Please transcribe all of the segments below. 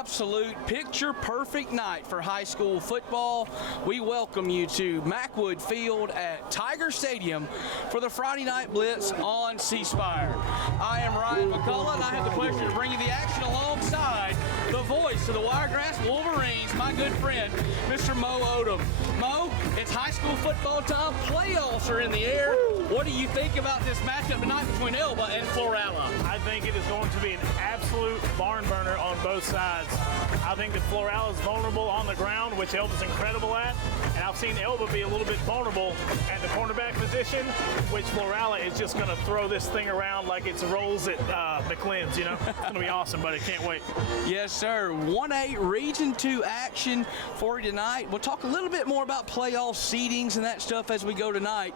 absolute picture-perfect night for high school football. We welcome you to Macwood Field at Tiger Stadium for the Friday Night Blitz on C Spire. I am Ryan McCullough, and I have the pleasure to bring you the action alongside the voice of the Wiregrass Wolverines, my good friend, Mr. Mo Odom. Mo, it's high school football time. Playoffs are in the air. What do you think about this matchup tonight between Elba and Florala? I think it is going to be an absolute barn burner on both sides. I think that Florala is vulnerable on the ground, which Elba's incredible at, and I've seen Elba be a little bit vulnerable at the cornerback position, which Florala is just going to throw this thing around like it's rolls at McLean's, you know? It's going to be awesome, buddy. Can't wait. Yes, sir. 1A Region 2 action for you tonight. We'll talk a little bit more about playoff seedings and that stuff as we go tonight,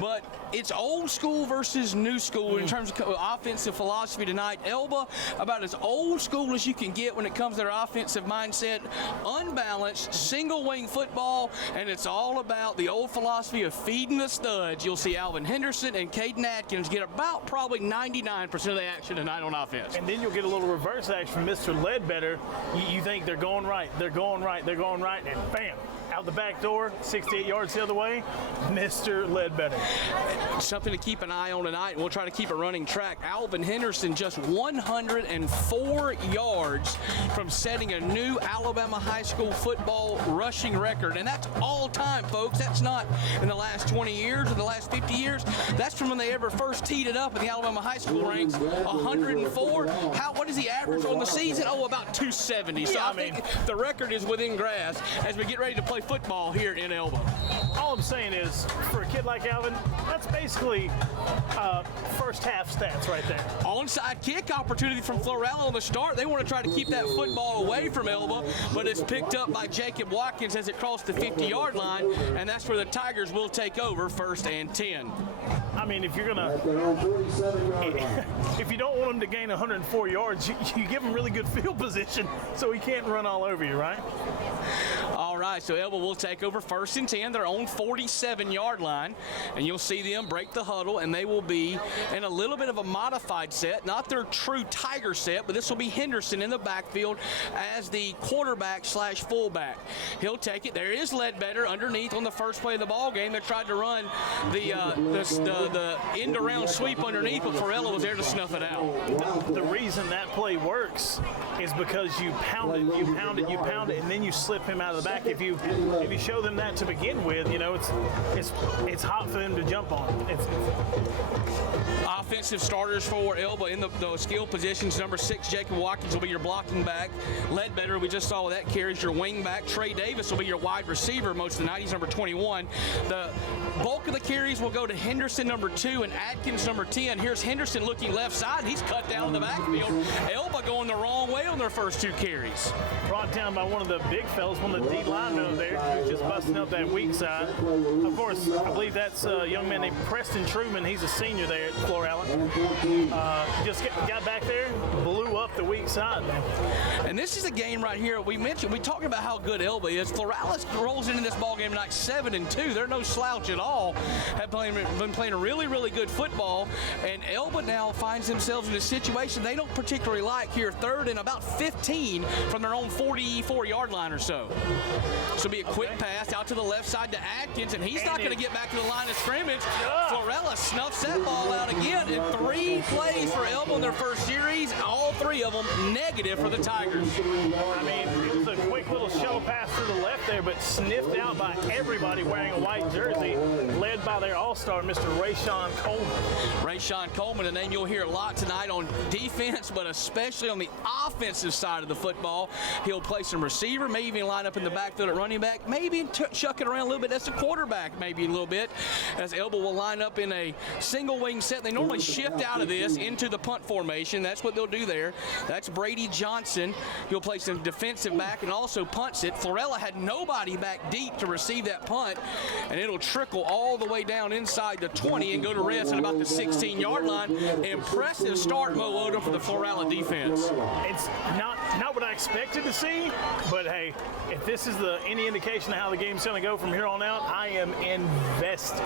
but it's old school versus new school in terms of offensive philosophy tonight. Elba, about as old school as you can get when it comes to their offensive mindset, unbalanced, single wing football, and it's all about the old philosophy of feeding the studs. You'll see Alvin Henderson and Caden Atkins get about probably 99% of the action tonight on offense. And then you'll get a little reverse action from Mr. Ledbetter. You think they're going right, and bam, out the back door, 68 yards the other way, Mr. Ledbetter. Something to keep an eye on tonight, and we'll try to keep a running track. Alvin Henderson just 104 yards from setting a new Alabama high school football rushing record, and that's all time, folks. That's not in the last 20 years or the last 50 years. That's from when they ever first teed it up in the Alabama high school ranks. 104. What is the average on the season? Oh, about 270. So I think the record is within grasp as we get ready to play football here in Elba. All I'm saying is, for a kid like Alvin, that's basically first half stats right there. Onside kick opportunity from Florala on the start. They want to try to keep that football away from Elba, but it's picked up by Jacob Watkins as it crossed the 50-yard line, and that's where the Tigers will take over, 1st and 10. I mean, if you're gonna, if you don't want him to gain 104 yards, you give him really good field position so he can't run all over you, right? All right, so Elba will take over 1st and 10, their own 47-yard line, and you'll see them break the huddle, and they will be in a little bit of a modified set, not their true Tiger set, but this will be Henderson in the backfield as the quarterback / fullback. He'll take it. There is Ledbetter underneath on the first play of the ball game. They tried to run the end-around sweep underneath, but Florala was there to snuff it out. The reason that play works is because you pound it, and then you slip him out of the back. If you show them that to begin with, you know, it's hot for them to jump on. Offensive starters for Elba in the skill positions. Number 6, Jacob Watkins will be your blocking back. Ledbetter, we just saw that carries your wing back. Trey Davis will be your wide receiver most of the night. He's number 21. The bulk of the carries will go to Henderson, number 2, and Atkins, number 10. Here's Henderson looking left side. He's cut down in the backfield. Elba going the wrong way on their first 2 carries. Brought down by one of the big fellas, one of the D linemen over there, who's just busting up that weak side. Of course, I believe that's a young man named Preston Truman. He's a senior there at Florala. Just got back there, blew up the weak side, man. And this is a game right here. We talked about how good Elba is. Florala rolls into this ball game tonight 7-2. They're no slouch at all. Have been playing a really, really good football. And Elba now finds themselves in a situation they don't particularly like here, 3rd and about 15 from their own 44-yard line or so. This will be a quick pass out to the left side to Atkins, and he's not going to get back to the line of scrimmage. Florala snuffs that ball out again, and 3 plays for Elba in their first series, all 3 of them negative for the Tigers. I mean, it was a quick little shuttle pass to the left there, but sniffed out by everybody wearing a white jersey, led by their all-star, Mr. Rayshawn Coleman. Rayshawn Coleman, a name you'll hear a lot tonight on defense, but especially on the offensive side of the football. He'll play some receiver, maybe even line up in the backfield at running back, maybe chuck it around a little bit as a quarterback, maybe a little bit, as Elba will line up in a single wing set. They normally shift out of this into the punt formation. That's what they'll do there. That's Brady Johnson. He'll play some defensive back, and and also punts it. Florala had nobody back deep to receive that punt, and it'll trickle all the way down inside the 20 and go to rest at about the 16-yard line. Impressive start, Mo Odom, for the Florala defense. It's not what I expected to see, but hey, if this is any indication of how the game's going to go from here on out, I am invested.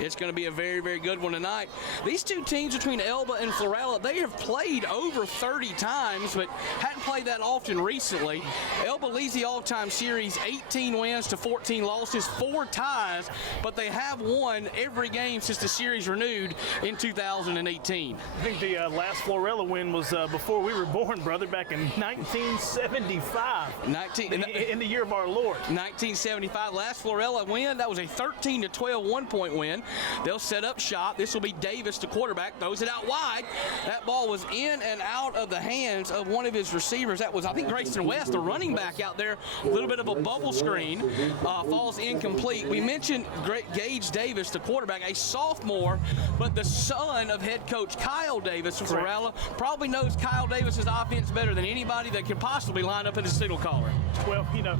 It's going to be a very, very good one tonight. These two teams between Elba and Florala, they have played over 30 times, but hadn't played that often recently. Elba leads the all-time series 18 wins to 14 losses, 4 ties, but they have won every game since the series renewed in 2018. I think the last Florala win was before we were born, brother, back in 1975. In the year of our Lord. 1975, last Florala win, that was a 13-12 one-point win. They'll set up shop. This will be Davis, the quarterback, throws it out wide. That ball was in and out of the hands of one of his receivers. That was, I think, Grayson West, the running back out there. A little bit of a bubble screen. Falls incomplete. We mentioned Gage Davis, the quarterback, a sophomore, but the son of head coach Kyle Davis from Florala. Probably knows Kyle Davis's offense better than anybody that could possibly line up at a signal caller. Well, you know,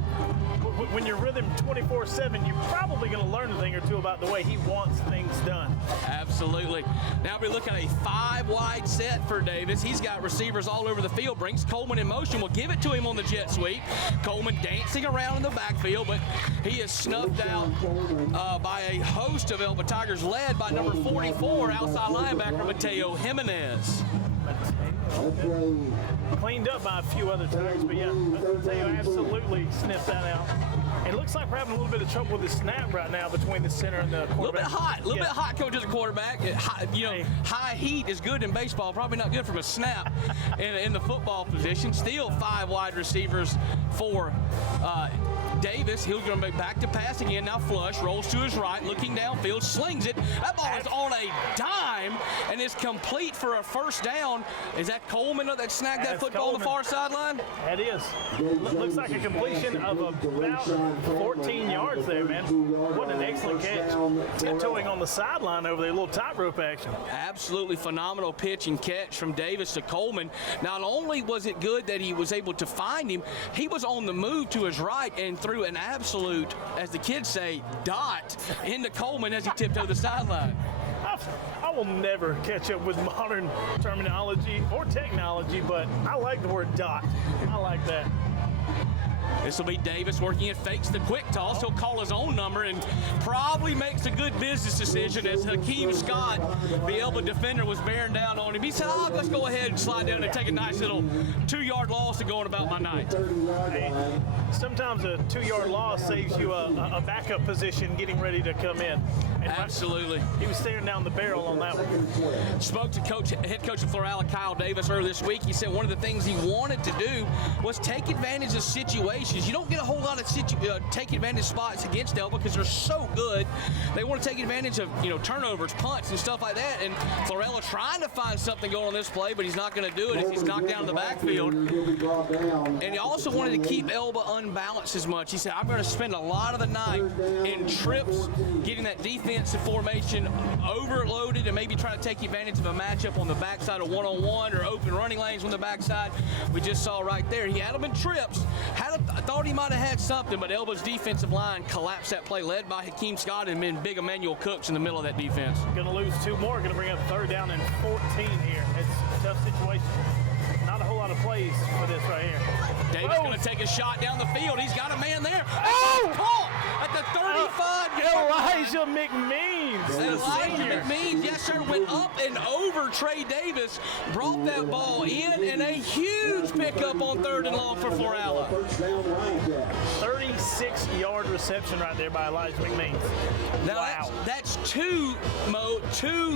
when you're with him 24/7, you're probably going to learn a thing or two about the way he wants things done. Absolutely. Now we're looking at a 5-wide set for Davis. He's got receivers all over the field. Brings Coleman in motion. We'll give it to him on the jet sweep. Coleman dancing around in the backfield, but he is snuffed out by a host of Elba Tigers, led by number 44, outside linebacker Mateo Jimenez. Cleaned up by a few other Tigers, but yeah, Mateo absolutely sniffed that out. It looks like we're having a little bit of trouble with the snap right now between the center and the quarterback. A little bit hot coming to the quarterback. High heat is good in baseball, probably not good from a snap in the football position. Still 5 wide receivers for Davis. He'll go back to pass again. Now flush, rolls to his right, looking downfield, slings it. That ball is on a dime and is complete for a first down. Is that Coleman that snagged that football on the far sideline? That is. Looks like a completion of about 14 yards there, man. What an excellent catch. Tiptoeing on the sideline over there, a little tightrope action. Absolutely phenomenal pitch and catch from Davis to Coleman. Not only was it good that he was able to find him, he was on the move to his right and threw an absolute, as the kids say, dot into Coleman as he tiptoed the sideline. I will never catch up with modern terminology or technology, but I like the word dot. I like that. This will be Davis working it, fakes the quick toss. He'll call his own number and probably makes a good business decision as Hakeem Scott, the Elba defender, was bearing down on him. He said, let's go ahead and slide down and take a nice little 2-yard loss and go on about my night. Hey, sometimes a 2-yard loss saves you a backup position getting ready to come in. And absolutely. He was staring down the barrel on that one. Spoke to head coach of Florala, Kyle Davis, earlier this week. He said one of the things he wanted to do was take advantage of situations. You don't get a whole lot of take advantage spots against Elba because they're so good. They want to take advantage of turnovers, punts, and stuff like that. And Florala trying to find something going on this play, but he's not going to do it. He's knocked down in the backfield. And he also wanted to keep Elba unbalanced as much. He said, I'm going to spend a lot of the night in trips, getting that defensive formation overloaded, and maybe try to take advantage of a matchup on the backside of one-on-one or open running lanes on the backside. We just saw right there. He had them in trips. I thought he might have had something, but Elba's defensive line collapsed that play, led by Hakeem Scott and then big Emmanuel Cooks in the middle of that defense. Going to lose 2 more. Going to bring up 3rd down and 14 here. It's a tough situation. Not a whole lot of plays for this right here. Davis going to take a shot down the field. He's got a man there. Caught at the 35-yard line. Elijah McMeans, yes sir, went up and over Trey Davis, brought that ball in, and a huge pickup on 3rd and long for Florala. 36-yard reception right there by Elijah McMeans. Now wow. that's two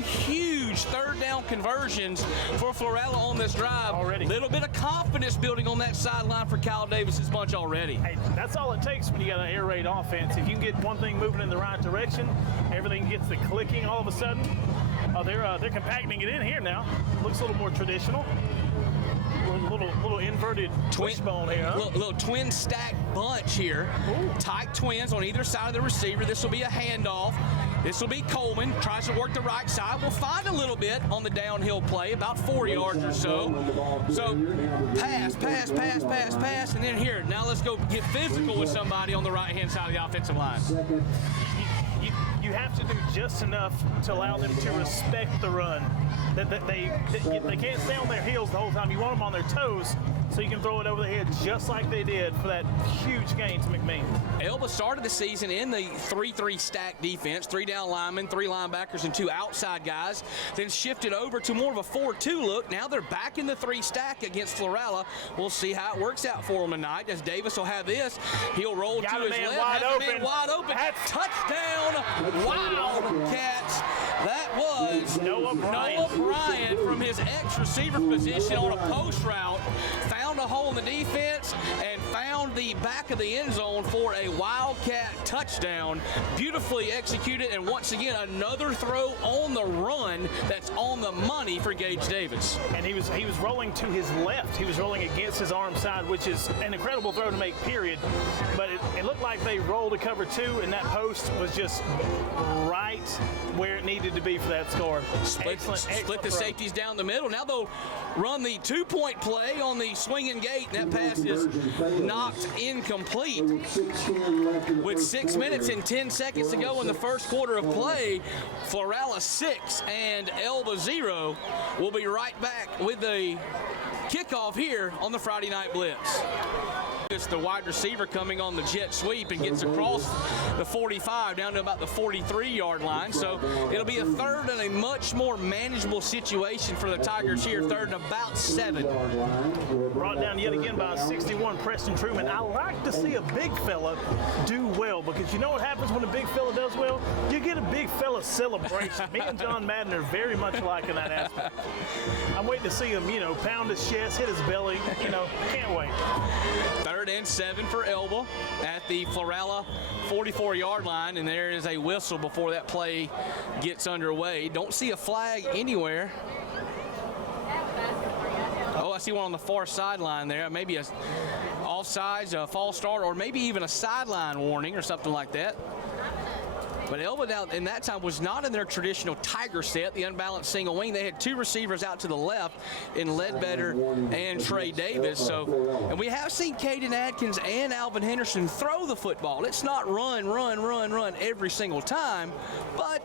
huge 3rd down conversions for Florala on this drive. Already. Little bit of confidence building on that sideline for Kyle Davis's bunch already. Hey, that's all it takes when you got an air raid offense. If you can get one thing moving in the right direction, everything gets the clicking all of a sudden. They're compacting it in here now. Looks a little more traditional. Little inverted wishbone here, huh? Little twin stack bunch here. Ooh. Tight twins on either side of the receiver. This will be a handoff. This will be Coleman, tries to work the right side. We'll find a little bit on the downhill play, about 4 yards or so. So pass, and then here. Now let's go get physical with somebody on the right-hand side of the offensive line. You have to do just enough to allow them to respect the run. That they can't stay on their heels the whole time. You want them on their toes so you can throw it over the head just like they did for that huge gain to McMean. Elba started the season in the 3-3 stack defense, 3 down linemen, 3 linebackers, and 2 outside guys. Then shifted over to more of a 4-2 look. Now they're back in the 3 stack against Florala. We'll see how it works out for them tonight. As Davis will have this, he'll roll to his left. Wide open. Touchdown, Wildcats. That was Noah Bryant from his ex-receiver position on a post route. Found a hole in the defense and found the back of the end zone for a Wildcat touchdown. Beautifully executed, and once again, another throw on the run that's on the money for Gage Davis. And he was rolling to his left. He was rolling against his arm side, which is an incredible throw to make, period. But it looked like they rolled a cover 2, and that post was just right where it needed to be for that score. Split the safeties down the middle. Now they'll run the 2-point play on the swinging gate. That pass is knocked incomplete. With 6 minutes and 10 seconds to go in the first quarter of play, Florala 6 and Elba 0. We'll be right back with the kickoff here on the Friday Night Blitz. It's the wide receiver coming on the jet sweep and gets across the 45 down to about the 43-yard line. So it'll be a third and a much more manageable situation for the Tigers here. Third and about 7. Brought down yet again by 61, Preston Truman. I like to see a big fella do well, because you know what happens when a big fella does well? You get a big fella celebration. Me and John Madden are very much alike in that aspect. I'm waiting to see him, pound his chest, hit his belly. Can't wait. Third and 7 for Elba at the Florala 44-yard line, and there is a whistle before that play gets underway. Don't see a flag anywhere. Oh, I see one on the far sideline there. Maybe a offsides, a false start, or maybe even a sideline warning or something like that. But Elba now in that time was not in their traditional Tiger set, the unbalanced single wing. They had 2 receivers out to the left in Ledbetter and Trey Davis. And we have seen Caden Adkins and Alvin Henderson throw the football. It's not run every single time, but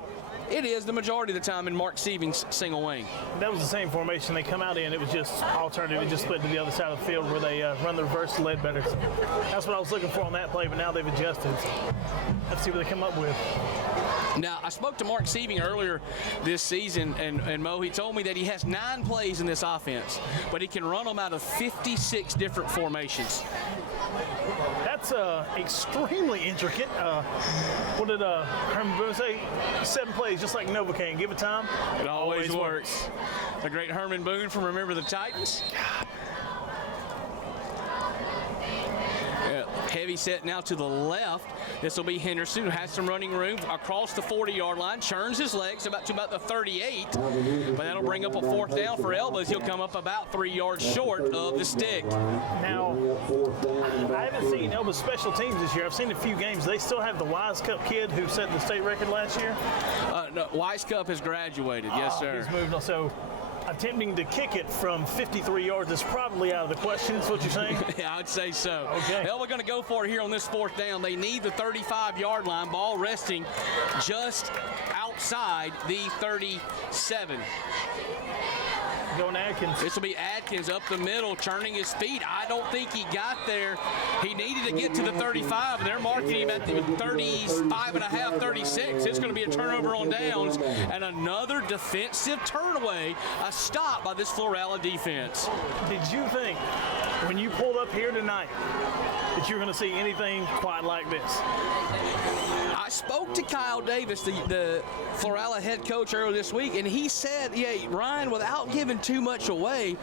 it is the majority of the time in Mark Sieving's single wing. That was the same formation they come out in. It was just alternative. It just split to the other side of the field where they run the reverse to Ledbetter. So that's what I was looking for on that play, but now they've adjusted. Let's see what they come up with. Now, I spoke to Mark Sieving earlier this season, and Mo, he told me that he has 9 plays in this offense, but he can run them out of 56 different formations. That's extremely intricate. What did Herman Boone say? 7 plays, just like Novocaine. Give it time. It always works. The great Herman Boone from Remember the Titans. Heavy set now to the left. This will be Henderson, who has some running room across the 40-yard line, churns his legs about to about the 38, but that'll bring up a 4th down for Elba as he'll come up about 3 yards short of the stick. Now, I haven't seen Elba's special teams this year. I've seen a few games. They still have the Wise Cup kid who set the state record last year? No, Wise Cup has graduated, yes, sir. He's moved on, so attempting to kick it from 53 yards is probably out of the question. Is what you're saying? Yeah, I would say so. Okay. Well, we're going to go for it here on this 4th down. They need the 35-yard line. Ball resting just outside the 37. Going Adkins. This will be Adkins up the middle, turning his feet. I don't think he got there. He needed to get to the 35, and they're marking him at the 35.5, 36. It's going to be a turnover on downs, and another defensive turnaway, a stop by this Florala defense. Did you think, when you pulled up here tonight, that you're going to see anything quite like this? I spoke to Kyle Davis, the Florala head coach, earlier this week, and he said, yeah, Ryan, without giving too much away,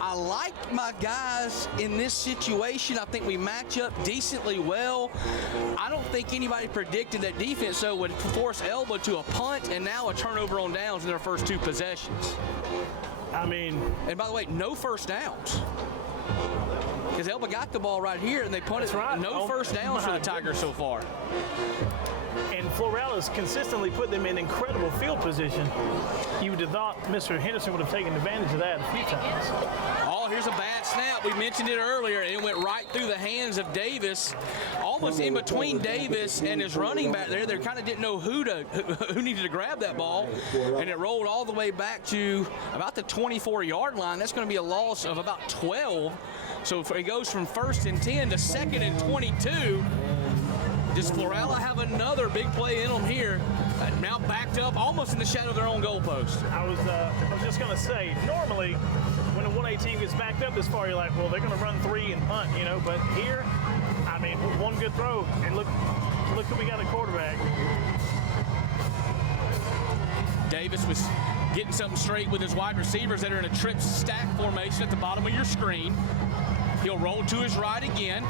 I like my guys in this situation. I think we match up decently well. I don't think anybody predicted that defense, though, would force Elba to a punt and now a turnover on downs in their first 2 possessions. I mean, and by the way, no first downs. Because Elba got the ball right here, and they punted. Right. No first downs for the Tigers so far. and Florala's consistently put them in incredible field position. You would have thought Mr. Henderson would have taken advantage of that a few times. Oh, here's a bad snap. We mentioned it earlier, and it went right through the hands of Davis, almost in between Davis and his running back there. They kind of didn't know who needed to grab that ball, and it rolled all the way back to about the 24-yard line. That's going to be a loss of about 12. So it goes from 1st and 10 to 2nd and 22. Does Florala have another big play in them here? Now backed up, almost in the shadow of their own goalpost. I was just going to say, normally when a 1A team gets backed up this far, you're like, well, they're going to run 3 and punt, you know. But here, I mean, one good throw, and look who we got a quarterback. Davis was getting something straight with his wide receivers that are in a trip stack formation at the bottom of your screen. He'll roll to his right again,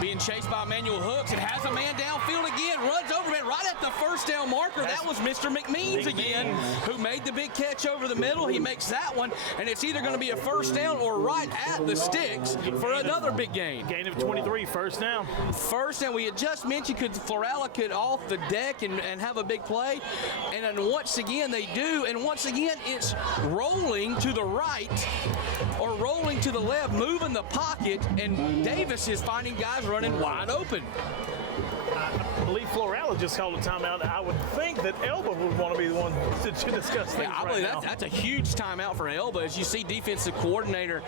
being chased by Emmanuel Hooks, and has a man downfield again, runs over it right at the first down marker. That was Mr. McMeans again, who made the big catch over the middle. He makes that one, and it's either going to be a first down or right at the sticks for another big gain. Gain of 23, first down. First down, we had just mentioned Florala could off the deck and have a big play, and then once again they do, and once again it's rolling to the right or rolling to the left, moving the pocket, and Davis is finding guys running wide open. I believe Florala just called a timeout. I would think that Elba would want to be the one to discuss things. I believe that's a huge timeout for Elba. As you see, defensive coordinator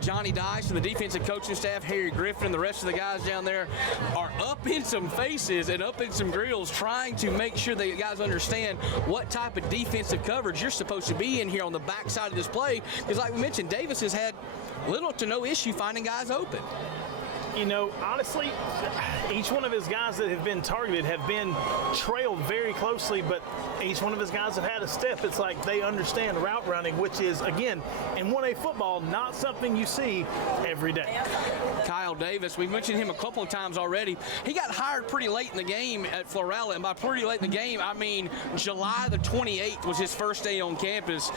Johnny Dice and the defensive coaching staff, Harry Griffin, and the rest of the guys down there are up in some faces and up in some grills trying to make sure the guys understand what type of defensive coverage you're supposed to be in here on the backside of this play. Because like we mentioned, Davis has had little to no issue finding guys open. You know, honestly, each one of his guys that have been targeted have been trailed very closely, but each one of his guys have had a step. It's like they understand route running, which is, again, in 1A football, not something you see every day. Kyle Davis, we mentioned him a couple of times already. He got hired pretty late in the game at Florala, and by pretty late in the game, I mean July the 28th was his first day on campus,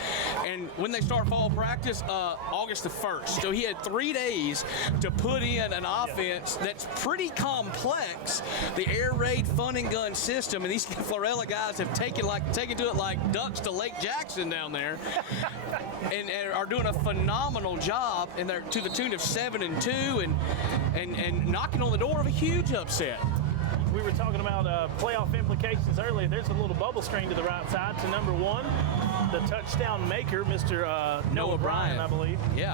and when they start fall practice, August the 1st. So he had 3 days to put in an offense that's pretty complex, the air raid fun and gun system, and these Florala guys have taken to it like ducks to Lake Jackson down there, and are doing a phenomenal job, and they're to the tune of 7-2 and knocking on the door of a huge upset. We were talking about playoff implications earlier. There's a little bubble screen to the right side to number 1, the touchdown maker, Mr. Noah Bryan, I believe. Yeah.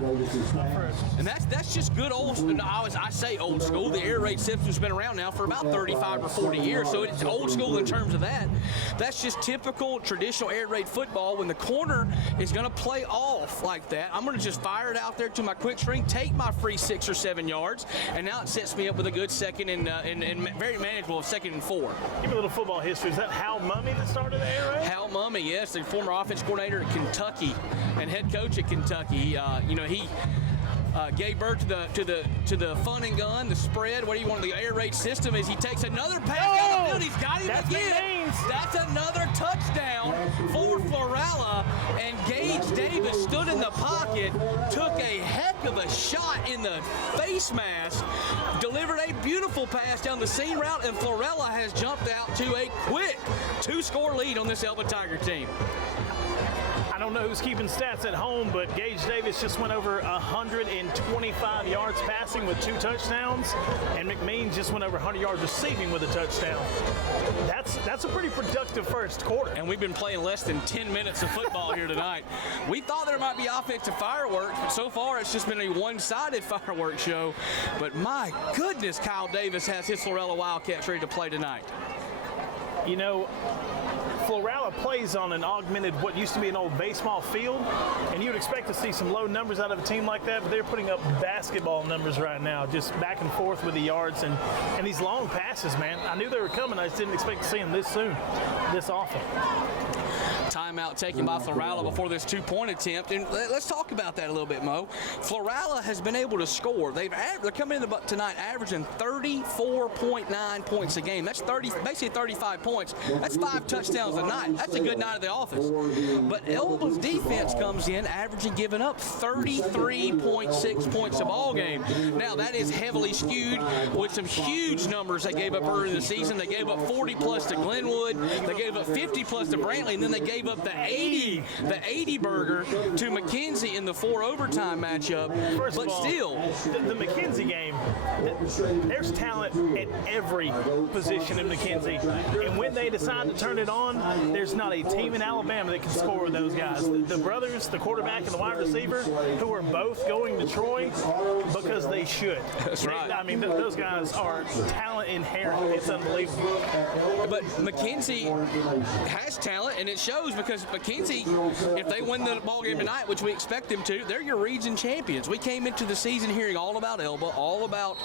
And that's just good old. I say old school. The air raid system's been around now for about 35 or 40 years, so it's old school in terms of that. That's just typical traditional air raid football. When the corner is going to play off like that, I'm going to just fire it out there to my quick string, take my free 6 or 7 yards, and now it sets me up with a good second and very manageable 2nd and 4. Give me a little football history. Is that Hal Mummy that started the air raid? Hal Mummy, yes, the former offense coordinator at Kentucky and head coach at Kentucky. He gave birth to the fun and gun, the spread. What do you want? The air raid system is he takes another pass down the field. He's got him again. That's another touchdown for Florala. And Gage Davis stood in the pocket, took a heck of a shot in the face mask, delivered a beautiful pass down the seam route, and Florala has jumped out to a quick 2-score lead on this Elba Tiger team. I don't know who's keeping stats at home, but Gage Davis just went over 125 yards passing with 2 touchdowns, and McMeans just went over 100 yards receiving with a touchdown. That's a pretty productive first quarter. And we've been playing less than 10 minutes of football here tonight. We thought there might be offensive fireworks, but so far it's just been a one-sided fireworks show. But my goodness, Kyle Davis has his Florala Wildcats ready to play tonight. You know, Florala plays on an augmented, what used to be an old baseball field, and you would expect to see some low numbers out of a team like that, but they're putting up basketball numbers right now, just back and forth with the yards and these long passes, man. I knew they were coming. I just didn't expect to see them this soon, this often. Timeout taken by Florala before this two-point attempt. And let's talk about that a little bit, Mo. Florala has been able to score. They're coming in tonight averaging 34.9 points a game. That's basically 35 points. That's 5 touchdowns a night. That's a good night of the office. But Elba's defense comes in averaging giving up 33.6 points a ball game. Now, that is heavily skewed with some huge numbers they gave up early in the season. They gave up 40-plus to Glenwood. They gave up 50-plus to Brantley, and then they gave up the 80 burger to McKenzie in the 4 overtime matchup. First of all, still, the McKenzie game, there's talent at every position in McKenzie. And when they decide to turn it on, there's not a team in Alabama that can score with those guys. The brothers, the quarterback and the wide receiver, who are both going to Troy because they should. That's right. I mean, those guys are talent inherent. It's unbelievable. But McKenzie has talent, and it shows because McKenzie, if they win the ball game tonight, which we expect them to, they're your region champions. We came into the season hearing all about Elba, all about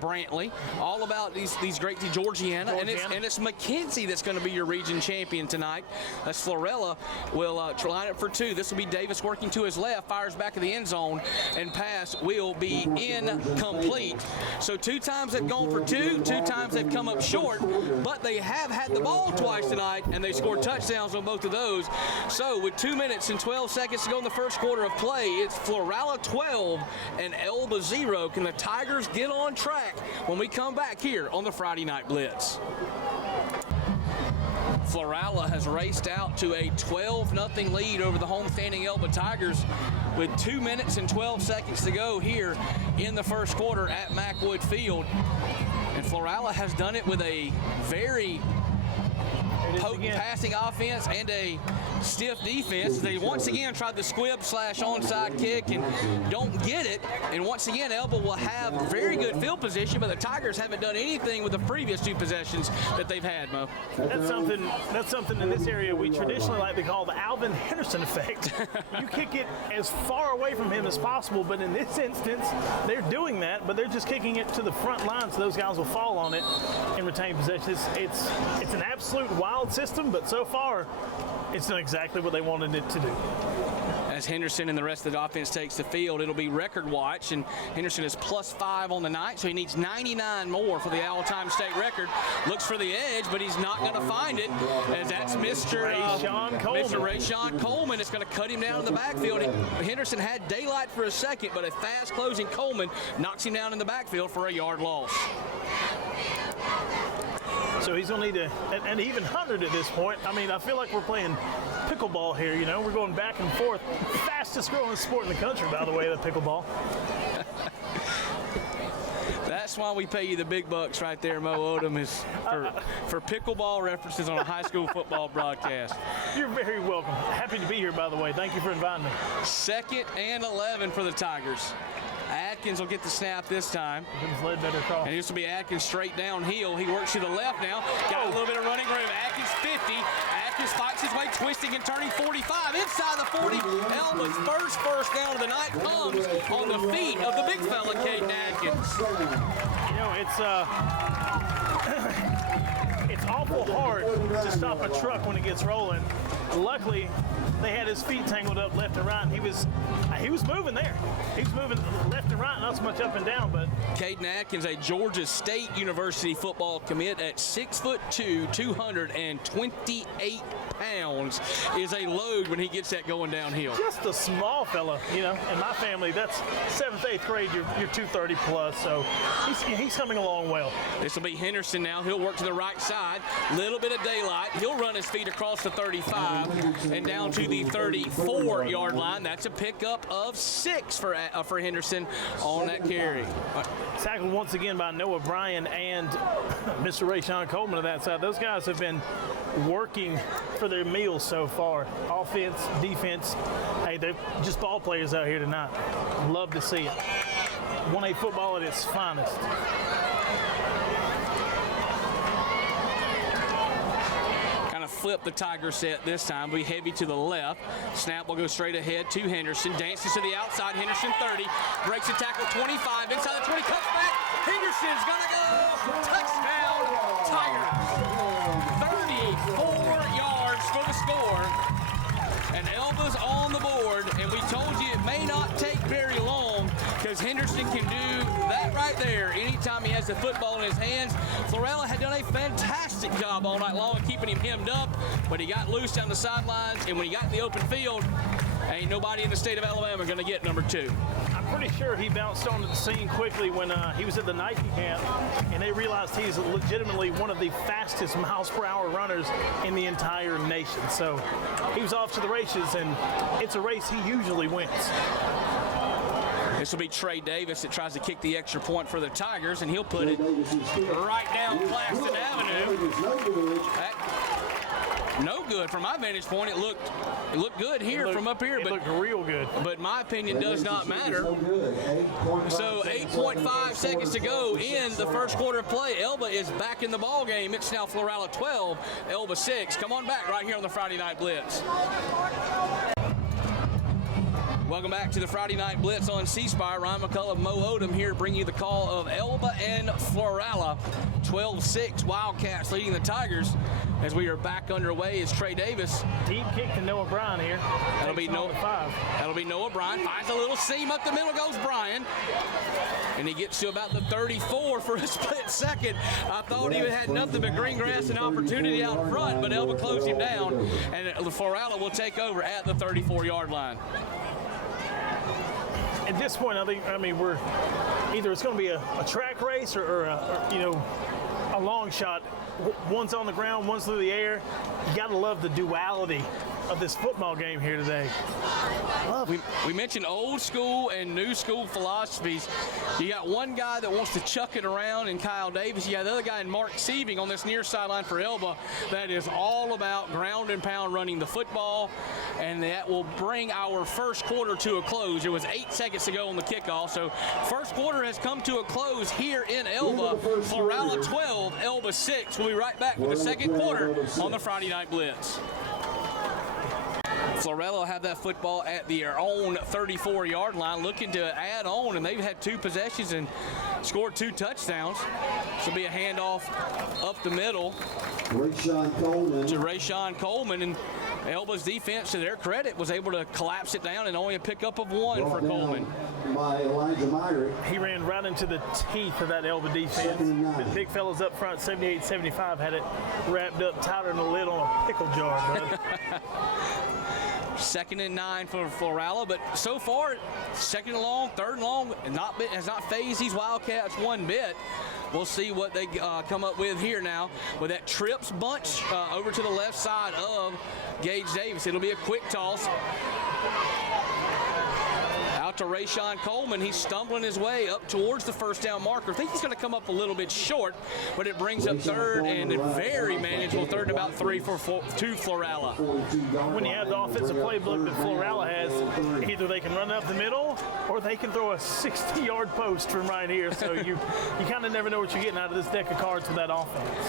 Brantley, all about these great Georgiana, and it's McKenzie that's going to be your region champion tonight. As Florala will line up for 2. This will be Davis working to his left, fires back of the end zone, and pass will be incomplete. So 2 times they've gone for 2, 2 times they've come up short, but they have had the ball twice tonight, and they scored touchdowns on both of those. So with 2 minutes and 12 seconds to go in the first quarter of play, it's Florala 12 and Elba 0. Can the Tigers get on track when we come back here on the Friday Night Blitz? Florala has raced out to a 12-0 lead over the homestanding Elba Tigers with 2 minutes and 12 seconds to go here in the first quarter at Macwood Field. And Florala has done it with a very potent passing offense and a stiff defense. They once again tried the squib/onside kick and don't get it. And once again, Elba will have very good field position, but the Tigers haven't done anything with the previous 2 possessions that they've had, Mo. That's something in this area we traditionally like to call the Alvin Henderson effect. You kick it as far away from him as possible, but in this instance, they're doing that, but they're just kicking it to the front line so those guys will fall on it and retain possession. It's an absolute wild system, but so far, it's done exactly what they wanted it to do. As Henderson and the rest of the offense takes the field, it'll be record watch, and Henderson is +5 on the night, so he needs 99 more for the all-time state record. Looks for the edge, but he's not going to find it, as that's Mr. Rayshawn Coleman. It's going to cut him down in the backfield. Henderson had daylight for a second, but a fast-closing Coleman knocks him down in the backfield for a yard loss. So he's going to need an even 100 at this point. I mean, I feel like we're playing pickleball here, you know. We're going back and forth. Fastest growing sport in the country, by the way, the pickleball. That's why we pay you the big bucks right there, Mo Odom, is for pickleball references on a high school football broadcast. You're very welcome. Happy to be here, by the way. Thank you for inviting me. 2nd and 11 for the Tigers. Atkins will get the snap this time. And this will be Atkins straight downhill. He works to the left now. Got a little bit of running room. Atkins 50. Atkins fights his way, twisting and turning 45. Inside the 40. Elba's first down of the night comes on the feet of the big fella, Caden Atkins. You know, it's awful hard to stop a truck when it gets rolling. Luckily, they had his feet tangled up left and right, and he was moving there. He was moving left and right, not so much up and down, but Caden Atkins, a Georgia State University football commit at 6'2", 228 pounds, is a load when he gets that going downhill. Just a small fella, you know. In my family, that's 7th, 8th grade. You're 230 plus, so he's coming along well. This will be Henderson now. He'll work to the right side. Little bit of daylight. He'll run his feet across the 35 and down to the 34-yard line. That's a pickup of 6 for Henderson on that carry. Tackled once again by Noah Bryan and Mr. Rayshawn Coleman on that side. Those guys have been working for their meals so far. Offense, defense. Hey, they're just ball players out here tonight. Love to see it. 1A football at its finest. Flip the Tiger set this time. Be heavy to the left. Snap will go straight ahead to Henderson. Dances to the outside. Henderson 30. Breaks the tackle 25. Inside the 20. Cuts back. Henderson's going to go. Touchdown, Tigers. yards for the score. And Elba's on the board, and we told you it may not take very long because Henderson can do that right there anytime he has the football in his hands. Florala had done a fantastic job all night long keeping him hemmed up, but he got loose down the sidelines, and when he got in the open field, ain't nobody in the state of Alabama going to get number 2. I'm pretty sure he bounced onto the scene quickly when he was at the Nike camp, and they realized he's legitimately one of the fastest miles per hour runners in the entire nation. So he was off to the races, and it's a race he usually wins. This will be Trey Davis that tries to kick the extra point for the Tigers, and he'll put it right down Claxton Avenue. No good from my vantage point. It looked good here from up here, it but looked real good. But my opinion does not matter. So 8.5 seconds to go in the first quarter of play. Elba is back in the ball game. It's now Florala 12, Elba 6. Come on back right here on the Friday Night Blitz. Welcome back to the Friday Night Blitz on C-Spire. Ryan McCullough, Mo Odom here to bring you the call of Elba and Florala. 12-6 Wildcats leading the Tigers as we are back underway is Trey Davis. Deep kick to Noah Bryan here. That'll be Noah Bryan. Finds a little seam up the middle goes Bryan. And he gets to about the 34 for a split second. I thought he had nothing but green grass and opportunity out front, but Elba closed him down. And Florala will take over at the 34-yard line. At this point, we're either it's going to be a track race or a long shot. One's on the ground, one's through the air. You got to love the duality of this football game here today. We mentioned old school and new school philosophies. You got one guy that wants to chuck it around in Kyle Davis. You got the other guy in Mark Sieving on this near sideline for Elba that is all about ground and pound running the football, and that will bring our first quarter to a close. It was 8 seconds to go on the kickoff, so first quarter has come to a close here in Elba. Florala 12, Elba 6. We'll be right back with the second quarter on the Friday Night Blitz. Florala will have that football at their own 34-yard line, looking to add on, and they've had 2 possessions and scored 2 touchdowns. This will be a handoff up the middle to Rayshawn Coleman, and Elba's defense, to their credit, was able to collapse it down and only a pickup of 1 for Coleman. He ran right into the teeth of that Elba defense. The big fellas up front, 78-75, had it wrapped up tighter than the lid on a pickle jar, bud. 2nd and 9 for Florala, but so far, 2nd and long, 3rd and long, has not phased these Wildcats one bit. We'll see what they come up with here now with that trips bunch over to the left side of Gage Davis. It'll be a quick toss out to Rayshawn Coleman. He's stumbling his way up towards the first down marker. I think he's going to come up a little bit short, but it brings up 3rd and a very manageable 3rd and about 3 to Florala. When you have the offensive playbook that Florala has, either they can run up the middle or they can throw a 60-yard post from right here. So you kind of never know what you're getting out of this deck of cards with that offense.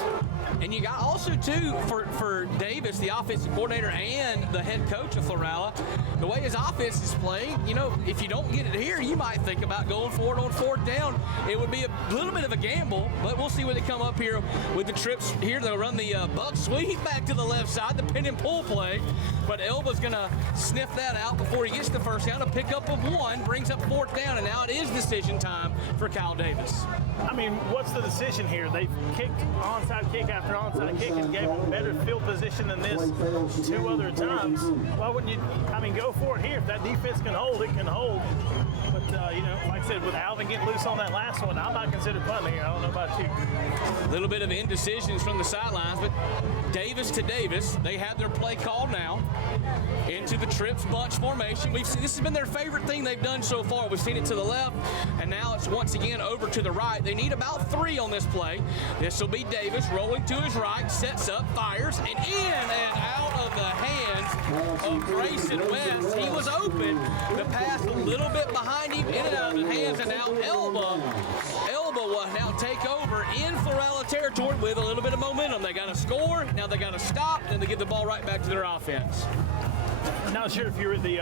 And you got also, too, for Davis, the offensive coordinator and the head coach of Florala, the way his offense is playing, if you don't get it here, you might think about going for it on 4th down. It would be a little bit of a gamble, but we'll see when they come up here with the trips here. They'll run the buck sweep back to the left side, the pin and pull play. But Elba's going to sniff that out before he gets the first down. A pickup of 1 brings up 4th down, and now it is decision time for Kyle Davis. What's the decision here? They've kicked onside kick after onside kick and gave him better field position than this 2 other times. Why wouldn't you, go for it here? If that defense can hold, it can hold. But, like I said, with Alvin getting loose on that last one, I might consider punting here. I don't know about you. A little bit of indecisions from the sidelines, but Davis to Davis. They have their play called now into the trips bunch formation. This has been their favorite thing they've done so far. We've seen it to the left, and now it's once again over to the right. They need about 3 on this play. This will be Davis rolling to his right, sets up, fires, and in and out of the hands of Grayson West. He was open. The pass a little bit behind him, in and out of the hands, and now Elba will now take over in Florala territory with a little bit of momentum. They got to score, now they got to stop, and they give the ball right back to their offense. Not sure if you were at the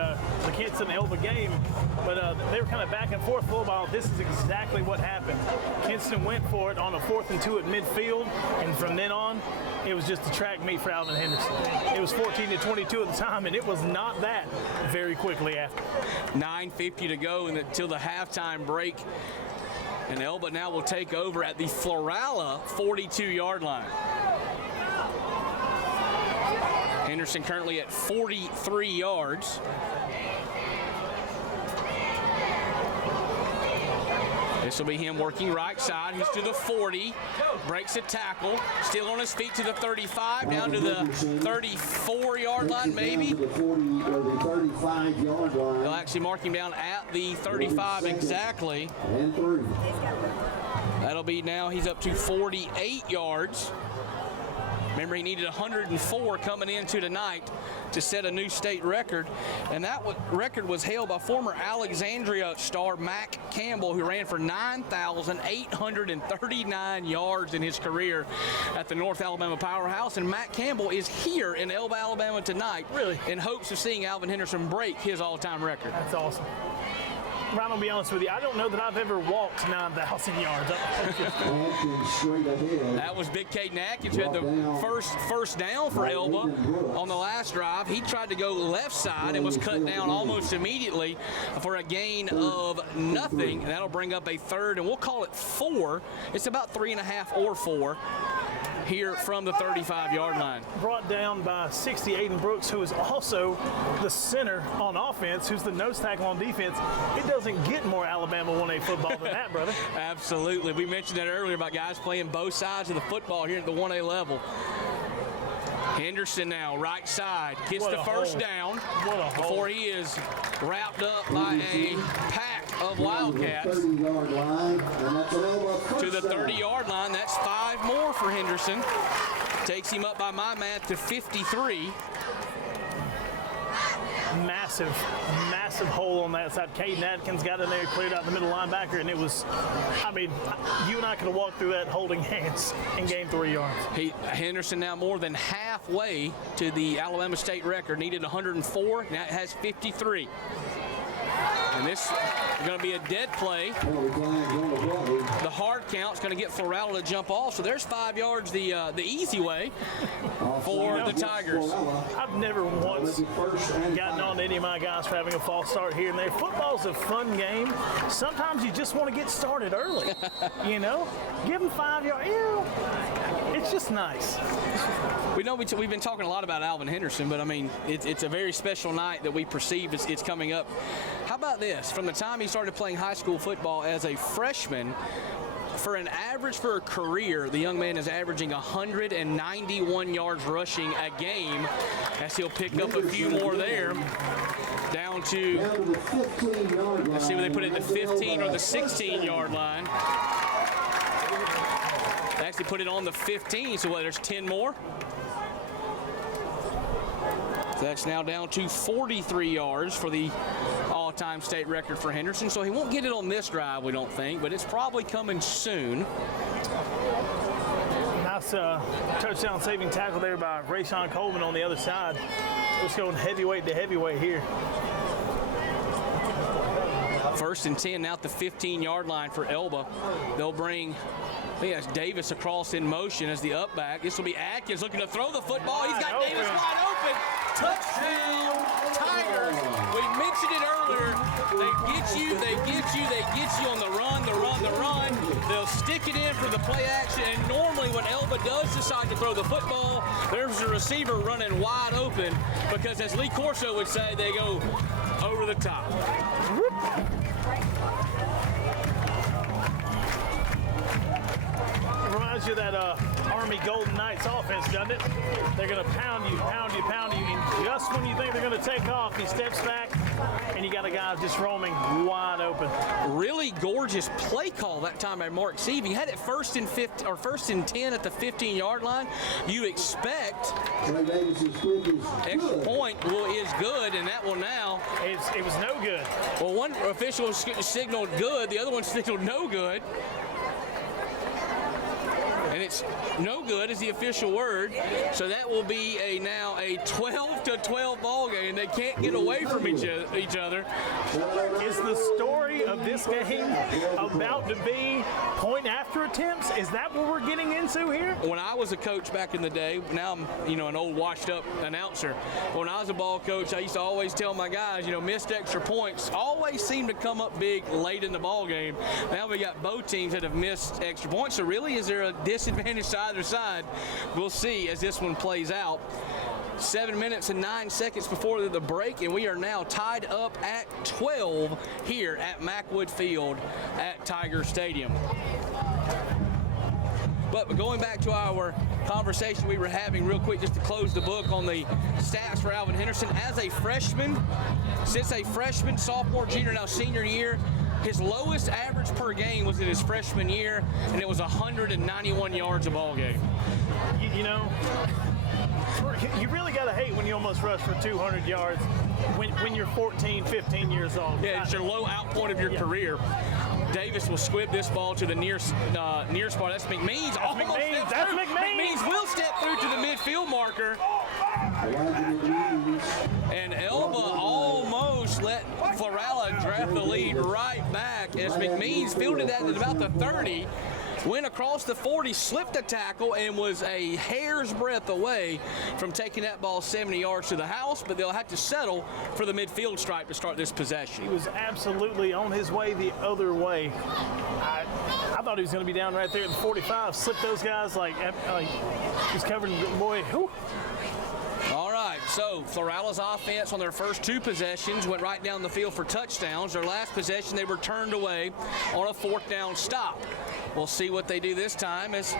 Henderson Elba game, but they were kind of back and forth for a while. This is exactly what happened. Henderson went for it on a 4th and 2 at midfield, and from then on, it was just a track meet for Alvin Henderson. It was 14-22 at the time, and it was not that very quickly after. 9:50 to go until the halftime break, and Elba now will take over at the Florala 42-yard line. Henderson currently at 43 yards. This will be him working right side. He's to the 40, breaks a tackle, still on his feet to the 35, down to the 34-yard line maybe. The 40 or the 35-yard line. They'll actually mark him down at the 35 exactly. And 3. That'll be now he's up to 48 yards. Remember, he needed 104 coming into tonight to set a new state record, and that record was held by former Alexandria star Mac Campbell, who ran for 9,839 yards in his career at the North Alabama Powerhouse. And Mac Campbell is here in Elba, Alabama tonight, really, in hopes of seeing Alvin Henderson break his all-time record. That's awesome. Ryan, I'll be honest with you, I don't know that I've ever walked 9,000 yards. Straight ahead. That was Big Caden Atkins, who had the first down for Elba on the last drive. He tried to go left side and was cut down almost immediately for a gain of nothing. And that'll bring up a third, and we'll call it 4. It's about 3.5 or 4 here from the 35-yard line. Brought down by 60 Aiden Brooks, who is also the center on offense, who's the nose tackle on defense. It doesn't get more Alabama 1A football than that, brother. Absolutely. We mentioned that earlier about guys playing both sides of the football here at the 1A level. Henderson now, right side, gets the first down before he is wrapped up by a pack of Wildcats. To the 30-yard line, that's 5 more for Henderson. Takes him up by my math to 53. Massive hole on that side. Caden Atkins got in there, cleared out the middle linebacker, and it was, I mean, you and I could have walked through that holding hands and gained 3 yards. Henderson now more than halfway to the Alabama State record. Needed 104, now it has 53. And this is going to be a dead play. The hard count is going to get Florala to jump off. So there's 5 yards the easy way for the Tigers. I've never once gotten on to any of my guys for having a false start here and there. Football's a fun game. Sometimes you just want to get started early. You know, give them 5 yards. It's just nice. We know we've been talking a lot about Alvin Henderson, but I mean, it's a very special night that we perceive it's coming up. How about this? From the time he started playing high school football as a freshman, for an average for a career, the young man is averaging 191 yards rushing a game, as he'll pick up a few more there. Down to, let's see where they put it, the 15 or the 16-yard line. They actually put it on the 15, so there's 10 more. So that's now down to 43 yards for the all-time state record for Henderson. So he won't get it on this drive, we don't think, but it's probably coming soon. Nice touchdown saving tackle there by Rayshawn Coleman on the other side. Let's go heavyweight to heavyweight here. 1st and 10 now at the 15-yard line for Elba. They'll bring, I think that's Davis across in motion as the up back. This will be Atkins looking to throw the football. He's got Davis wide open. Touchdown, Tigers. We mentioned it earlier. They get you on the run. They'll stick it in for the play action, and normally when Elba does decide to throw the football, there's a receiver running wide open because, as Lee Corso would say, they go over the top. Reminds you of that Army Golden Knights offense, doesn't it? They're going to pound you, and just when you think they're going to take off, he steps back, and you got a guy just roaming wide open. Really gorgeous play call that time by Mark Seavey. Had it 1st and 10 at the 15-yard line. You expect extra point is good, and that will now. It was no good. Well, one official signaled good, the other one signaled no good. And it's no good is the official word. So that will be now a 12-12 ball game. They can't get away from each other. Is the story of this game about to be point after attempts? Is that what we're getting into here? When I was a coach back in the day, now I'm an old washed up announcer. When I was a ball coach, I used to always tell my guys, missed extra points always seem to come up big late in the ball game. Now we got both teams that have missed extra points. So really, is there a disadvantage to either side? We'll see as this one plays out. 7 minutes and 9 seconds before the break, and we are now tied up at 12 here at Macwood Field at Tiger Stadium. But going back to our conversation we were having real quick, just to close the book on the stats for Alvin Henderson. As a freshman, since a freshman, sophomore, junior, now senior year, his lowest average per game was in his freshman year, and it was 191 yards a ball game. You really got to hate when you almost rush for 200 yards when you're 14, 15 years old. Yeah, it's your low out point of your career. Davis will squib this ball to the near spot. That's McMeans. That's McMeans. McMeans will step through to the midfield marker. And Elba almost let Florala draft the lead right back as McMeans fielded that at about the 30. Went across the 40, slipped a tackle, and was a hair's breadth away from taking that ball 70 yards to the house, but they'll have to settle for the midfield stripe to start this possession. He was absolutely on his way the other way. I thought he was going to be down right there at the 45, slipped those guys like he's covered, boy, whew. All right, so Florala's offense on their first two possessions went right down the field for touchdowns. Their last possession, they were turned away on a fourth down stop. We'll see what they do this time as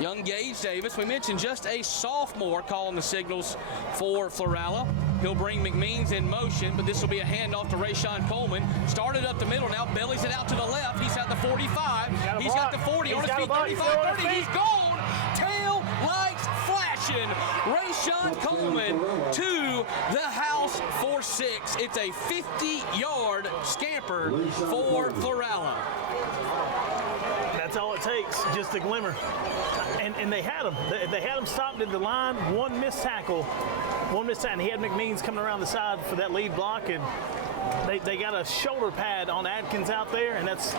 young Gage Davis, we mentioned just a sophomore, calling the signals for Florala. He'll bring McMeans in motion, but this will be a handoff to Rayshawn Coleman. Started up the middle, now bellies it out to the left. He's at the 45. He's got the 40 on his feet, 35, 30. He's gone. Tail lights flashing. Rayshawn Coleman to the house for 6. It's a 50-yard scamper for Florala. That's all it takes, just a glimmer. And they had him. They had him stopped at the line. One missed tackle. He had McMeans coming around the side for that lead block, and they got a shoulder pad on Adkins out there, and that's,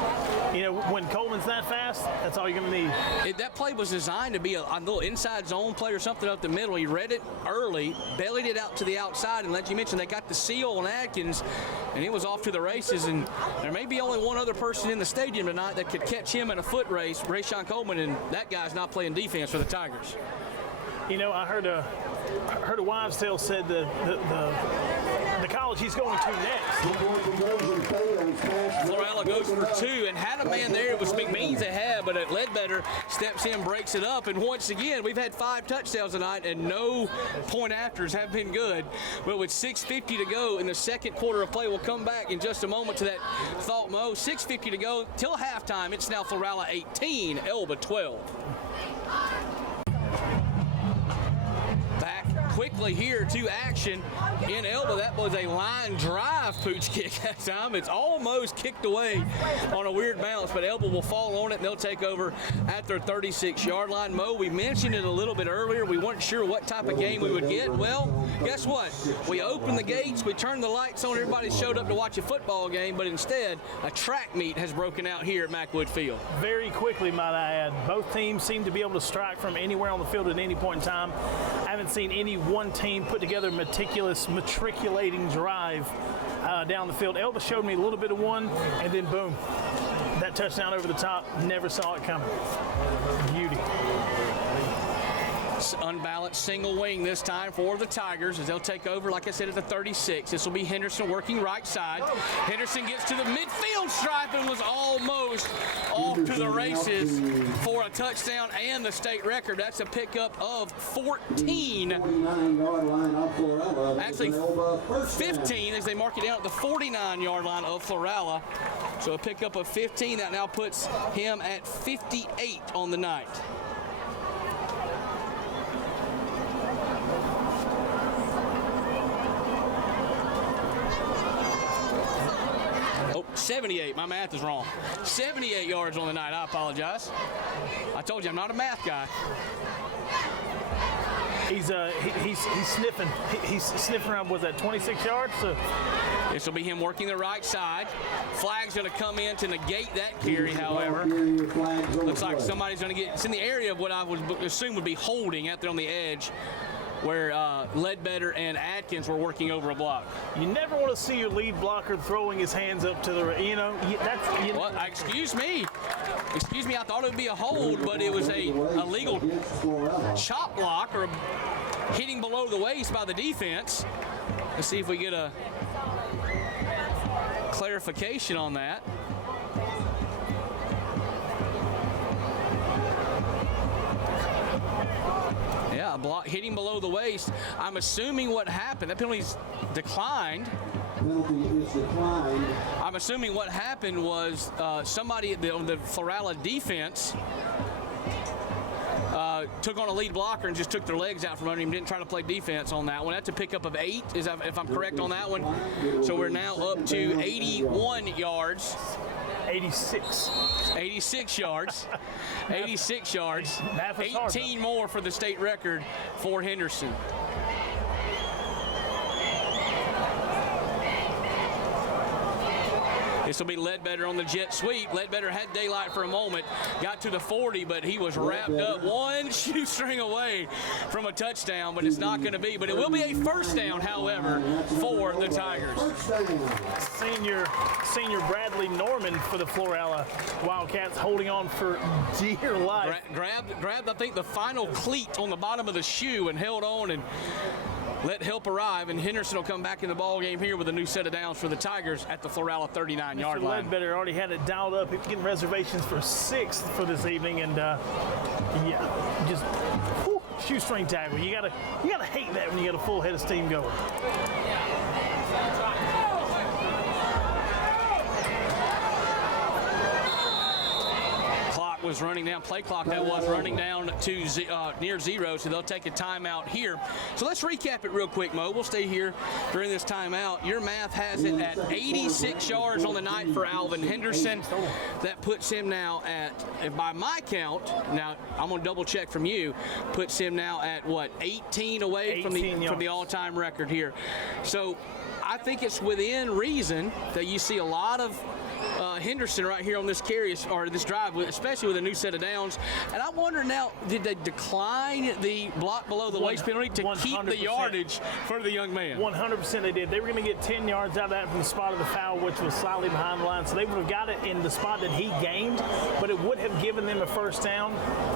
when Coleman's that fast, that's all you're going to need. That play was designed to be a little inside zone play or something up the middle. He read it early, bellied it out to the outside, and like you mentioned, they got the seal on Adkins, and it was off to the races. And there may be only one other person in the stadium tonight that could catch him in a foot race, Rayshawn Coleman, and that guy's not playing defense for the Tigers. I heard a wives' tale said the college he's going to next. Florala goes for 2 and had a man there. It was McMeans ahead, but Ledbetter steps in, breaks it up. And once again, we've had 5 touchdowns tonight, and no point afters have been good. But with 6:50 to go in the second quarter of play, we'll come back in just a moment to that thought, Mo. 6:50 to go till halftime. It's now Florala 18, Elba 12. Back quickly here to action in Elba. That was a line drive pooch kick that time. It's almost kicked away on a weird bounce, but Elba will fall on it, and they'll take over at their 36-yard line. Mo, we mentioned it a little bit earlier. We weren't sure what type of game we would get. Well, guess what? We opened the gates, we turned the lights on, everybody showed up to watch a football game, but instead, a track meet has broken out here at Macwood Field. Very quickly, might I add. Both teams seem to be able to strike from anywhere on the field at any point in time. I haven't seen any one team put together a meticulous, matriculating drive down the field. Elba showed me a little bit of one, and then boom, that touchdown over the top. Never saw it coming. Beauty. Unbalanced single wing this time for the Tigers as they'll take over, like I said, at the 36. This will be Henderson working right side. Henderson gets to the midfield stripe and was almost off to the races for a touchdown and the state record. That's a pickup of 14. Actually, 15 as they mark it down at the 49-yard line of Florala. So a pickup of 15. That now puts him at 58 on the night. 78. My math is wrong. 78 yards on the night. I apologize. I told you I'm not a math guy. He's sniffing. He's sniffing around. Was that 26 yards? So this will be him working the right side. Flag's going to come in to negate that carry, however. Looks like somebody's going to get. It's in the area of what I would assume would be holding out there on the edge, where Ledbetter and Atkins were working over a block. you never want to see your lead blocker throwing his hands up to the. What? Excuse me. Excuse me. I thought it would be a hold, but it was a legal chop block or hitting below the waist by the defense. Let's see if we get a clarification on that. Yeah, a block hitting below the waist. I'm assuming what happened. That penalty's declined. Penalty is declined. I'm assuming what happened was somebody on the Florala defense took on a lead blocker and just took their legs out from under him. Didn't try to play defense on that one. That's a pickup of 8, if I'm correct on that one. So we're now up to 81 yards. 86. 86 yards. 86 yards. 18 more for the state record for Henderson. This will be Ledbetter on the jet sweep. Ledbetter had daylight for a moment, got to the 40, but he was wrapped up one shoestring away from a touchdown, but it's not going to be. But it will be a first down, however, for the Tigers. Senior Bradley Norman for the Florala Wildcats, holding on for dear life. Grabbed, I think, the final cleat on the bottom of the shoe and held on and let help arrive, and Henderson will come back in the ball game here with a new set of downs for the Tigers at the Florala 39-yard line. Ledbetter already had it dialed up. He's getting reservations for 6th for this evening, and just shoestring tackle. You gotta hate that when you got a full head of steam going. Was running down, play clock that was running down to near 0, so they'll take a timeout here. So let's recap it real quick, Mo. We'll stay here during this timeout. Your math has it at 86 yards on the night for Alvin Henderson. That puts him now at, by my count, now I'm going to double check from you, puts him now at what, 18 away from the all-time record here. So I think it's within reason that you see a lot of Henderson right here on this carry or this drive, especially with a new set of downs. And I wonder now, did they decline the block below the waist penalty to 100%. Keep the yardage for the young man? 100% they did. They were going to get 10 yards out of that from the spot of the foul, which was slightly behind the line. So they would have got it in the spot that he gained, but it would have given them a first down.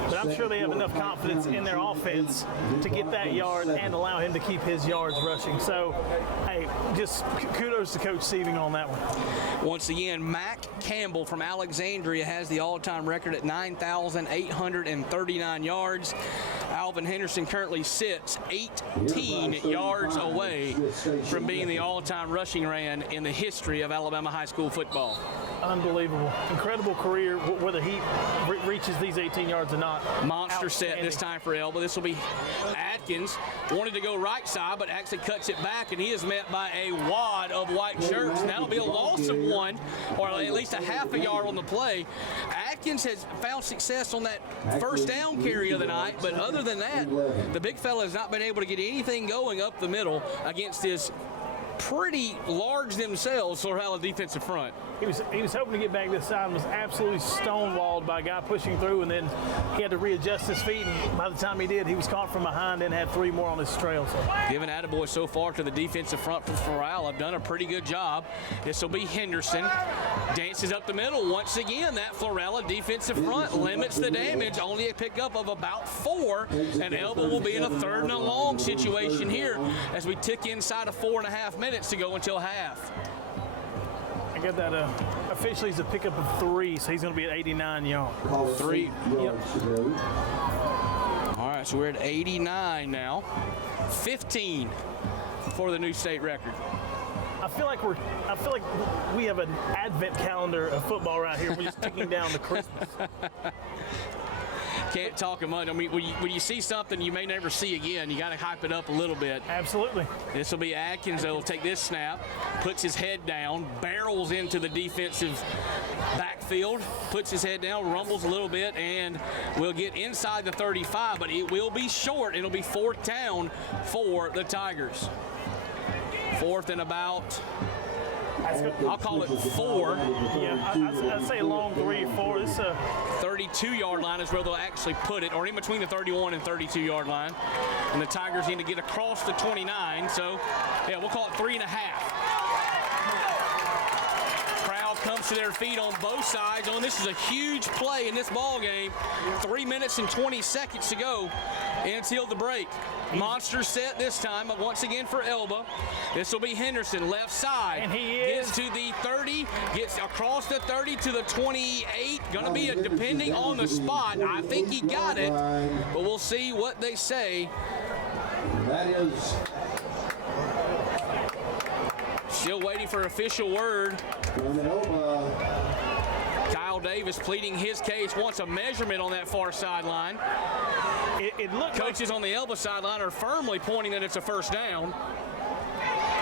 But I'm sure they have enough confidence in their offense to get that yard and allow him to keep his yards rushing. So, hey, just kudos to Coach Sieving on that one. Once again, Mac Campbell from Alexandria has the all-time record at 9,839 yards. Alvin Henderson currently sits 18 yards away from being the all-time rushing man in the history of Alabama high school football. Unbelievable. Incredible career, whether he reaches these 18 yards or not. Monster set this time for Elba. This will be Atkins. Wanted to go right side, but actually cuts it back, and he is met by a wad of white shirts. And that'll be a loss of 1, or at least a half a yard on the play. Atkins has found success on that first down carry of the night, but other than that, the big fella has not been able to get anything going up the middle against this pretty large themselves Florala defensive front. He was hoping to get back this side and was absolutely stonewalled by a guy pushing through, and then he had to readjust his feet, and by the time he did, he was caught from behind and had 3 more on his trail. So. Giving attaboy so far to the defensive front for Florala. Have done a pretty good job. This will be Henderson. Dances up the middle. Once again, that Florala defensive front limits the damage. Only a pickup of about 4, and Elba will be in a 3rd and a long situation here as we tick inside of 4.5 minutes to go until half. I got that officially is a pickup of 3, so he's going to be at 89 yards. 3. Yep. All right, so we're at 89 now. 15 for the new state record. I feel like we have an advent calendar of football right here. We're just ticking down to Christmas. can't talk him much. I mean, when you see something you may never see again, you got to hype it up a little bit. Absolutely. This will be Atkins that will take this snap, puts his head down, barrels into the defensive backfield, puts his head down, rumbles a little bit, and will get inside the 35, but it will be short. It'll be 4th down for the Tigers. 4th and about, I'll call it 4. Yeah, I'd say long 3 or 4. This is a 32-yard line is where they'll actually put it, or in between the 31 and 32-yard line. And the Tigers need to get across the 29, so yeah, we'll call it 3.5. Crowd comes to their feet on both sides. Oh, this is a huge play in this ball game. 3 minutes and 20 seconds to go until the break. Monster set this time, but once again for Elba. This will be Henderson, left side. And he gets to the 30, gets across the 30 to the 28. Gonna be depending on the spot. I think he got it, but we'll see what they say. That is still waiting for official word. Kyle Davis pleading his case, wants a measurement on that far sideline. It looked Coaches on the Elba sideline are firmly pointing that it's a 1st down.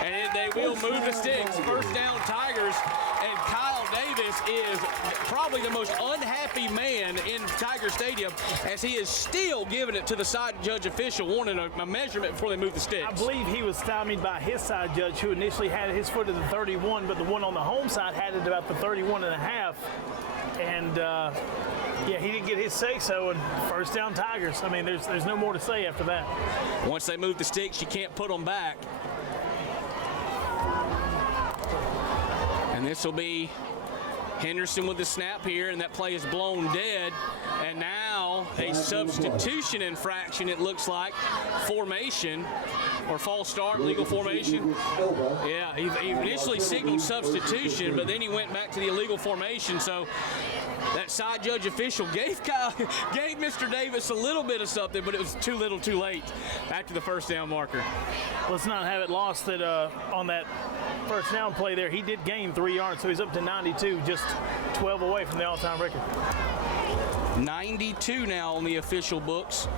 And they will move the sticks. 1st down Tigers. And Kyle Davis is probably the most unhappy man in Tiger Stadium, as he is still giving it to the side judge official, wanting a measurement before they move the sticks. I believe he was stymied by his side judge, who initially had his foot at the 31, but the one on the home side had it about the 31.5. And yeah, he didn't get his say-so, and 1st down Tigers. I mean, there's no more to say after that. Once they move the sticks, you can't put them back. And this will be Henderson with the snap here, and that play is blown dead. And now a substitution infraction, it looks like. Formation, or false start, legal formation. Yeah, he initially signaled substitution, but then he went back to the illegal formation. So that side judge official gave Mr. Davis a little bit of something, but it was too little too late after the 1st down marker. Let's not have it lost that on that 1st down play there, he did gain 3 yards, so he's up to 92, just 12 away from the all-time record. 92 now on the official books.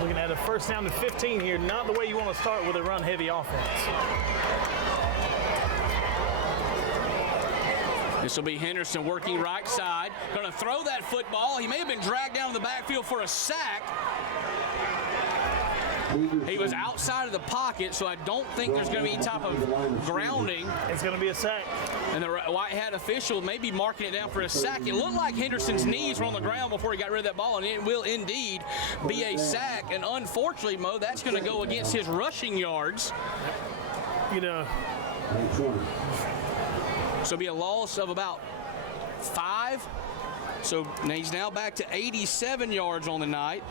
Looking at a 1st down to 15 here, not the way you want to start with a run-heavy offense. This will be Henderson working right side. Going to throw that football. He may have been dragged down to the backfield for a sack. He was outside of the pocket, so I don't think there's going to be any type of grounding. It's going to be a sack. And the white hat official may be marking it down for a sack. It looked like Henderson's knees were on the ground before he got rid of that ball, and it will indeed be a sack. And unfortunately, Mo, that's going to go against his rushing yards. You know. So it'll be a loss of about 5. So he's now back to 87 yards on the night.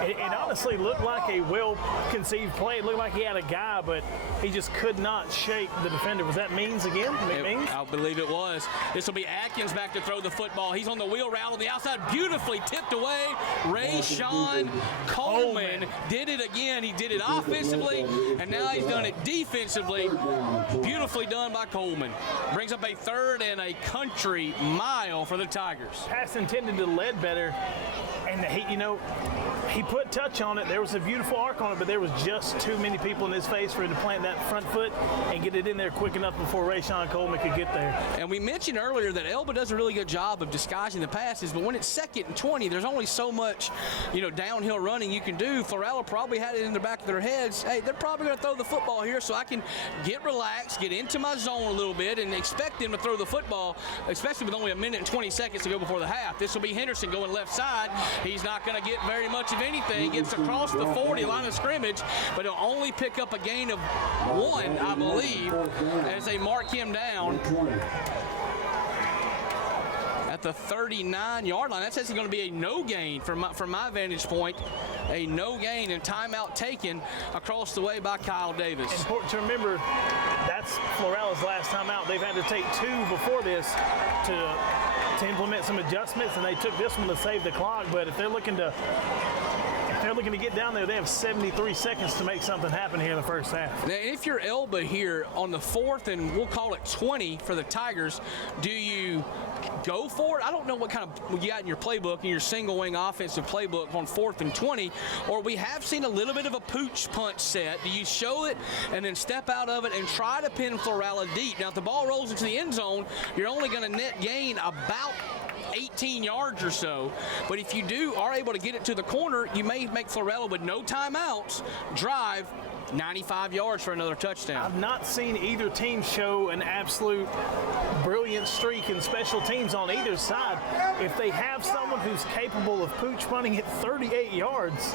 It honestly looked like a well-conceived play. It looked like he had a guy, but he just could not shake the defender. Was that Means again? Means? I believe it was. This will be Atkins back to throw the football. He's on the wheel route on the outside, beautifully tipped away. Rayshawn Coleman did it again. He did it offensively, and now he's done it defensively. Beautifully done by Coleman. Brings up a 3rd and a country mile for the Tigers. Pass intended to Ledbetter, and he put touch on it. There was a beautiful arc on it, but there was just too many people in his face for him to plant that front foot and get it in there quick enough before Rayshawn Coleman could get there. And we mentioned earlier that Elba does a really good job of disguising the passes, but when it's 2nd and 20, there's only so much, downhill running you can do. Florala probably had it in the back of their heads. Hey, they're probably going to throw the football here, so I can get relaxed, get into my zone a little bit, and expect them to throw the football, especially with only 1 minute and 20 seconds to go before the half. This will be Henderson going left side. He's not going to get very much of anything. Gets across the 40 line of scrimmage, but he'll only pick up a gain of 1, I believe, as they mark him down at the 39-yard line. That says he's going to be a no gain from my vantage point. A no gain and timeout taken across the way by Kyle Davis. Important to remember, that's Florala's last time out. They've had to take 2 before this to implement some adjustments, and they took this one to save the clock. But if they're looking to they're looking to get down there, they have 73 seconds to make something happen here in the first half. Now, if you're Elba here on the 4th and we'll call it 20 for the Tigers, do you go for it? I don't know what kind of you got in your playbook, in your single wing offensive playbook on 4th and 20, or we have seen a little bit of a pooch punch set. Do you show it and then step out of it and try to pin Florala deep? Now, if the ball rolls into the end zone, you're only going to net gain about 18 yards or so, but if you are able to get it to the corner, you may make Florala with no timeouts drive 95 yards for another touchdown. I've not seen either team show an absolute brilliant streak in special teams on either side. If they have someone who's capable of pooch punting at 38 yards,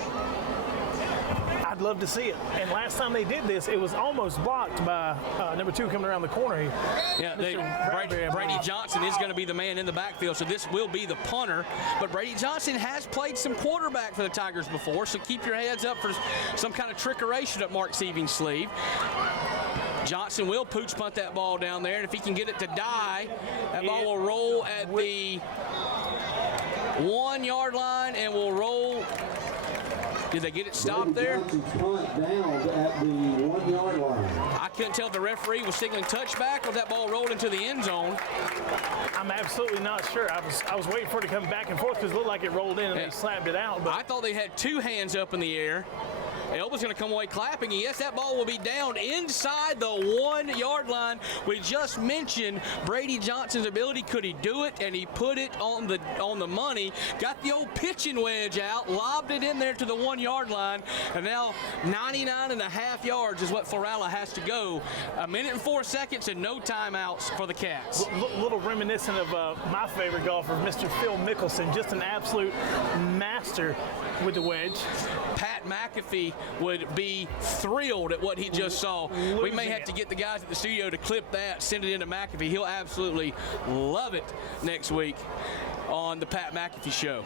I'd love to see it. And last time they did this, it was almost blocked by number 2 coming around the corner here. Yeah, Brady Johnson is going to be the man in the backfield, so this will be the punter. But Brady Johnson has played some quarterback for the Tigers before, so keep your heads up for some kind of trickeration up Mark Seaving's sleeve. Johnson will pooch punt that ball down there, and if he can get it to die, that ball will roll at the 1 yard line and will roll. Did they get it stopped there? Punt down at the 1 yard line. I couldn't tell if the referee was signaling touchback or if that ball rolled into the end zone. I'm absolutely not sure. I was waiting for it to come back and forth because it looked like it rolled in and they slapped it out. But I thought they had 2 hands up in the air. Elba's going to come away clapping, and yes, that ball will be down inside the 1 yard line. We just mentioned Brady Johnson's ability. Could he do it? And he put it on the money. Got the old pitching wedge out, lobbed it in there to the 1 yard line, and now 99.5 yards is what Florala has to go. 1 minute and 4 seconds and no timeouts for the Cats. Little reminiscent of my favorite golfer, Mr. Phil Mickelson, just an absolute master with the wedge. Pat McAfee would be thrilled at what he just saw. We may have to get the guys at the studio to clip that, send it into McAfee. He'll absolutely love it next week on the Pat McAfee Show.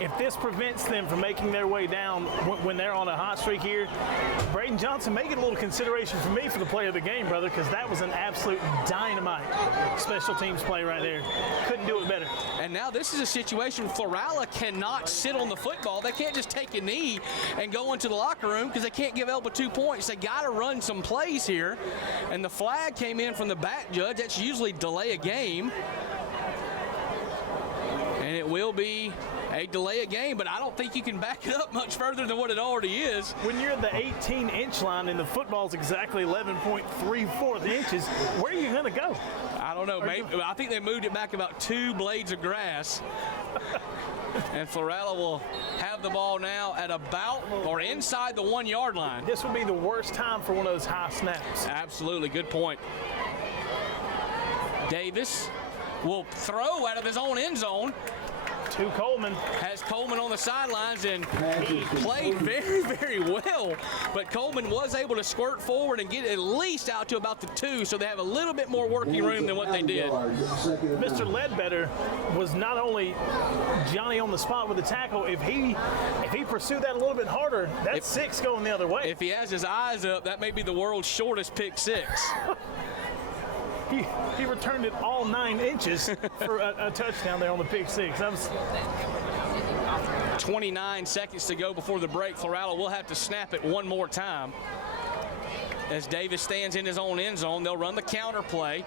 If this prevents them from making their way down when they're on a hot streak here, Braden Johnson may get a little consideration for me for the play of the game, brother, because that was an absolute dynamite special teams play right there. Couldn't do it better. And now this is a situation Florala cannot sit on the football. They can't just take a knee and go into the locker room because they can't give Elba 2 points. They got to run some plays here. And the flag came in from the back judge. That's usually delay a game. And it will be a delay a game, but I don't think you can back it up much further than what it already is. When you're at the 18-inch line and the football's exactly 11.34 inches, where are you going to go? I don't know. Maybe I think they moved it back about 2 blades of grass. And Florala will have the ball now at about or inside the 1 yard line. This would be the worst time for one of those high snaps. Absolutely. Good point. Davis will throw out of his own end zone. To Coleman. Has Coleman on the sidelines, and he played very, very well. But Coleman was able to squirt forward and get at least out to about the 2, so they have a little bit more working room than what they did. Mr. Ledbetter was not only Johnny on the spot with the tackle. If he pursued that a little bit harder, that's 6 going the other way. If he has his eyes up, that may be the world's shortest pick 6. He returned it all 9 inches for a touchdown there on the pick 6. That was 29 seconds to go before the break. Florala will have to snap it one more time. As Davis stands in his own end zone, they'll run the counter play.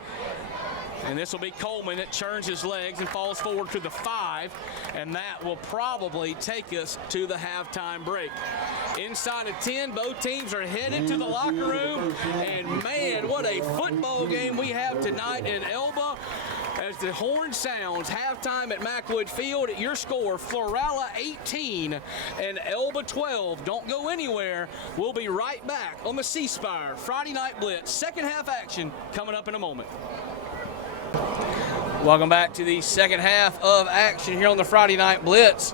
And this will be Coleman that churns his legs and falls forward to the 5. And that will probably take us to the halftime break. Inside of 10, both teams are headed to the locker room. And man, what a football game we have tonight in Elba. As the horn sounds, halftime at Macwood Field. Your score, Florala 18 and Elba 12. Don't go anywhere. We'll be right back on the C Spire Friday Night Blitz. Second half action coming up in a moment. Welcome back to the second half of action here on the Friday Night Blitz,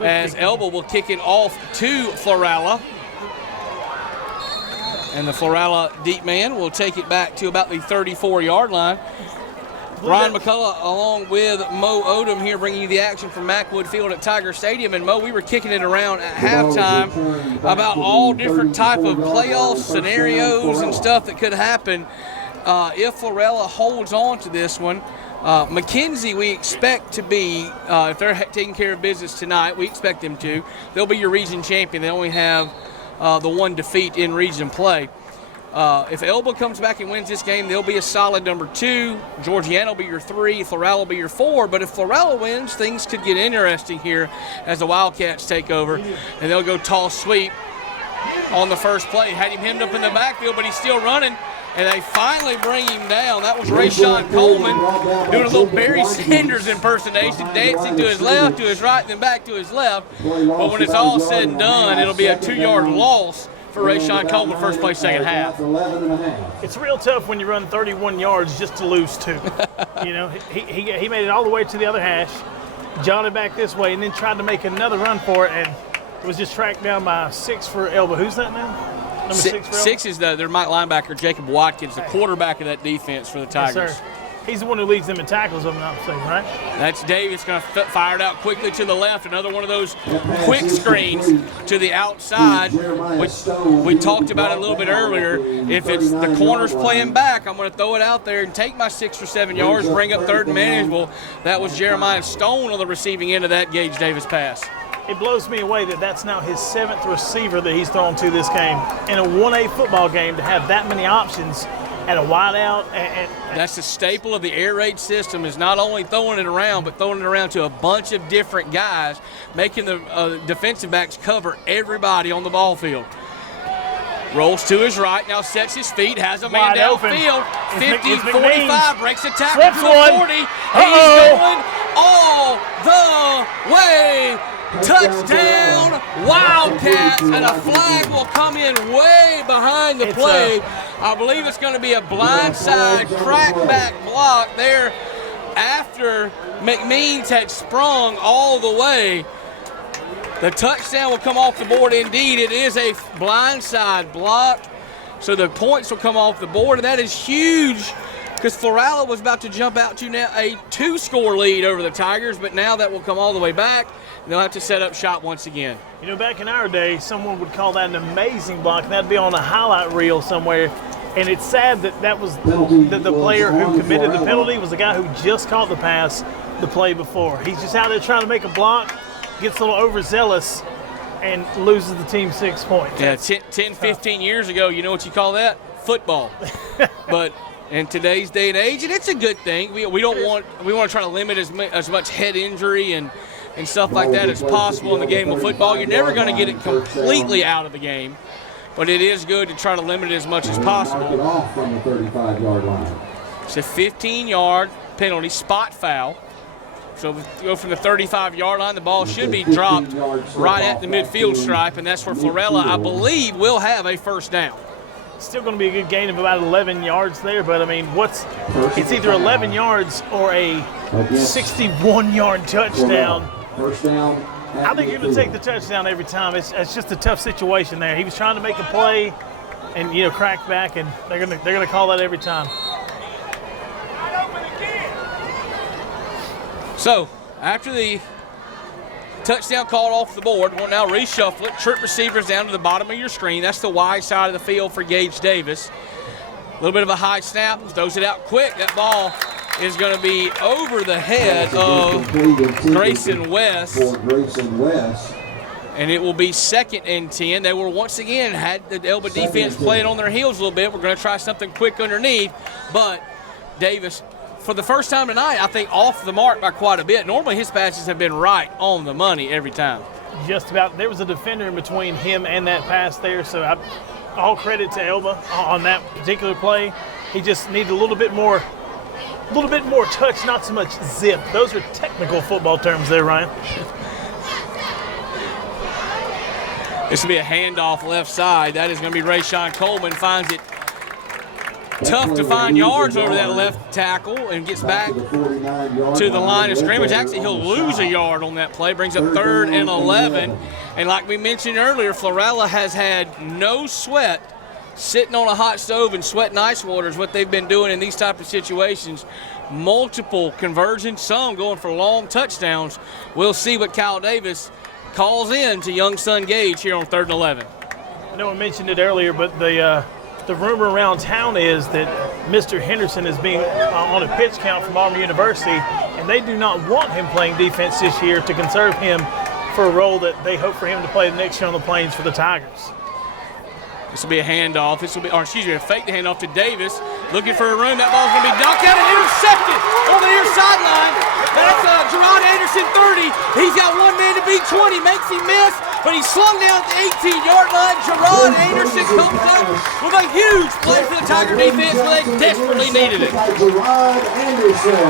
as Elba will kick it off to Florala. And the Florala deep man will take it back to about the 34-yard line. Ryan McCullough along with Mo Odom here bringing you the action from Macwood Field at Tiger Stadium. And Mo, we were kicking it around at halftime about all different type of playoff scenarios and stuff that could happen if Florala holds on to this one. McKenzie, we expect to be, if they're taking care of business tonight, we expect them to. They'll be your region champion. They only have the one defeat in region play. If Elba comes back and wins this game, they'll be a solid number 2. Georgiana will be your 3. Florala will be your 4. But if Florala wins, things could get interesting here as the Wildcats take over. And they'll go toss sweep on the first play. Had him hemmed up in the backfield, but he's still running. And they finally bring him down. That was Rayshawn Coleman doing a little Barry Sanders impersonation, dancing to his left, to his right, and then back to his left. But when it's all said and done, it'll be a 2-yard loss for Rayshawn Coleman, first play, second half. It's real tough when you run 31 yards just to lose 2. You know, he made it all the way to the other hash, jotted back this way, and then tried to make another run for it, and it was just tracked down by 6 for Elba. Who's that now? Number 6 for Elba? 6 is their linebacker, Jacob Watkins, the quarterback of that defense for the Tigers. Yes, sir. He's the one who leads them in tackles, if I'm not mistaken, right? That's Davis going to fire it out quickly to the left. Another one of those quick screens to the outside, which we talked about it a little bit earlier. If it's the corners playing back, I'm going to throw it out there and take my 6 or 7 yards, bring up 3rd and manageable. That was Jeremiah Stone on the receiving end of that Gage Davis pass. It blows me away that that's now his 7th receiver that he's thrown to this game. In a 1A football game, to have that many options and a wide out. That's the staple of the air raid system, is not only throwing it around, but throwing it around to a bunch of different guys, making the defensive backs cover everybody on the ball field. Rolls to his right, now sets his feet, has a man downfield. 50, 45, breaks the tackle to the 40. He's going all the way. Touchdown, Wildcats, and a flag will come in way behind the play. I believe it's going to be a blindside crackback block there after McMeans had sprung all the way. The touchdown will come off the board. Indeed, it is a blindside block, so the points will come off the board, and that is huge because Florala was about to jump out to now a 2-score lead over the Tigers, but now that will come all the way back. They'll have to set up shop once again. You know, back in our day, someone would call that an amazing block, and that'd be on a highlight reel somewhere. And it's sad that that was the player who committed the penalty was the guy who just caught the pass the play before. He's just out there trying to make a block, gets a little overzealous, and loses the team 6 points. Yeah, 10, 15 years ago, you know what you call that? Football. But in today's day and age, and it's a good thing. We want to try to limit as much head injury and stuff like that as possible in the game of football. You're never going to get it completely out of the game, but it is good to try to limit it as much as possible. Off from the 35-yard line. It's a 15-yard penalty, spot foul. So if we go from the 35-yard line, the ball should be dropped right at the midfield stripe, and that's where Florala, I believe, will have a first down. Still going to be a good gain of about 11 yards there, but I mean, it's either 11 yards or a 61-yard touchdown. First down. I think he would take the touchdown every time. It's just a tough situation there. He was trying to make a play and, crack back, and they're gonna call that every time. So after the touchdown called off the board, we'll now reshuffle it. Trip receivers down to the bottom of your screen. That's the wide side of the field for Gage Davis. A little bit of a high snap, throws it out quick. That ball is going to be over the head of Grayson West. And it will be 2nd and 10. They were once again had the Elba defense playing on their heels a little bit. We're going to try something quick underneath, but Davis, for the first time tonight, I think off the mark by quite a bit. Normally his passes have been right on the money every time. Just about. There was a defender in between him and that pass there, so all credit to Elba on that particular play. He just needed a little bit more touch, not so much zip. Those are technical football terms there, Ryan. This will be a handoff left side. That is going to be Rayshawn Coleman. Finds it tough to find yards over that left tackle and gets back to the line of scrimmage. Actually, he'll lose a yard on that play. Brings up 3rd and 11. And like we mentioned earlier, Florala has had no sweat. Sitting on a hot stove and sweating ice water is what they've been doing in these type of situations. Multiple conversions, some going for long touchdowns. We'll see what Kyle Davis calls in to young son Gage here on 3rd and 11. I know I mentioned it earlier, but the rumor around town is that Mr. Henderson is being on a pitch count from Auburn University, and they do not want him playing defense this year to conserve him for a role that they hope for him to play the next year on the Plains for the Tigers. This will be a handoff. This will be, or excuse me, a fake the handoff to Davis. Looking for a room. That ball's going to be dunked out and intercepted on the near sideline. That's Gerard Anderson, 30. He's got one man to beat 20. Makes him miss, but he's slung down at the 18-yard line. Gerard Anderson comes up with a huge play for the Tiger defense where they desperately needed it. Gerard Henderson.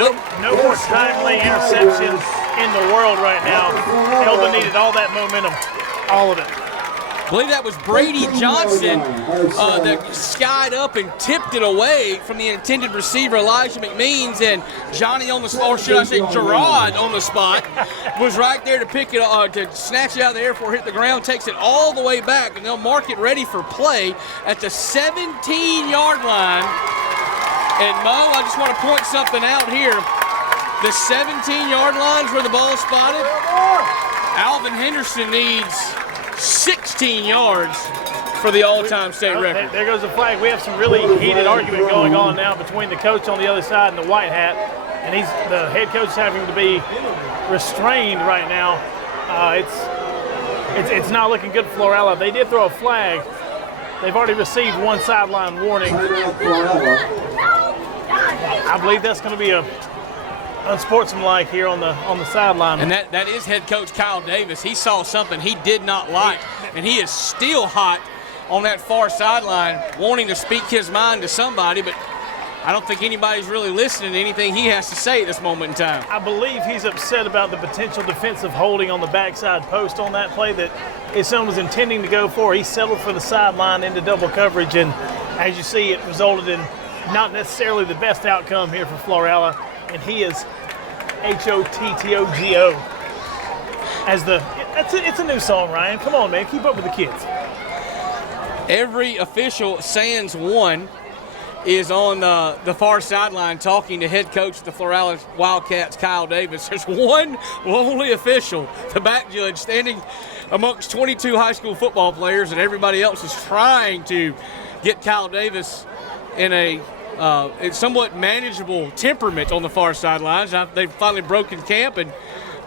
No more timely interceptions in the world right now. Elba needed all that momentum, all of it. I believe that was Brady Johnson that skied up and tipped it away from the intended receiver, Elijah McMeans, and Johnny on the spot, or should I say Gerard on the spot, was right there to pick it, to snatch it out of the air before it hit the ground, takes it all the way back, and they'll mark it ready for play at the 17-yard line. And Mo, I just want to point something out here. The 17-yard line is where the ball is spotted. Alvin Henderson needs 16 yards for the all-time state record. There goes the flag. We have some really heated argument going on now between the coach on the other side and the white hat, and the head coach is having to be restrained right now. It's not looking good for Florala. They did throw a flag. They've already received one sideline warning. I believe that's going to be a unsportsmanlike here on the sideline. And that is head coach Kyle Davis. He saw something he did not like, and he is still hot on that far sideline, wanting to speak his mind to somebody, but I don't think anybody's really listening to anything he has to say at this moment in time. I believe he's upset about the potential defensive holding on the backside post on that play that his son was intending to go for. He settled for the sideline into double coverage, and as you see, it resulted in not necessarily the best outcome here for Florala, and he is HOTTOGO. It's a new song, Ryan. Come on, man, keep up with the kids. Every official sans one is on the far sideline talking to head coach of the Florala Wildcats, Kyle Davis. There's one lonely official, the back judge, standing amongst 22 high school football players, and everybody else is trying to get Kyle Davis in a somewhat manageable temperament on the far sidelines. They've finally broken camp, and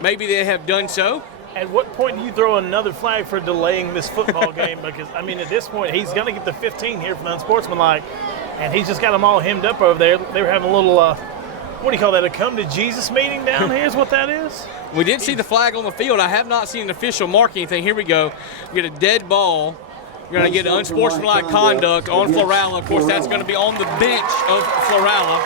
maybe they have done so. At what point do you throw another flag for delaying this football game? Because, I mean, at this point, he's going to get the 15 here from the unsportsmanlike, and he's just got them all hemmed up over there. They were having a little, what do you call that, a come-to-Jesus meeting down here is what that is? We did see the flag on the field. I have not seen an official mark anything. Here we go. We get a dead ball. We're going to get unsportsmanlike conduct on Florala. Of course, that's going to be on the bench of Florala.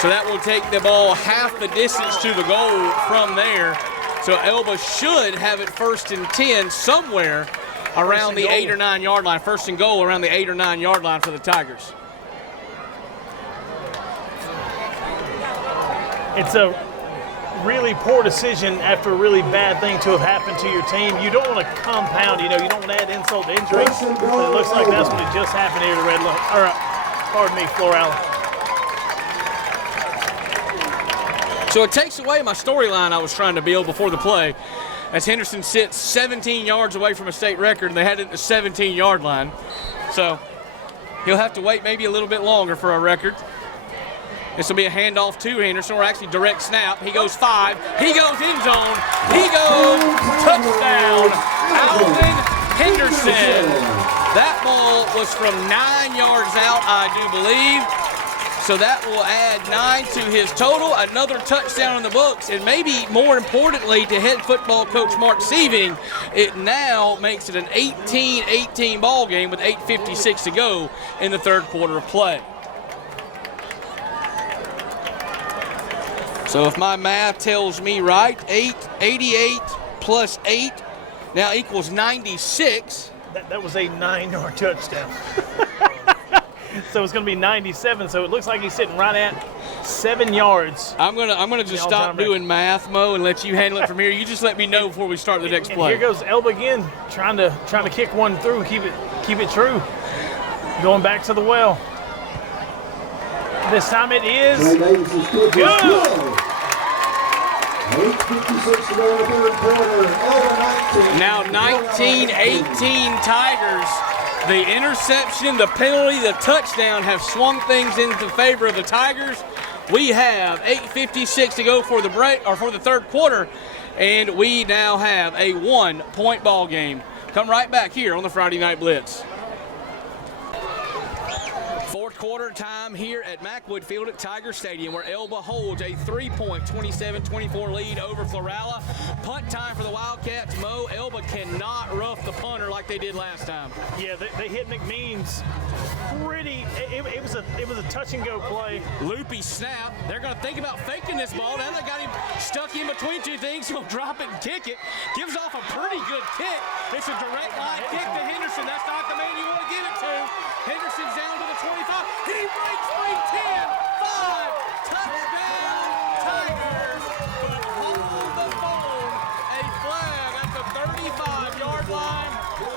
So that will take the ball half the distance to the goal from there. So Elba should have it 1st and 10 somewhere around the 8 or 9 yard line. 1st and goal around the 8 or 9 yard line for the Tigers. It's a really poor decision after a really bad thing to have happened to your team. You don't want to compound, you don't want to add insult to injury. But it looks like that's what it just happened here to Florala. So it takes away my storyline I was trying to build before the play, as Henderson sits 17 yards away from a state record, and they had it at the 17-yard line. So he'll have to wait maybe a little bit longer for a record. This will be a handoff to Henderson, or actually direct snap. He goes 5. He goes end zone. He goes touchdown. Alvin Henderson. That ball was from 9 yards out, I do believe. So that will add 9 to his total. Another touchdown in the books. And maybe more importantly to head football coach Mark Sieving, it now makes it an 18-18 ball game with 8:56 to go in the third quarter of play. So if my math tells me right, 88 plus 8 now equals 96. That was a 9-yard touchdown. So it's going to be 97. So it looks like he's sitting right at 7 yards. I'm gonna just stop doing math, Mo, and let you handle it from here. You just let me know before we start the next play. Here goes Elba again, trying to kick one through, keep it true. Going back to the well. This time it is good. 8:56 to go in the third quarter. Elba 19. Now 19-18 Tigers. The interception, the penalty, the touchdown have swung things into favor of the Tigers. We have 8:56 to go for the break, or for the third quarter, and we now have a 1-point ball game. Come right back here on the Friday Night Blitz. Fourth quarter time here at Macwood Field at Tiger Stadium, where Elba holds a 3-point 27-24 lead over Florala. Punt time for the Wildcats. Mo, Elba cannot rough the punter like they did last time. Yeah, they hit McMeans pretty. It was a touch and go play. Loopy snap. They're going to think about faking this ball. Now they got him stuck in between two things. He'll drop it and kick it. Gives off a pretty good kick. It's a direct line kick to Henderson. That's not the man you want to give it to. Henderson's down to the 25. He breaks free. 10, 5. Touchdown, Tigers. But hold the phone. A flag at the 35-yard line.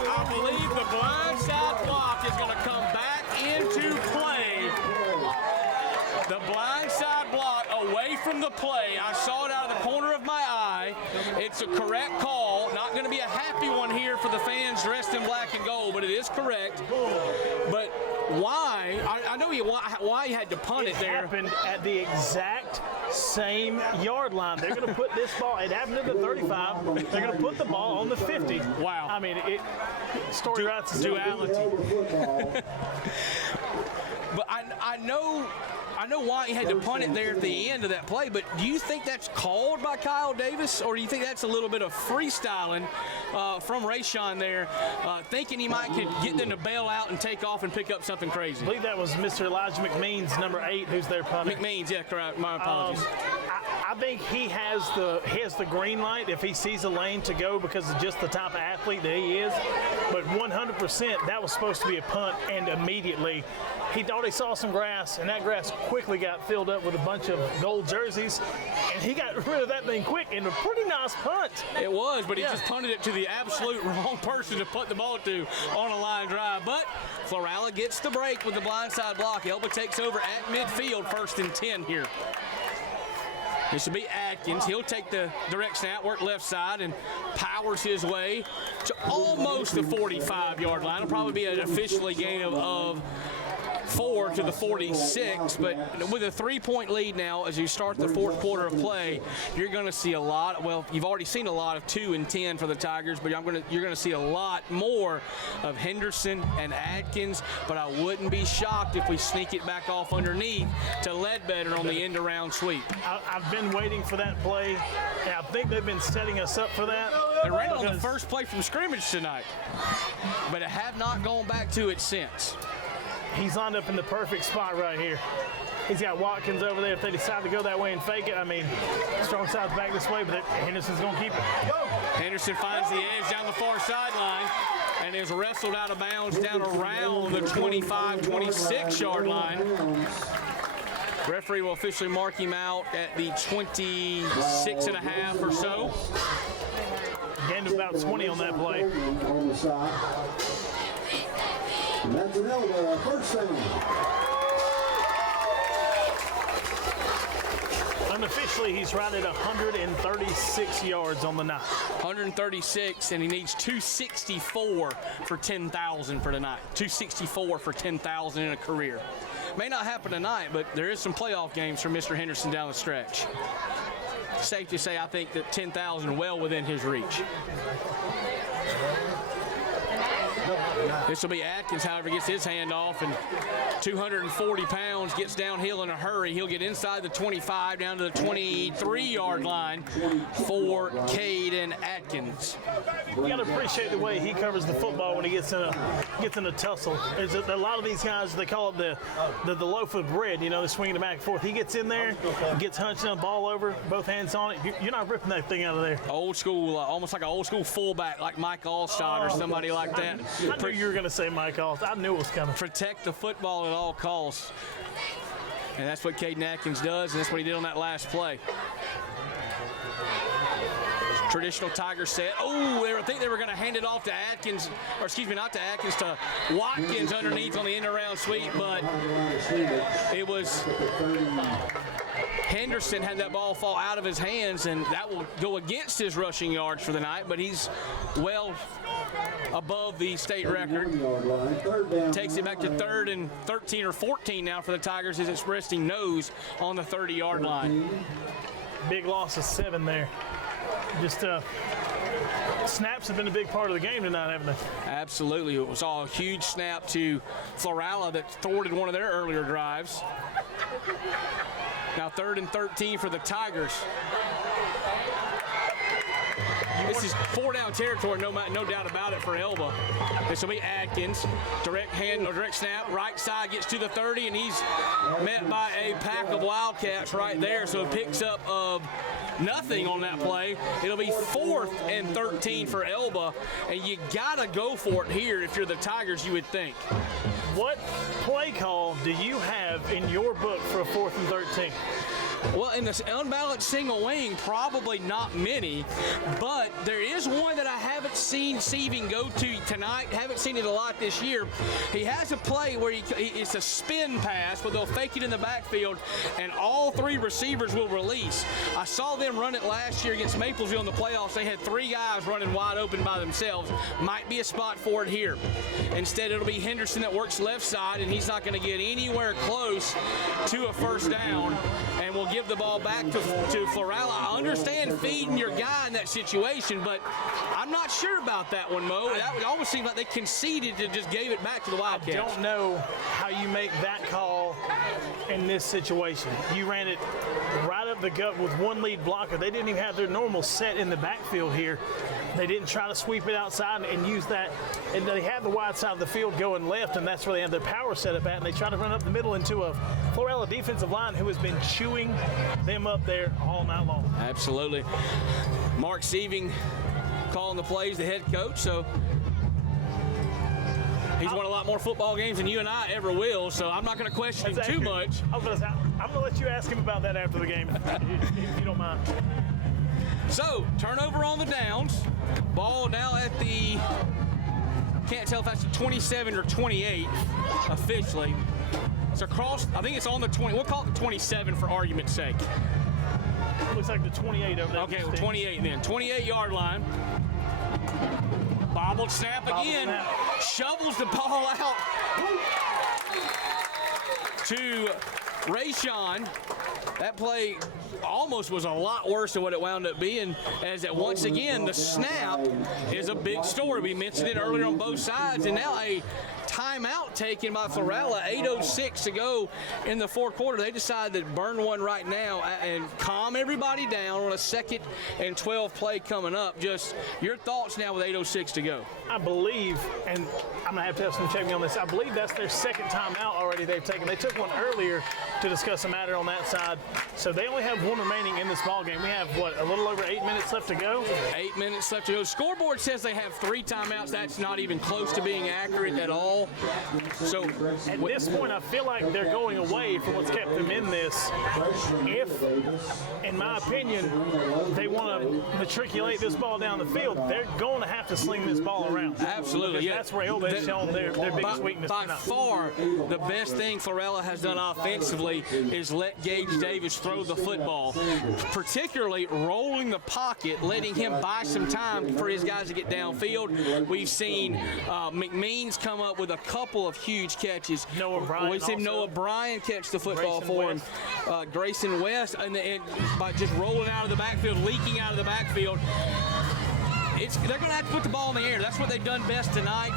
I believe the blindside block is going to come back into play. The blindside block away from the play. I saw it out of the corner of my eye. It's a correct call. Not going to be a happy one here for the fans dressed in black and gold, but it is correct. But why? I know why he had to punt it there. It happened at the exact same yard line. They're going to put this ball. It happened at the 35. They're going to put the ball on the 50. Wow. I mean, story writes duality. But I know why he had to punt it there at the end of that play, but do you think that's called by Kyle Davis, or do you think that's a little bit of freestyling from Rayshon there, thinking he might could get them to bail out and take off and pick up something crazy? I believe that was Mr. Elijah McMeans, number 8, who's there punting. McMeans, yeah, correct. My apologies. I think he has the green light if he sees a lane to go because of just the type of athlete that he is. But 100%, that was supposed to be a punt, and immediately he thought he saw some grass, and that grass quickly got filled up with a bunch of gold jerseys, and he got rid of that thing quick, and a pretty nice punt. It was, but he just punted it to the absolute wrong person to put the ball to on a line drive. But Florala gets the break with the blindside block. Elba takes over at midfield, 1st and 10 here. This will be Atkins. He'll take the direct snap, work left side, and powers his way to almost the 45-yard line. It'll probably be an officially gain of 4 to the 46, but with a 3-point lead now as you start the fourth quarter of play, you're going to see a lot. Well, you've already seen a lot of 2 and 10 for the Tigers, but you're going to see a lot more of Henderson and Atkins. But I wouldn't be shocked if we sneak it back off underneath to Ledbetter on the end-around sweep. I've been waiting for that play, and I think they've been setting us up for that. They ran on the first play from scrimmage tonight, but it have not gone back to it since. He's lined up in the perfect spot right here. He's got Watkins over there. If they decide to go that way and fake it, I mean, strong side's back this way, but Henderson's going to keep it. Henderson finds the edge down the far sideline and is wrestled out of bounds down around the 25-26-yard line. Referee will officially mark him out at the 26.5 or so. Gained about 20 on that play. That's an Elba first down. Unofficially, he's right at 136 yards on the night. 136, and he needs 264 for 10,000 for tonight. 264 for 10,000 in a career. May not happen tonight, but there is some playoff games for Mr. Henderson down the stretch. Safe to say, I think that 10,000 well within his reach. This will be Atkins, however, gets his hand off, and 240 pounds, gets downhill in a hurry. He'll get inside the 25, down to the 23-yard line for Caden Atkins. You got to appreciate the way he covers the football when he gets in a tussle. There's a lot of these guys, they call it the loaf of bread. You know, they're swinging it back and forth. He gets in there, gets hunched on the ball over, both hands on it. You're not ripping that thing out of there. Old school, almost like an old school fullback, like Mike Allstott or somebody like that. I knew you were going to say Mike Allstott. I knew it was coming. Protect the football at all costs. And that's what Caden Atkins does, and that's what he did on that last play. Traditional Tiger set. Oh, I think they were going to hand it off to Atkins, or excuse me, not to Atkins, to Watkins underneath on the end around sweep, but it was Henderson had that ball fall out of his hands, and that will go against his rushing yards for the night, but he's well above the state record. 1-yard line. Third down. Takes it back to 3rd and 13 or 14 now for the Tigers as it's resting nose on the 30-yard line. Big loss of 7 there. Just snaps have been a big part of the game tonight, haven't they? Absolutely. It was all a huge snap to Florala that thwarted one of their earlier drives. Now 3rd and 13 for the Tigers. This is 4-down territory, no doubt about it for Elba. This will be Atkins. Direct snap, right side gets to the 30, and he's met by a pack of Wildcats right there. So it picks up nothing on that play. It'll be 4th and 13 for Elba, and you gotta go for it here if you're the Tigers, you would think. What play call do you have in your book for a 4th and 13? Well, in this unbalanced single wing, probably not many, but there is one that I haven't seen Seaving go to tonight. Haven't seen it a lot this year. He has a play where it's a spin pass, but they'll fake it in the backfield, and all 3 receivers will release. I saw them run it last year against Maplesville in the playoffs. They had 3 guys running wide open by themselves. Might be a spot for it here. Instead, it'll be Henderson that works left side, and he's not going to get anywhere close to a first down, and we'll give the ball back to Florala. I understand feeding your guy in that situation, but I'm not sure about that one, Mo. That would almost seem like they conceded and just gave it back to the Wildcats. I don't know how you make that call in this situation. You ran it right up the gut with 1 lead blocker. They didn't even have their normal set in the backfield here. They didn't try to sweep it outside and use that. And they had the wide side of the field going left, and that's where they have their power set up at. And they try to run up the middle into a Florala defensive line who has been chewing them up there all night long. Absolutely. Mark Seaving calling the plays, the head coach, so he's won a lot more football games than you and I ever will, so I'm not going to question him too much. I'm going to let you ask him about that after the game, if you don't mind. So, turnover on the downs. Ball now at the, can't tell if that's the 27 or 28 officially. It's across, I think it's on the 20, we'll call it the 27 for argument's sake. Looks like the 28 over there. Okay, well, 28 then. 28-yard line. Bobbled snap again. Shovels the ball out to Rayshawn. That play almost was a lot worse than what it wound up being, as that once again the snap is a big story. We mentioned it earlier on both sides, and now a timeout taken by Florala. 8:06 to go in the 4th quarter. They decided to burn one right now and calm everybody down on a 2nd and 12 play coming up. Just your thoughts now with 8:06 to go. I believe, and I'm going to have some check me on this, I believe that's their 2nd timeout already they've taken. They took one earlier to discuss a matter on that side. So they only have one remaining in this ball game. We have, what, a little over 8 minutes left to go? 8 minutes left to go. Scoreboard says they have 3 timeouts. That's not even close to being accurate at all. So at this point, I feel like they're going away from what's kept them in this. If, in my opinion, they want to matriculate this ball down the field, they're going to have to sling this ball around. Absolutely. Yeah. That's where Elba has shown their biggest weakness. By far, the best thing Florala has done offensively is let Gage Davis throw the football, particularly rolling the pocket, letting him buy some time for his guys to get downfield. We've seen McMeans come up with a couple of huge catches. We've seen Noah Bryan catch the football for him. Grayson West, and by just rolling out of the backfield, leaking out of the backfield. They're going to have to put the ball in the air. That's what they've done best tonight.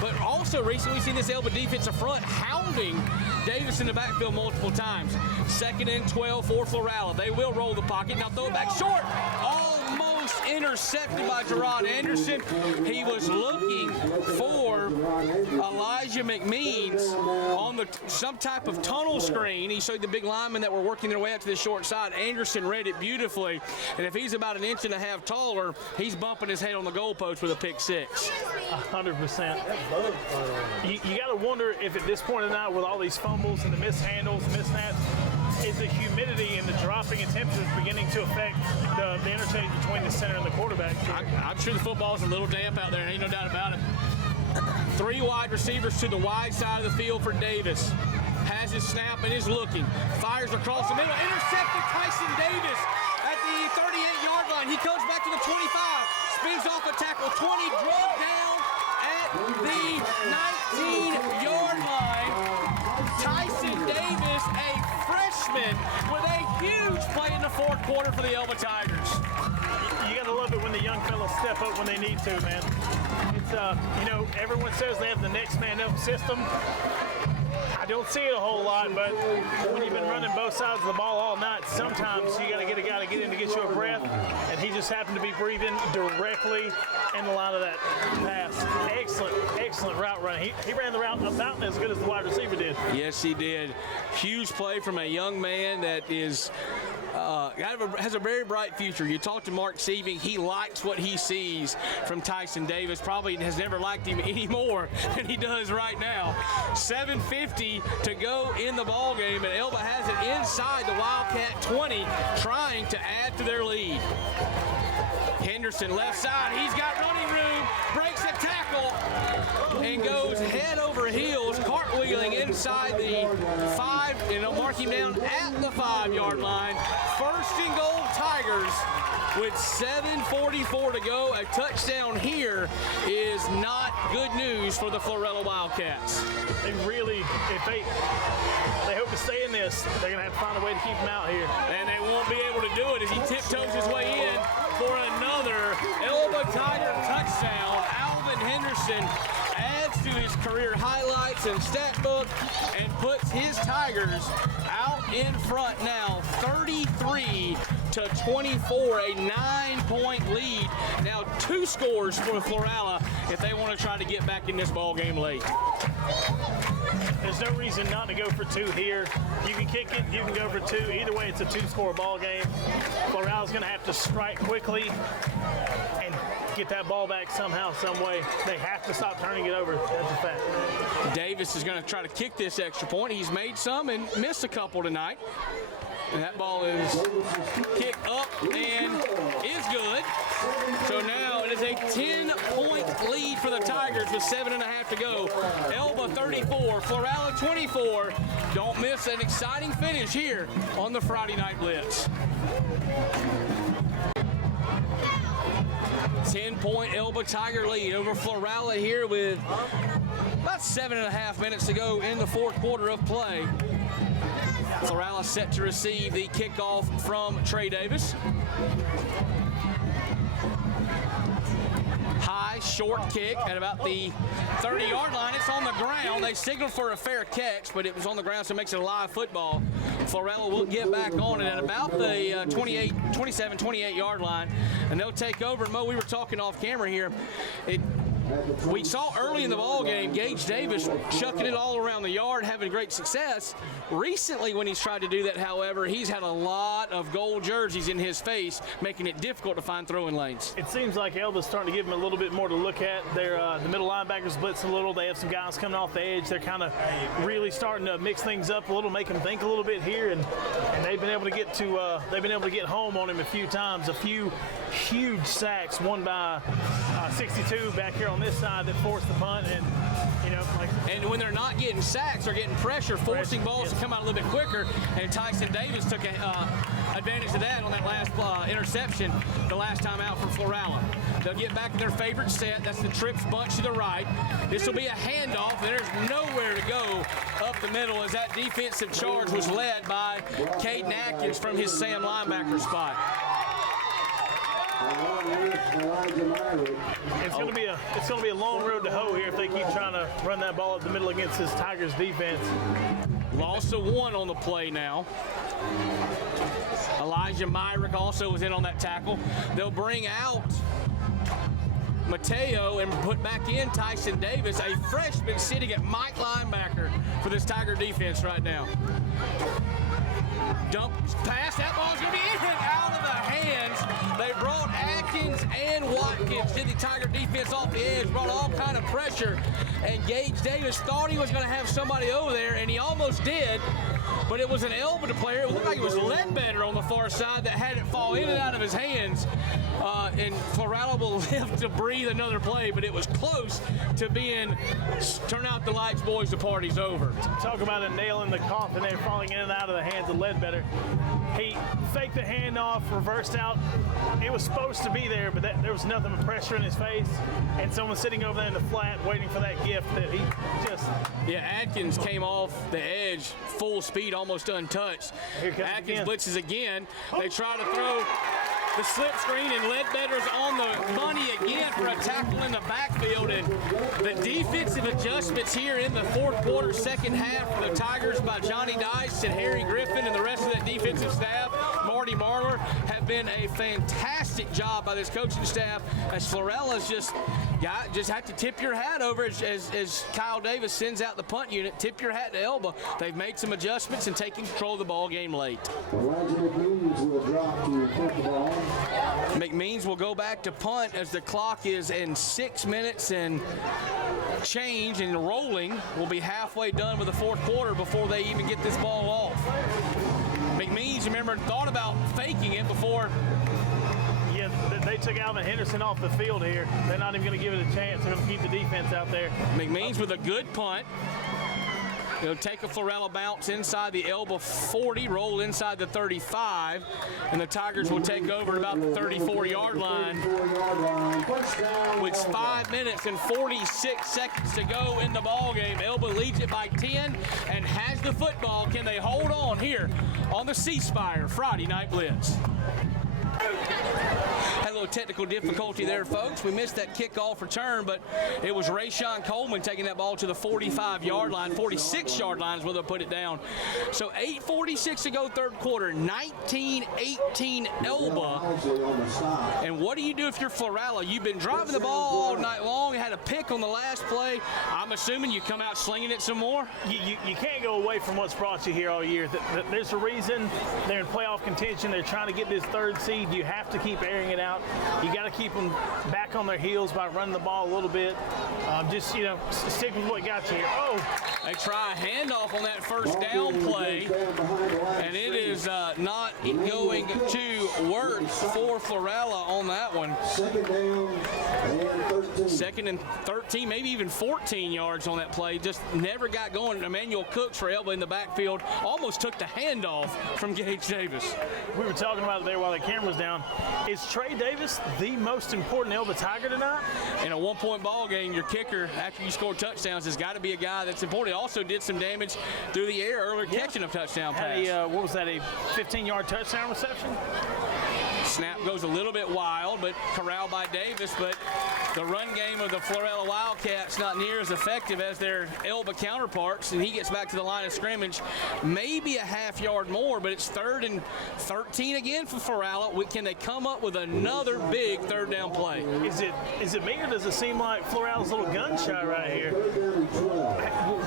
But also recently we've seen this Elba defensive front hounding Davis in the backfield multiple times. 2nd and 12 for Florala. They will roll the pocket. Now throw it back short. Almost intercepted by Gerard Anderson. He was looking for Elijah McMeans on some type of tunnel screen. He showed the big linemen that were working their way out to the short side. Anderson read it beautifully. And if he's about 1.5 inches taller, he's bumping his head on the goalpost with a pick 6. 100%. You got to wonder if at this point in the night, with all these fumbles and the mishandles, misnaps, is the humidity and the dropping in temperatures beginning to affect the interchange between the center and the quarterback? I'm sure the football's a little damp out there, ain't no doubt about it. 3 wide receivers to the wide side of the field for Davis. Has his snap and is looking. Fires across the middle. Intercepted Tyson Davis at the 38-yard line. He comes back to the 25. Spins off a tackle. 20, drug the 19-yard line. Tyson Davis, a freshman, with a huge play in the fourth quarter for the Elba Tigers. You got to love it when the young fellas step up when they need to, man. It's, you know, everyone says they have the next man up system. I don't see it a whole lot, but when you've been running both sides of the ball all night, sometimes you got to get a guy to get in to get you a breath, and he just happened to be breathing directly in the line of that pass. Excellent route run. He ran the route about as good as the wide receiver did. Yes, he did. Huge play from a young man that is has a very bright future. You talk to Mark Sieving, he likes what he sees from Tyson Davis. Probably has never liked him any more than he does right now. 7:50 to go in the ball game, and Elba has it inside the Wildcat 20, trying to add to their lead. Henderson left side, he's got running room, breaks a tackle, and goes head over heels, cartwheeling inside the 5, and they'll mark him down at the 5-yard line. First and goal, Tigers, with 7:44 to go. A touchdown here is not good news for the Florala Wildcats. They really, if they hope to stay in this, they're going to have to find a way to keep him out here. And they won't be able to do it as he tiptoes his way in for another Elba Tiger touchdown. Alvin Henderson adds to his career highlights and stat book and puts his Tigers out in front now, 33-24, a 9-point lead. Now 2 scores for Florala if they want to try to get back in this ball game late. There's no reason not to go for 2 here. You can kick it, you can go for 2. Either way, it's a 2-score ball game. Florala's going to have to strike quickly and get that ball back somehow, some way. They have to stop turning it over. That's a fact. Davis is going to try to kick this extra point. He's made some and missed a couple tonight. And that ball is kicked up and is good. So now it is a 10-point lead for the Tigers with 7.5 to go. Elba 34, Florala 24. Don't miss an exciting finish here on the Friday Night Blitz. 10-point Elba Tiger lead over Florala here with about 7.5 minutes to go in the fourth quarter of play. Florala set to receive the kickoff from Trey Davis. High, short kick at about the 30-yard line. It's on the ground. They signaled for a fair catch, but it was on the ground, so it makes it a live football. Florala will get back on it at about the 27, 28-yard line, and they'll take over. And Mo, we were talking off camera here. We saw early in the ball game Gage Davis chucking it all around the yard, having great success. Recently, when he's tried to do that, however, he's had a lot of gold jerseys in his face, making it difficult to find throwing lanes. It seems like Elba's starting to give him a little bit more to look at. They're the middle linebackers blitz a little. They have some guys coming off the edge. They're kind of really starting to mix things up a little, make them think a little bit here, and they've been able to get to home on him a few times. A few huge sacks, one by 62 back here on this side that forced the punt, and and when they're not getting sacks, they're getting pressure, forcing balls to come out a little bit quicker. And Tyson Davis took advantage of that on that last interception the last time out for Florala. They'll get back to their favorite set. That's the trips bunch to the right. This will be a handoff, and there's nowhere to go up the middle as that defensive charge was led by Caden Atkins from his Sam linebacker spot. It's going to be a long road to hoe here if they keep trying to run that ball up the middle against this Tigers defense. Loss of 1 on the play now. Elijah Myrick also was in on that tackle. They'll bring out Mateo and put back in Tyson Davis, a freshman sitting at Mike linebacker for this Tiger defense right now. Dump pass, that ball's going to be in out of the hands. They brought Atkins and Watkins to the Tiger defense off the edge, brought all kind of pressure, and Gage Davis thought he was going to have somebody over there, and he almost did, but it was an Elba player. It looked like it was Ledbetter on the far side that had it fall in and out of his hands. And Florala will live to breathe another play, but it was close to being turn out the lights, boys, the party's over. Talk about a nail in the coffin there, falling in and out of the hands of Ledbetter. He faked the handoff, reversed out. It was supposed to be there, but there was nothing but pressure in his face, and someone sitting over there in the flat waiting for that gift that he just... Yeah, Atkins came off the edge, full speed, almost untouched. Atkins blitzes again. They try to throw the slip screen, and Ledbetter's on the money again for a tackle in the backfield. And the defensive adjustments here in the fourth quarter, second half for the Tigers by Johnny Dice and Harry Griffin and the rest of that defensive staff, Marty Marler, have been a fantastic job by this coaching staff, as Florala's just have to tip your hat over as Kyle Davis sends out the punt unit. Tip your hat to Elba. They've made some adjustments and taken control of the ball game late. McMeans will drop to punt the ball. McMeans will go back to punt as the clock is in 6 minutes and change and rolling. We'll be halfway done with the fourth quarter before they even get this ball off. McMeans, remember, thought about faking it before. Yeah, they took Alvin Henderson off the field here. They're not even going to give it a chance. They're going to keep the defense out there. McMeans with a good punt. He'll take a Florala bounce inside the Elba 40, roll inside the 35, and the Tigers will take over at about the 34-yard line. With 5 minutes and 46 seconds to go in the ball game, Elba leads it by 10 and has the football. Can they hold on here on the C Spire Friday Night Blitz? Had a little technical difficulty there, folks. We missed that kickoff return, but it was Rayshon Coleman taking that ball to the 45-yard line, 46-yard line is where they'll put it down. So 8:46 to go, third quarter, 19-18 Elba. And what do you do if you're Florala? You've been driving the ball all night long, had a pick on the last play. I'm assuming you come out slinging it some more? You can't go away from what's brought you here all year. There's a reason they're in playoff contention. They're trying to get this third seed. You have to keep airing it out. You got to keep them back on their heels by running the ball a little bit. Just, stick with what got you here. Oh! They try a handoff on that first down play, and it is not going to work for Florala on that one. Second and 13, maybe even 14 yards on that play. Just never got going. Emmanuel Cooks for Elba in the backfield almost took the handoff from Gage Davis. We were talking about it there while the camera was down. Is Trey Davis the most important Elba Tiger tonight? In a one-point ball game, your kicker, after you score touchdowns, has got to be a guy that's important. Also did some damage through the air earlier, catching a touchdown pass. What was that, a 15-yard touchdown reception? Snap goes a little bit wild, but corralled by Davis. But the run game of the Florala Wildcats not near as effective as their Elba counterparts, and he gets back to the line of scrimmage, maybe a half yard more, but it's 3rd and 13 again for Florala. Can they come up with another big third down play? Is it me, or does it seem like Florala's a little gun shy right here?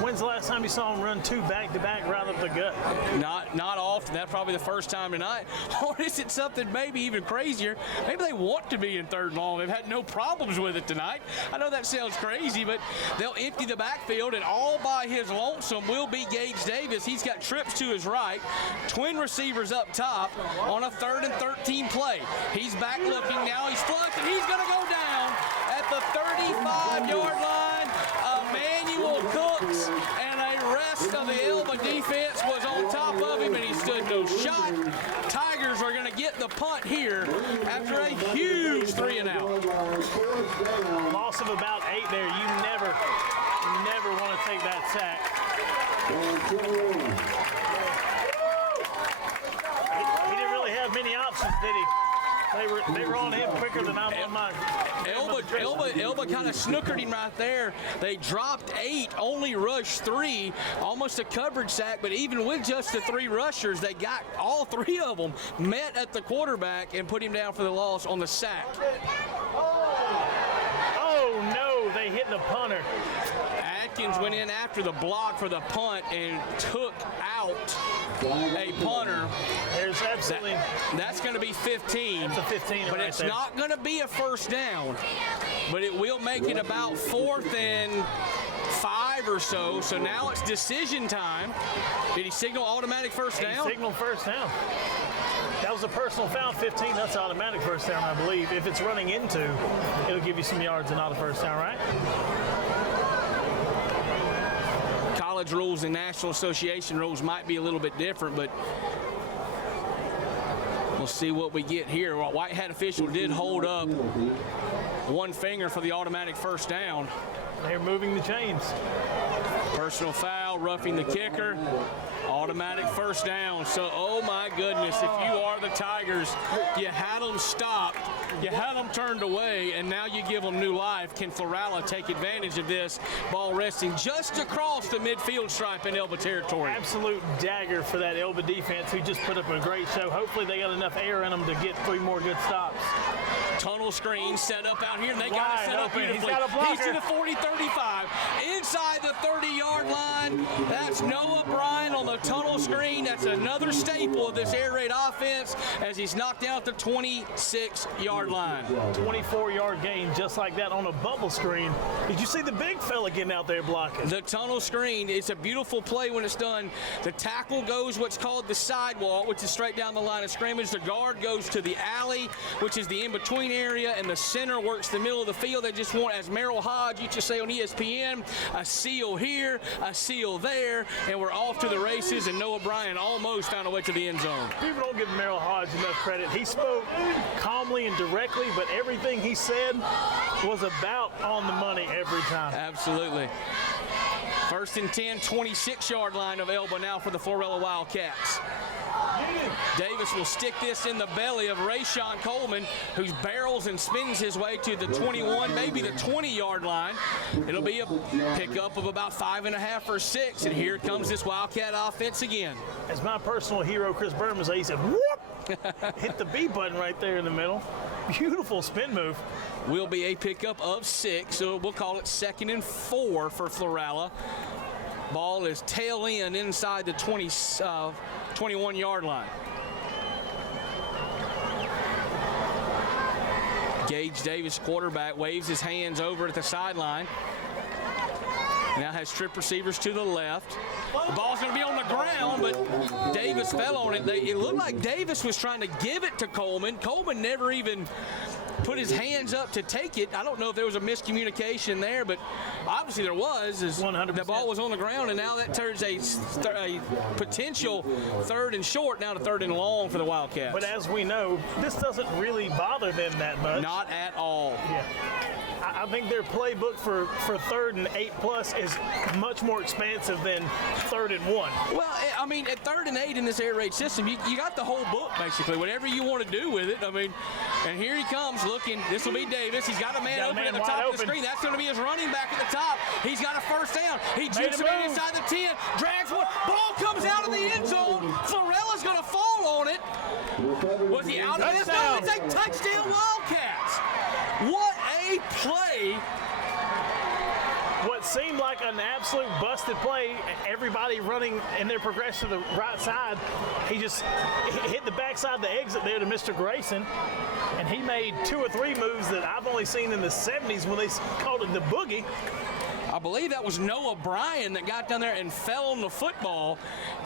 When's the last time you saw him run two back-to-back right up the gut? Not often. That's probably the first time tonight. Or is it something maybe even crazier? Maybe they want to be in third and long. They've had no problems with it tonight. I know that sounds crazy, but they'll empty the backfield, and all by his lonesome will be Gage Davis. He's got trips to his right, twin receivers up top on a 3rd and 13 play. He's back looking now. He's flunked, and he's going to go down at the 35-yard line. Emmanuel Cooks and a rest of the Elba defense was on top of him, and he stood no shot. Tigers are going to get the punt here after a huge 3-and-out. Loss of about 8 there. You never want to take that sack. He didn't really have many options, did he? They were on him quicker than I'm on mine. Elba kind of snookered him right there. They dropped 8, only rushed 3, almost a coverage sack, but even with just the 3 rushers, they got all 3 of them met at the quarterback and put him down for the loss on the sack. Oh no, they hit the punter. Atkins went in after the block for the punt and took out a punter. There's absolutely. That's going to be 15. That's a 15 but right it's there. not going to be a first down. But it will make it about 4th and 5 5 or so. So now it's decision time. Did he signal automatic first down? He signaled first down. That was a personal foul, 15. That's automatic first down, I believe. If it's running into, it'll give you some yards and not a first down, right? College rules and National Association rules might be a little bit different, but we'll see what we get here. Well, White Hat official did hold up one finger for the automatic first down. They're moving the chains. Personal foul, roughing the kicker. Automatic first down. So, oh my goodness, if you are the Tigers, you had them stopped, you had them turned away, and now you give them new life. Can Florala take advantage of this? Ball resting just across the midfield stripe in Elba territory. Absolute dagger for that Elba defense, who just put up a great show. Hopefully they got enough air in them to get 3 more good stops. Tunnel screen set up out here, and they got it set up beautifully. He's got a blocker. He's to the 40-35, inside the 30-yard line. That's Noah Bryan on the tunnel screen. That's another staple of this air raid offense as he's knocked out the 26-yard line. 24-yard gain just like that on a bubble screen. Did you see the big fella getting out there blocking? The tunnel screen, it's a beautiful play when it's done. The tackle goes what's called the sidewalk, which is straight down the line of scrimmage. The guard goes to the alley, which is the in-between area, and the center works the middle of the field. They just want, as Merrill Hodge used to say on ESPN, a seal here, a seal there, and we're off to the races, and Noah Bryan almost found a way to the end zone. People don't give Merrill Hodge enough credit. He spoke calmly and directly, but everything he said was about on the money every time. Absolutely. First and 10, 26-yard line of Elba now for the Florala Wildcats. Davis will stick this in the belly of Rayshon Coleman, who barrels and spins his way to the 21, maybe the 20-yard line. It'll be a pickup of about 5.5 or 6, and here comes this Wildcat offense again. As my personal hero, Chris Berman, would say, he said, whoop! Hit the B button right there in the middle. Beautiful spin move. Will be a pickup of 6, so we'll call it 2nd and 4 for Florala. Ball is tail end inside the 21-yard line. Gage Davis, quarterback, waves his hands over at the sideline. Now has strip receivers to the left. The ball's going to be on the ground, but Davis fell on it. It looked like Davis was trying to give it to Coleman. Coleman never even put his hands up to take it. I don't know if there was a miscommunication there, but obviously there was. 100%. The ball was on the ground, and now that turns a potential 3rd and short, now to 3rd and long for the Wildcats. But as we know, this doesn't really bother them that much. Not at all. Yeah. I think their playbook for 3rd and 8+ is much more expansive than 3rd and 1. Well, I mean, at 3rd and 8 in this air raid system, you got the whole book, basically, whatever you want to do with it. I mean, and here he comes looking. This will be Davis. He's got a man open at the top of the screen. That's going to be his running back at the top. He's got a first down. He jukes him inside the 10, drags one. Ball comes out of the end zone. Florala's going to fall on it. Was he out of this? No, it's a touchdown Wildcats. What a play. What seemed like an absolute busted play, everybody running in their progression to the right side, he just hit the backside of the exit there to Mr. Grayson, and he made 2 or 3 moves that I've only seen in the 70s when they called it the boogie. I believe that was Noah Bryan that got down there and fell on the football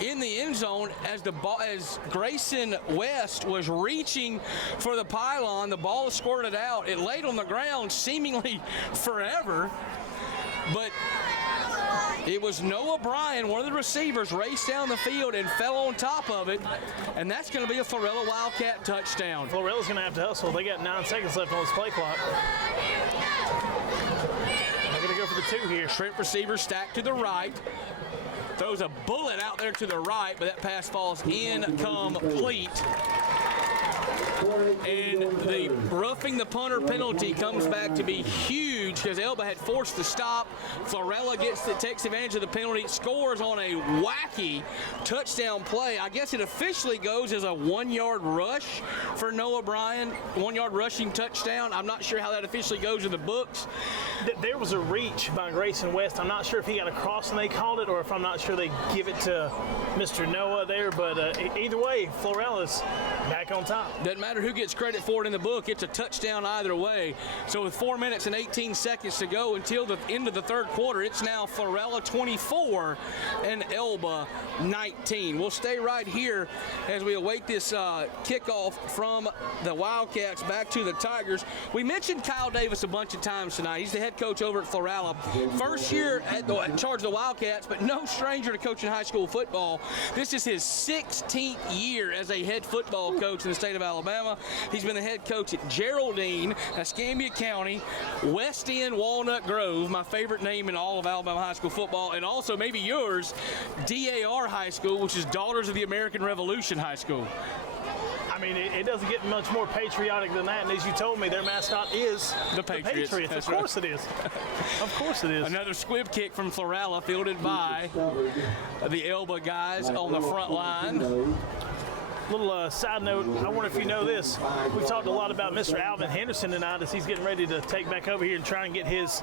in the end zone as Grayson West was reaching for the pylon. The ball squirted out. It laid on the ground seemingly forever, but it was Noah Bryan, one of the receivers, raced down the field and fell on top of it, and that's going to be a Florala Wildcat touchdown. Florala's going to have to hustle. They got 9 seconds left on this play clock. They're going to go for the 2 here. Shrimp receiver stacked to the right. Throws a bullet out there to the right, but that pass falls incomplete. And the roughing the punter penalty comes back to be huge because Elba had forced the stop. Florala takes advantage of the penalty, scores on a wacky touchdown play. I guess it officially goes as a 1-yard rush for Noah Bryan, 1-yard rushing touchdown. I'm not sure how that officially goes in the books. There was a reach by Grayson West. I'm not sure if he got across and they called it, or if I'm not sure they give it to Mr. Noah there. But either way, Florala's back on top. Doesn't matter who gets credit for it in the book. It's a touchdown either way. So with 4 minutes and 18 seconds to go until the end of the third quarter, it's now Florala 24 and Elba 19. We'll stay right here as we await this kickoff from the Wildcats back to the Tigers. We mentioned Kyle Davis a bunch of times tonight. He's the head coach over at Florala. First year in charge of the Wildcats, but no stranger to coaching high school football. This is his 16th year as a head football coach in the state of Alabama. He's been the head coach at Geraldine, Escambia County, West End, Walnut Grove, my favorite name in all of Alabama high school football, and also maybe yours, DAR High School, which is Daughters of the American Revolution High School. I mean, it doesn't get much more patriotic than that. And as you told me, their mascot is the Patriots. Of course it is. Of course it is. Another squib kick from Florala, fielded by the Elba guys on the front line. Little side note, I wonder if you know this. We've talked a lot about Mr. Alvin Henderson tonight as he's getting ready to take back over here and try and get his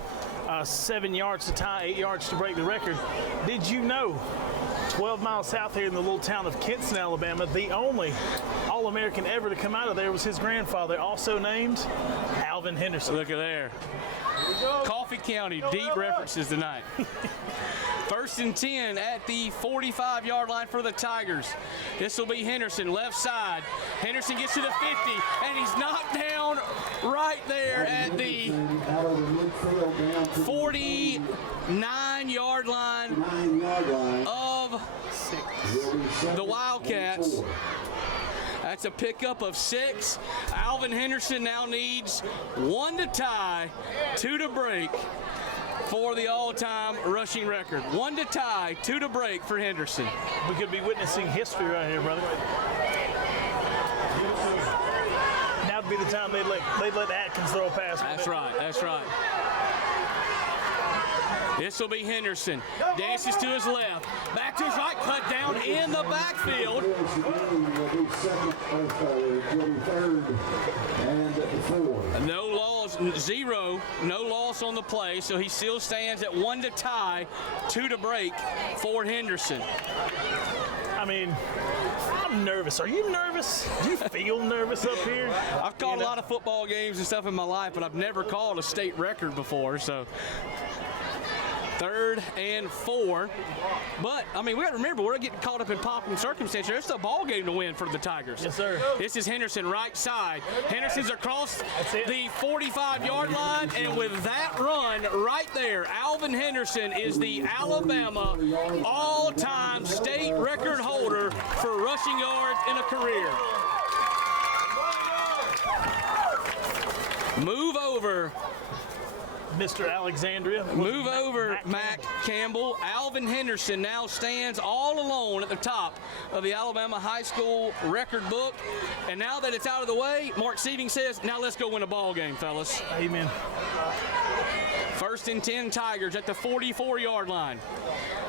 7 yards to tie, 8 yards to break the record. Did you know 12 miles south here in the little town of Kinston, Alabama, the only All-American ever to come out of there was his grandfather, also named Alvin Henderson. Look at there. Coffee County, deep references tonight. 1st and 10 at the 45-yard line for the Tigers. This will be Henderson, left side. Henderson gets to the 50, and he's knocked down right there at the 49-yard line of the Wildcats. That's a pickup of 6. Alvin Henderson now needs 1 to tie, 2 to break for the all-time rushing record. 1 to tie, 2 to break for Henderson. We could be witnessing history right here, brother. Now would be the time they'd let Atkins throw a pass. That's right, that's right. This will be Henderson. Dances to his left. Back to his right. Cut down in the backfield. No loss, 0. No loss on the play. So he still stands at 1 to tie, 2 to break for Henderson. I mean, I'm nervous. Are you nervous? Do you feel nervous up here? I've called a lot of football games and stuff in my life, but I've never called a state record before. So 3rd and 4. But, I mean, we got to remember, we're getting caught up in pomp and circumstance. It's a ball game to win for the Tigers. Yes, sir. This is Henderson, right side. Henderson's across the 45-yard line, and with that run right there, Alvin Henderson is the Alabama all-time state record holder for rushing yards in a career. Move over. Mr. Alexandria. Move over, Mac Campbell. Alvin Henderson now stands all alone at the top of the Alabama high school record book. And now that it's out of the way, Mark Seaving says, now let's go win a ball game, fellas. Amen. 1st and 10 Tigers at the 44-yard line.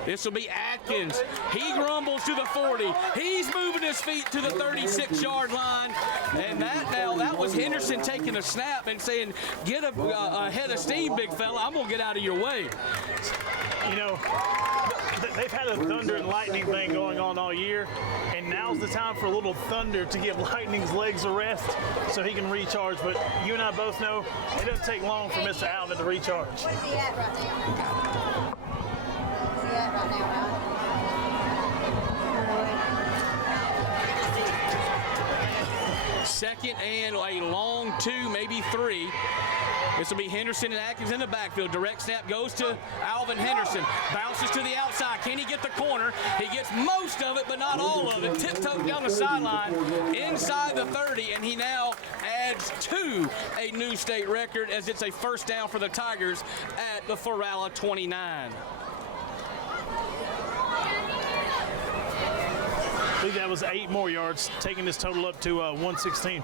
This will be Atkins. He grumbles to the 40. He's moving his feet to the 36-yard line. And that was Henderson taking a snap and saying, get a head of steam, big fella. I'm going to get out of your way. You know, they've had a thunder and lightning thing going on all year, and now's the time for a little thunder to give Lightning's legs a rest so he can recharge. But you and I both know it doesn't take long for Mr. Alvin to recharge. Where's he at right now? Where's he at right now, Ryan? 2nd and a long 2, maybe 3. This will be Henderson and Atkins in the backfield. Direct snap goes to Alvin Henderson. Bounces to the outside. Can he get the corner? He gets most of it, but not all of it. Tiptoes down the sideline inside the 30, and he now adds to a new state record as it's a 1st down for the Tigers at the Florala 29. I believe that was 8 more yards, taking this total up to 116.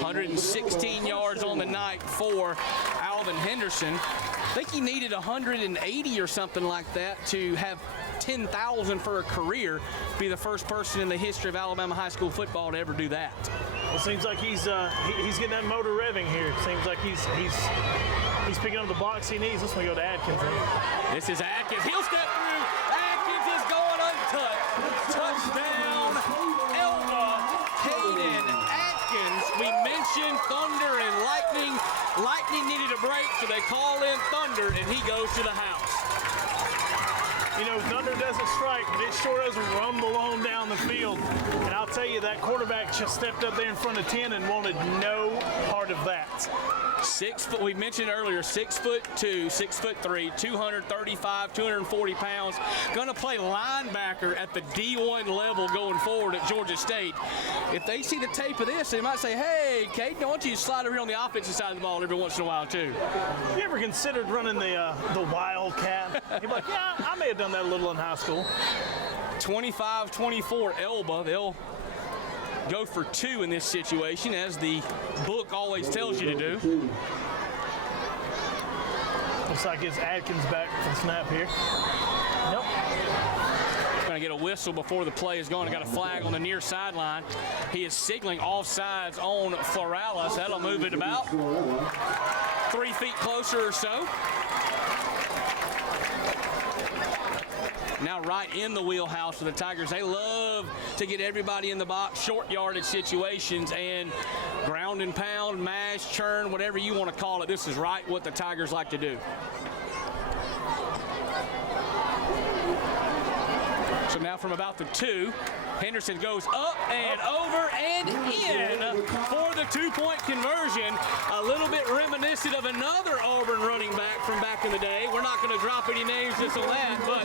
116 yards on the night for Alvin Henderson. I think he needed 180 or something like that to have 10,000 for a career, be the first person in the history of Alabama high school football to ever do that. Well, it seems like he's getting that motor revving here. It seems like he's He's picking up the blocks he needs. This one go to Atkins. This is Atkins. He'll step through. Atkins is going untouched. Touchdown, Elba. Caden Atkins. We mentioned Thunder and Lightning. Lightning needed a break, so they call in Thunder, and he goes to the house. You know, Thunder doesn't strike, but it sure does rumble on down the field. And I'll tell you, that quarterback just stepped up there in front of 10 and wanted no part of that. 6 foot, we mentioned earlier, 6'2", 6'3", 235, 240 pounds. Gonna play linebacker at the D1 level going forward at Georgia State. If they see the tape of this, they might say, hey, Kate, I want you to slide over here on the offensive side of the ball every once in a while, too. You ever considered running the Wildcat? You're like, yeah, I may have done that a little in high school. 25-24 Elba. They'll go for 2 in this situation, as the book always tells you to do. Looks like it's Atkins back for the snap here. Nope. Going to get a whistle before the play is going. Got a flag on the near sideline. He is signaling offsides on Florala, so that'll move it about 3 feet closer or so. Now right in the wheelhouse for the Tigers. They love to get everybody in the box, short yardage situations, and ground and pound, mash, churn, whatever you want to call it. This is right what the Tigers like to do. So now from about the 2, Henderson goes up and over and in for the 2-point conversion. A little bit reminiscent of another Auburn running back from back in the day. We're not going to drop any names just on that, but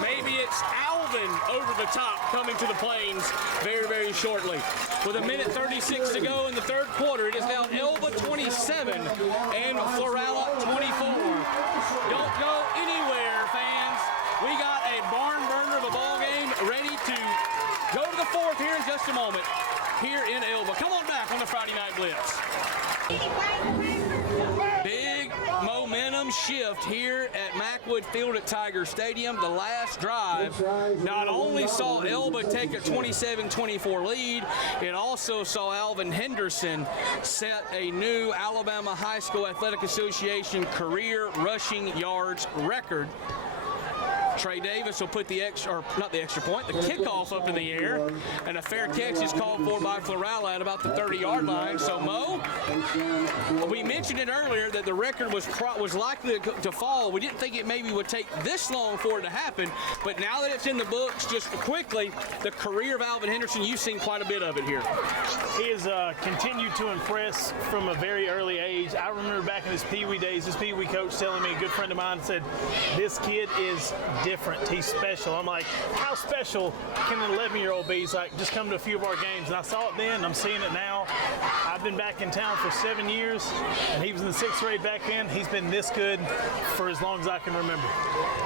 maybe it's Alvin over the top coming to the Plains very, very shortly. With 1:36 to go in the third quarter, it is now Elba 27 and Florala 24. Don't go anywhere, fans. We got a barn burner of a ball game ready to go to the 4th here in just a moment here in Elba. Come on back on the Friday Night Blitz. Big momentum shift here at Mackwood Field at Tiger Stadium. The last drive not only saw Elba take a 27-24 lead, it also saw Alvin Henderson set a new Alabama High School Athletic Association career rushing yards record. Trey Davis will put the kickoff up in the air, and a fair catch is called for by Florala at about the 30-yard line. So, Mo, we mentioned it earlier that the record was likely to fall. We didn't think it maybe would take this long for it to happen, but now that it's in the books, just quickly, the career of Alvin Henderson, you've seen quite a bit of it here. He has continued to impress from a very early age. I remember back in his Pee Wee days, his Pee Wee coach telling me, a good friend of mine said, this kid is different. He's special. I'm like, how special can an 11-year-old be? He's like, just come to a few of our games. And I saw it then, and I'm seeing it now. I've been back in town for 7 years, and he was in the 6th grade back then. He's been this good for as long as I can remember.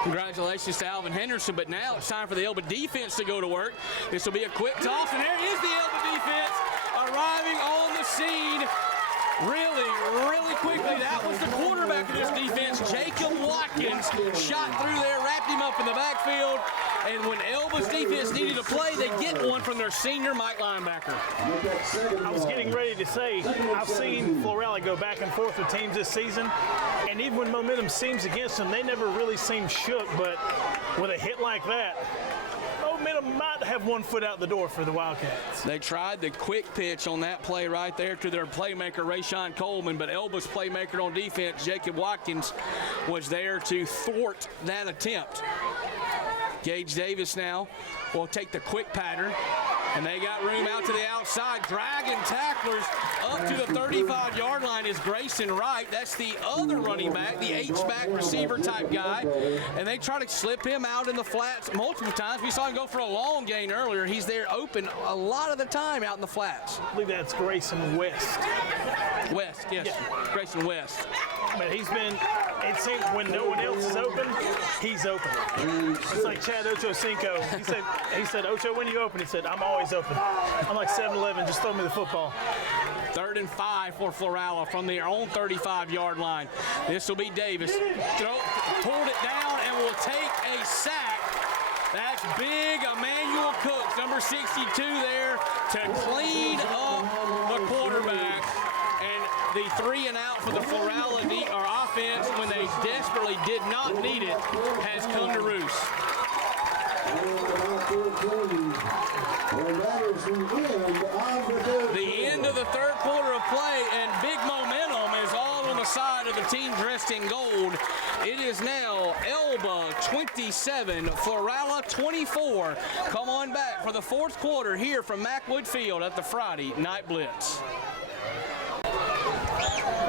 Congratulations to Alvin Henderson, but now it's time for the Elba defense to go to work. This will be a quick toss, and there is the Elba defense arriving on the scene. Really quickly. That was the quarterback of this defense, Jacob Watkins, shot through there, wrapped him up in the backfield, and when Elba's defense needed a play, they get one from their senior Mike linebacker. I was getting ready to say, I've seen Florala go back and forth with teams this season, and even when momentum seems against them, they never really seem shook, but with a hit like that, momentum might have one foot out the door for the Wildcats. They tried the quick pitch on that play right there to their playmaker, Rayshawn Coleman, but Elba's playmaker on defense, Jacob Watkins, was there to thwart that attempt. Gage Davis now will take the quick pattern, and they got room out to the outside. Dragging tacklers up to the 35-yard line is Grayson Wright. That's the other running back, the H-back receiver type guy, and they try to slip him out in the flats multiple times. We saw him go for a long gain earlier. He's there open a lot of the time out in the flats. I believe that's Grayson West. West, yes. Yeah. Grayson West. But he's been, it seems when no one else is open, he's open. It's like Chad Ochocinco. He said, Ocho, when you open? He said, I'm always open. I'm like 7-Eleven, just throw me the football. 3rd and 5 for Florala from their own 35-yard line. This will be Davis. Pulled it down and will take a sack. That's big Emmanuel Cooks, number 62 there, to clean up the quarterback. And the 3 and out for the Florala offense when they desperately did not need it has come to roost. The end of the third quarter of play, and big momentum is all on the side of the team dressed in gold. It is now Elba 27, Florala 24. Come on back for the fourth quarter here from Macwood Field at the Friday Night Blitz.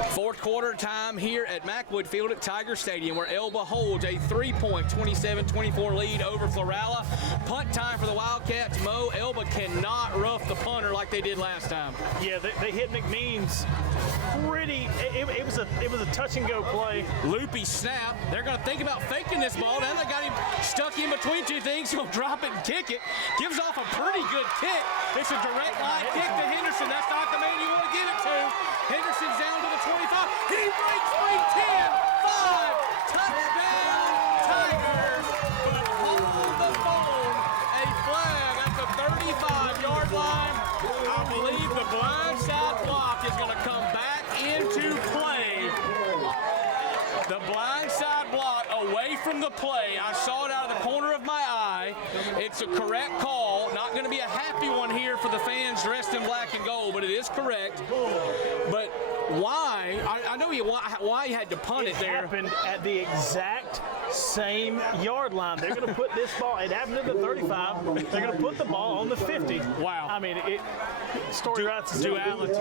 Fourth quarter time here at Macwood Field at Tiger Stadium, where Elba holds a 3-point 27-24 lead over Florala. Punt time for the Wildcats. Mo, Elba cannot rough the punter like they did last time. Yeah, they hit McMeans pretty. It was a touch and go play. Loopy snap. They're going to think about faking this ball. Now they got him stuck in between two things. He'll drop it and kick it. Gives off a pretty good kick. It's a direct line kick to Henderson. That's not the man you want to give it to. Henderson's down to the 25. He breaks free. 10, 5, touchdown Tigers. But hold the phone. A flag at the 35-yard line. I believe the blindside block is going to come back into play. The blindside block away from the play. I saw it out of the corner of my eye. It's a correct call. Not going to be a happy one here for the fans dressed in black and gold, but it is correct. But why? I know why he had to punt it there. It happened at the exact same yard line. They're going to put this ball. It happened at the 35. They're going to put the ball on the 50. Wow. I mean, story writes duality.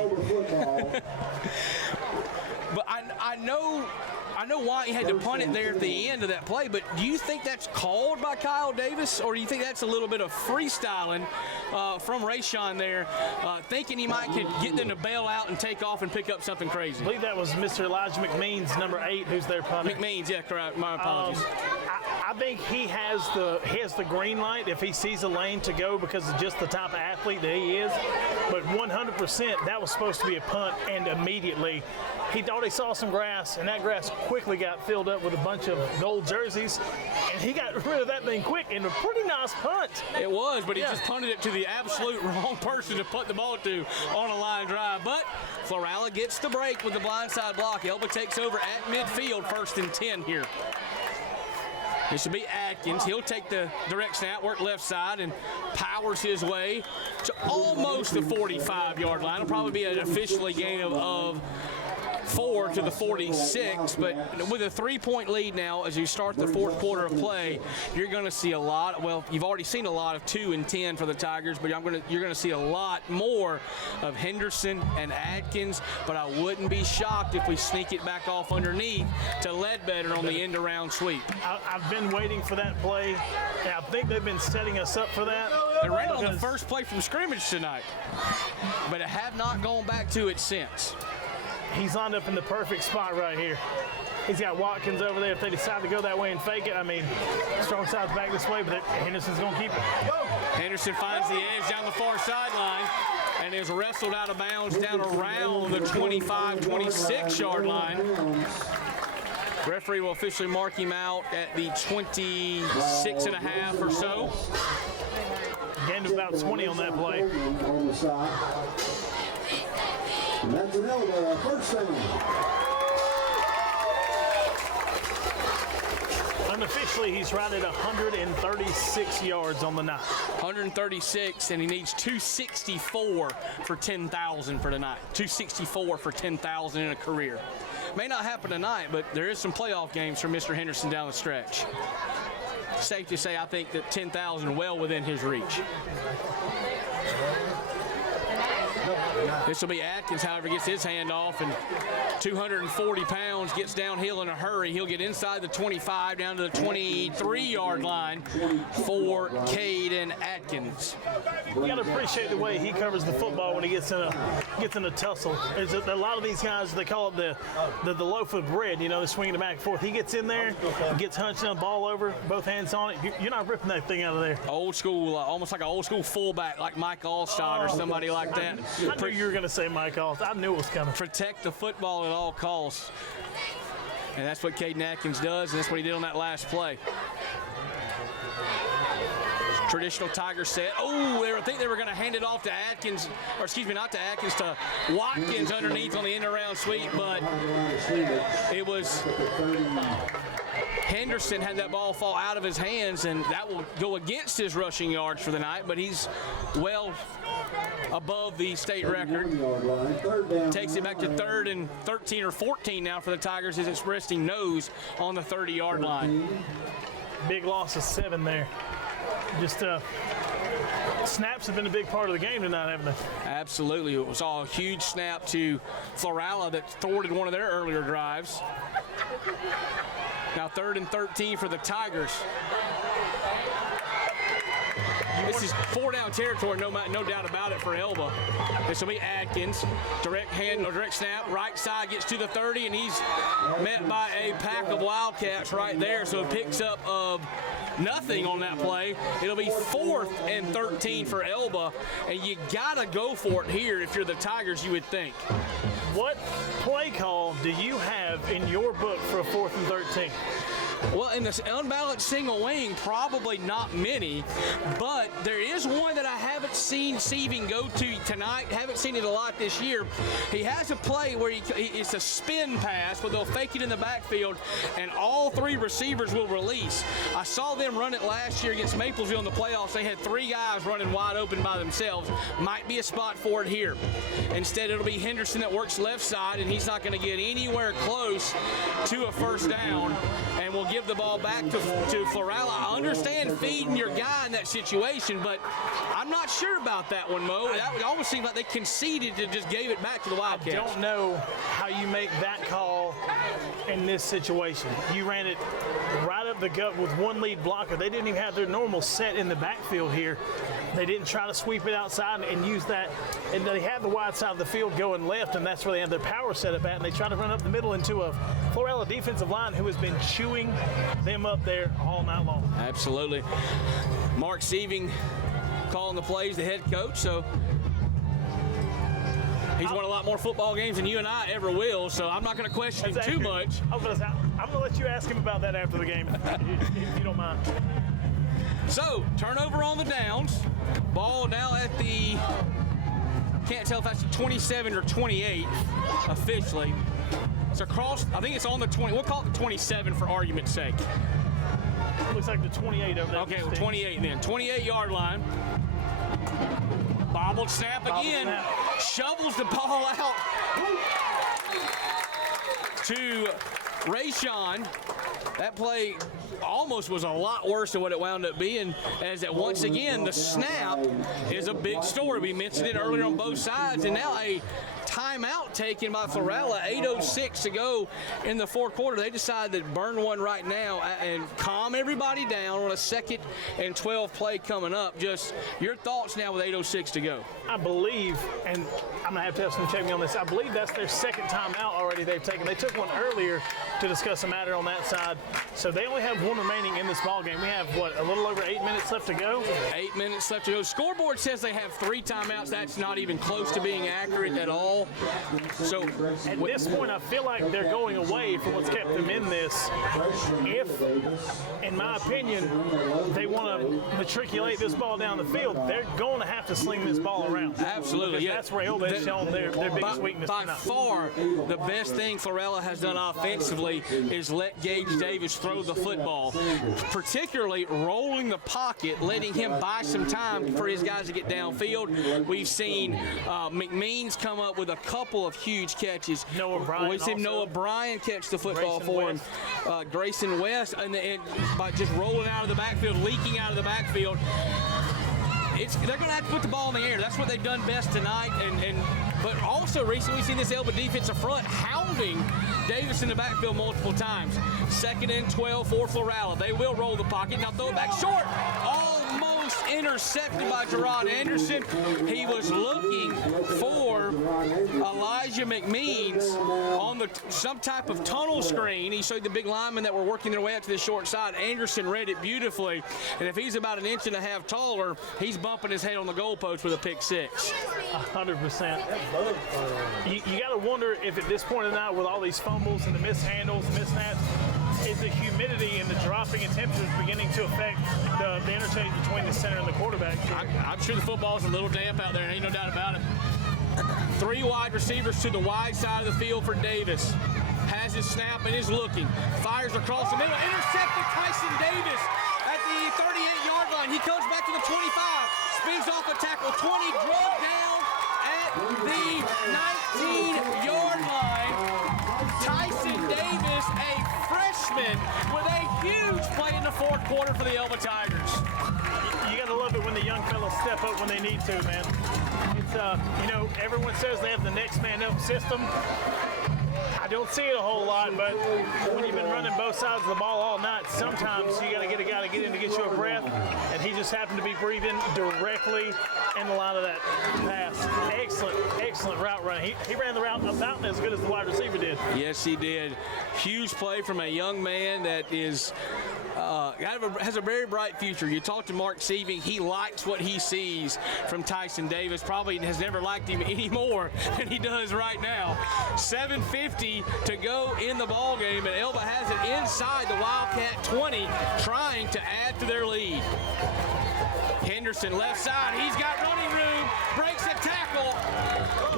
But I know why he had to punt it there at the end of that play, but do you think that's called by Kyle Davis, or do you think that's a little bit of freestyling from Rayshon there, thinking he might could get them to bail out and take off and pick up something crazy? I believe that was Mr. Elijah McMeans, number 8, who's their punter. McMeans, yeah, correct. My apologies. I think he has the green light if he sees a lane to go because of just the type of athlete that he is. But 100%, that was supposed to be a punt, and immediately he thought he saw some grass, and that grass quickly got filled up with a bunch of gold jerseys, and he got rid of that thing quick, and a pretty nice punt. It was, but he just punted it to the absolute wrong person to punt the ball to on a line drive. But Florala gets the break with the blindside block. Elba takes over at midfield, 1st and 10 here. This should be Atkins. He'll take the direct snap, work left side, and powers his way to almost the 45-yard line. It'll probably be an officially gain of 4 to the 46, but with a 3-point lead now as you start the fourth quarter of play, you're going to see a lot. Well, you've already seen a lot of 2 and 10 for the Tigers, but you're going to see a lot more of Henderson and Atkins. But I wouldn't be shocked if we sneak it back off underneath to Ledbetter on the end-around sweep. I've been waiting for that play, and I think they've been setting us up for that. They ran on the first play from scrimmage tonight, but have not gone back to it since. He's lined up in the perfect spot right here. He's got Watkins over there. If they decide to go that way and fake it, I mean, strong side's back this way, but Henderson's going to keep it. Henderson finds the edge down the far sideline and is wrestled out of bounds down around the 25, 26-yard line. Referee will officially mark him out at the 26 and a half or so. Gained about 20 on that play. And that's an Elba, first down. Unofficially, he's right at 136 yards on the night. 136, and he needs 264 for 10,000 for tonight. 264 for 10,000 in a career. May not happen tonight, but there is some playoff games for Mr. Henderson down the stretch. Safe to say, I think that 10,000 well within his reach. This will be Atkins, however, gets his hand off, and 240 pounds, gets downhill in a hurry. He'll get inside the 25, down to the 23-yard line for Caden Atkins. You got to appreciate the way he covers the football when he gets in a tussle. There's a lot of these guys, they call it the loaf of bread. You know, they're swinging it back and forth. He gets in there, gets hunched on, ball over, both hands on it. You're not ripping that thing out of there. Old school, almost like an old school fullback, like Mike Allstott or somebody like that. I knew you were going to say Mike Allstott. I knew it was coming. Protect the football at all costs. And that's what Caden Atkins does, and that's what he did on that last play. Traditional Tiger set. Oh, I think they were going to hand it off to Atkins, or excuse me, not to Atkins, to Watkins underneath on the end around sweep, but it was Henderson had that ball fall out of his hands, and that will go against his rushing yards for the night, but he's well above the state record. Takes it back to 3rd and 13 or 14 now for the Tigers as it's resting nose on the 30-yard line. Big loss of 7 there. Just snaps have been a big part of the game tonight, haven't they? Absolutely. It was all a huge snap to Florala that thwarted one of their earlier drives. Now 3rd and 13 for the Tigers. This is 4-down territory, no doubt about it for Elba. This will be Atkins. Direct snap, right side gets to the 30, and he's met by a pack of Wildcats right there. So it picks up of nothing on that play. It'll be 4th and 13 for Elba, and you gotta go for it here if you're the Tigers, you would think. What play call do you have in your book for a 4th and 13? Well, in this unbalanced single wing, probably not many, but there is one that I haven't seen Seaving go to tonight. Haven't seen it a lot this year. He has a play where it's a spin pass where they'll fake it in the backfield, and all 3 receivers will release. I saw them run it last year against Maplesville in the playoffs. They had 3 guys running wide open by themselves. Might be a spot for it here. Instead, it'll be Henderson that works left side, and he's not going to get anywhere close to a first down, and we'll give the ball back to Florala. I understand feeding your guy in that situation, but I'm not sure about that one, Mo. That would almost seem like they conceded and just gave it back to the Wildcats. I don't know how you make that call in this situation. You ran it right up the gut with one lead blocker. They didn't even have their normal set in the backfield here. They didn't try to sweep it outside and use that. And they had the wide side of the field going left, and that's where they have their power set up at. And they try to run up the middle into a Florala defensive line who has been chewing them up there all night long. Absolutely. Mark Seaving calling the plays, the head coach, so he's won a lot more football games than you and I ever will, so I'm not going to question him too much. I'm going to let you ask him about that after the game, if you don't mind. So, turnover on the downs. Ball now at the, can't tell if that's the 27 or 28 officially. It's across, I think it's on the 20, we'll call it the 27 for argument's sake. Looks like the 28 over there. Okay, 28 then. 28-yard line. Bobbled snap again. Shovels the ball out to Rayshon. That play almost was a lot worse than what it wound up being, as that once again the snap is a big story. We mentioned it earlier on both sides, and now a timeout taken by Florala. 8:06 to go in the 4th quarter. They decide to burn one right now and calm everybody down on a 2nd and 12 play coming up. Just your thoughts now with 8:06 to go. I believe, and I'm going to have someone check me on this, I believe that's their 2nd timeout already they've taken. They took one earlier to discuss a matter on that side. So they only have one remaining in this ball game. We have, a little over 8 minutes left to go? 8 minutes left to go. Scoreboard says they have 3 timeouts. That's not even close to being accurate at all. So at this point, I feel like they're going away from what's kept them in this. If, in my opinion, they want to matriculate this ball down the field, they're going to have to sling this ball around. Absolutely. Yeah. That's where Elba has shown their biggest weakness by tonight. far, the best thing Florala has done offensively is let Gage Davis throw the football, particularly rolling the pocket, letting him buy some time for his guys to get downfield. We've seen McMeans come up with a couple of huge catches. Noah Bryan. We've seen Noah Bryan catch the football for him. Grayson West, and by just rolling out of the backfield, leaking out of the backfield. They're going to have to put the ball in the air. That's what they've done best tonight. But also recently we've seen this Elba defensive front hounding Davis in the backfield multiple times. 2nd and 12 for Florala. They will roll the pocket. Now throw it back short. Almost intercepted by Gerard Henderson. He was looking for Elijah McMeans on some type of tunnel screen. He showed the big linemen that were working their way out to the short side. Anderson read it beautifully. And if he's about 1.5 inches taller, he's bumping his head on the goalpost with a pick 6. 100%. You got to wonder if at this point in the night, with all these fumbles and the mishandles, mishaps, is the humidity in the dropping in temperature is beginning to affect the interchange between the center and the quarterback. I'm sure the football's a little damp out there, ain't no doubt about it. 3 wide receivers to the wide side of the field for Davis. Has his snap and is looking. Fires across the middle. Intercepted Tyson Davis at the 38-yard line. He comes back to the 25. Spins off a tackle. 20. Drug down at the 19-yard line. Tyson Davis, a freshman, with a huge play in the fourth quarter for the Elba Tigers. You got to love it when the young fellas step up when they need to, man. It's, you know, everyone says they have the next man up system. I don't see it a whole lot, but when you've been running both sides of the ball all night, sometimes you got to get a guy to get in to get you a breath, and he just happened to be breathing directly in the line of that pass. Excellent route run. He ran the route about as good as the wide receiver did. Yes, he did. Huge play from a young man that is has a very bright future. You talk to Mark Sieving, he likes what he sees from Tyson Davis. Probably has never liked him any more than he does right now. 7:50 to go in the ball game, and Elba has it inside the Wildcat 20, trying to add to their lead. Henderson left side, he's got running room, breaks a tackle,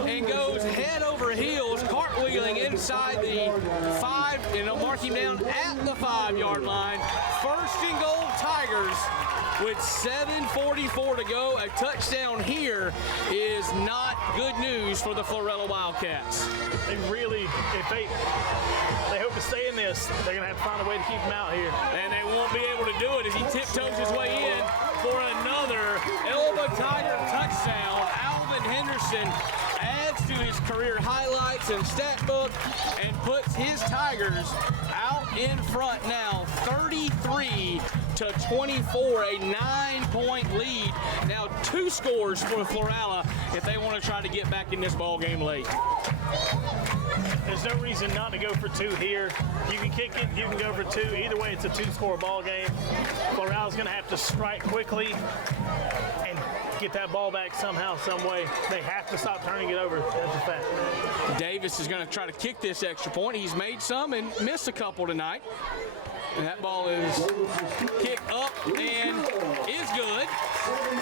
and goes head over heels, cartwheeling inside the 5, and they'll mark him down at the 5-yard line. First and goal, Tigers, with 7:44 to go. A touchdown here is not good news for the Florala Wildcats. They really, if they hope to stay in this, they're going to have to find a way to keep him out here. And they won't be able to do it as he tiptoes his way in for another Elba Tiger touchdown. Alvin Henderson adds to his career highlights and stat book and puts his Tigers out in front now, 33-24, a 9-point lead. Now 2 scores for Florala if they want to try to get back in this ball game late. There's no reason not to go for 2 here. You can kick it, you can go for 2. Either way, it's a 2-score ball game. Florala's going to have to strike quickly and get that ball back somehow, some way. They have to stop turning it over. That's a fact. Davis is going to try to kick this extra point. He's made some and missed a couple tonight. And that ball is kicked up and is good.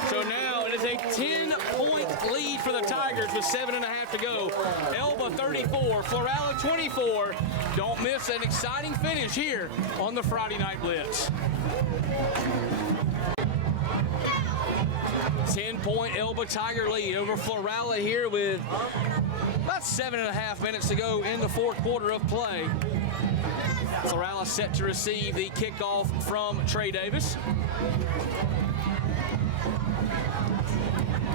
So now it is a 10-point lead for the Tigers with 7.5 to go. Elba 34, Florala 24. Don't miss an exciting finish here on the Friday Night Blitz. 10-point Elba Tiger lead over Florala here with about 7.5 minutes to go in the fourth quarter of play. Florala set to receive the kickoff from Trey Davis.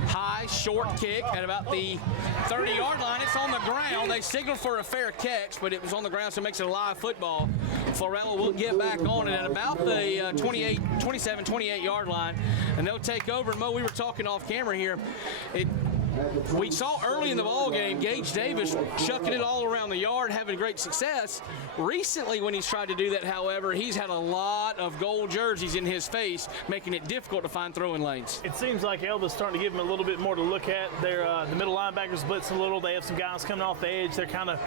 High, short kick at about the 30-yard line. It's on the ground. They signaled for a fair catch, but it was on the ground, so it makes it a live football. Florala will get back on it at about the 27, 28-yard line, and they'll take over. And Mo, we were talking off camera here. We saw early in the ball game Gage Davis chucking it all around the yard, having great success. Recently, when he's tried to do that, however, he's had a lot of gold jerseys in his face, making it difficult to find throwing lanes. It seems like Elba's starting to give him a little bit more to look at. They're the middle linebackers blitzing a little. They have some guys coming off the edge. They're kind of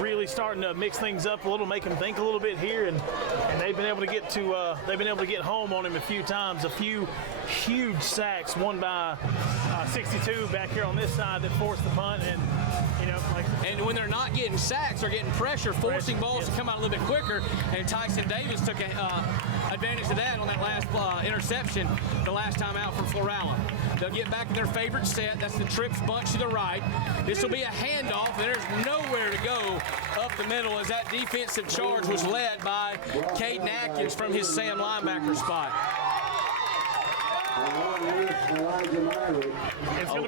really starting to mix things up a little, make him think a little bit here, and they've been able to get to get home on him a few times. A few huge sacks, one by 62 back here on this side that forced the punt, and and when they're not getting sacks, they're getting pressure, forcing balls to come out a little bit quicker. And Tyson Davis took advantage of that on that last interception the last time out from Florala. They'll get back in their favorite set. That's the trips bunch to the right. This will be a handoff, and there's nowhere to go up the middle as that defensive charge was led by Caden Atkins from his Sam linebacker spot. It's going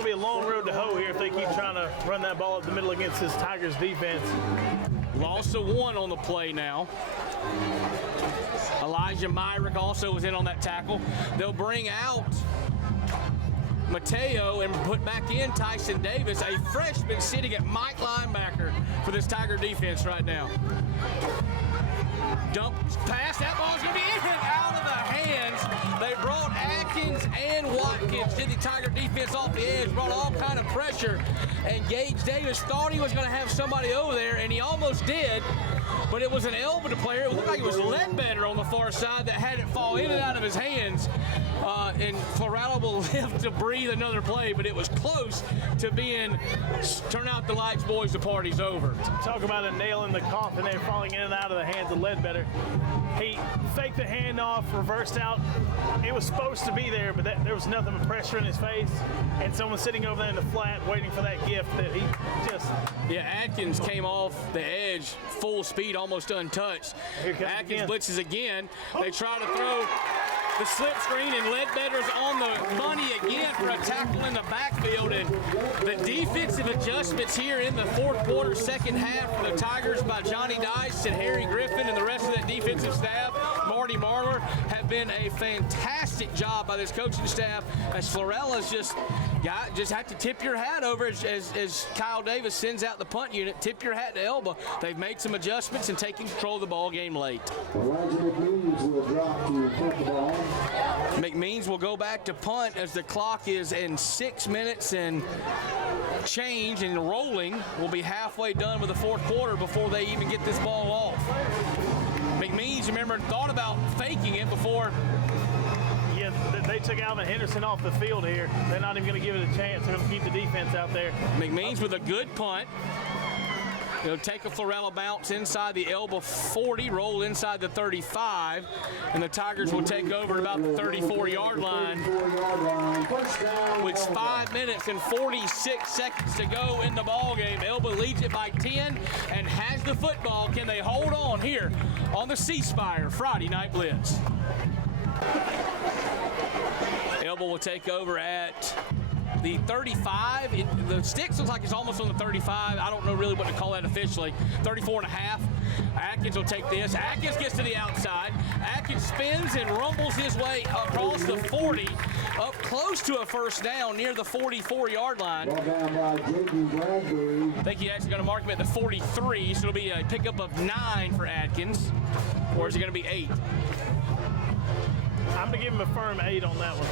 to be a long road to hoe here if they keep trying to run that ball up the middle against this Tigers defense. Loss of 1 on the play now. Elijah Myrick also was in on that tackle. They'll bring out Mateo and put back in Tyson Davis, a freshman sitting at Mike linebacker for this Tiger defense right now. Dump pass, that ball's going to be out of the hands. They brought Atkins and Watkins to the Tiger defense off the edge, brought all kind of pressure, and Gage Davis thought he was going to have somebody over there, and he almost did, but it was an Elba player. It looked like it was Ledbetter on the far side that had it fall in and out of his hands. And Florala will live to breathe another play, but it was close to being turn out the lights, boys, the party's over. Talk about a nail in the coffin there, falling in and out of the hands of Ledbetter. He faked the handoff, reversed out. It was supposed to be there, but there was nothing but pressure in his face, and someone sitting over there in the flat waiting for that gift that he just... Yeah, Atkins came off the edge, full speed, almost untouched. Atkins blitzes again. They try to throw the slip screen, and Ledbetter's on the money again for a tackle in the backfield. And the defensive adjustments here in the fourth quarter, second half for the Tigers by Johnny Dice and Harry Griffin and the rest of that defensive staff, Marty Marler, have been a fantastic job by this coaching staff. As Florala's just have to tip your hat over as Kyle Davis sends out the punt unit. Tip your hat to Elba. They've made some adjustments and taken control of the ball game late. McMeans will drop to punt the ball. McMeans will go back to punt as the clock is in 6 minutes and change and rolling. We'll be halfway done with the fourth quarter before they even get this ball off. McMeans, remember, thought about faking it before. Yeah, they took Alvin Henderson off the field here. They're not even going to give it a chance. They're going to keep the defense out there. McMeans with a good punt. He'll take a Florala bounce inside the Elba 40, roll inside the 35, and the Tigers will take over at about the 34-yard line with 5 minutes and 46 seconds to go in the ball game. Elba leads it by 10 and has the football. Can they hold on here on the C Spire Friday Night Blitz? Elba will take over at the 35. The sticks looks like it's almost on the 35. I don't know really what to call that officially. 34 and a half. Atkins will take this. Atkins gets to the outside. Atkins spins and rumbles his way across the 40, up close to a first down near the 44-yard line. I think he's actually going to mark him at the 43, so it'll be a pickup of 9 for Atkins. Or is it going to be 8? I'm going to give him a firm 8 on that one.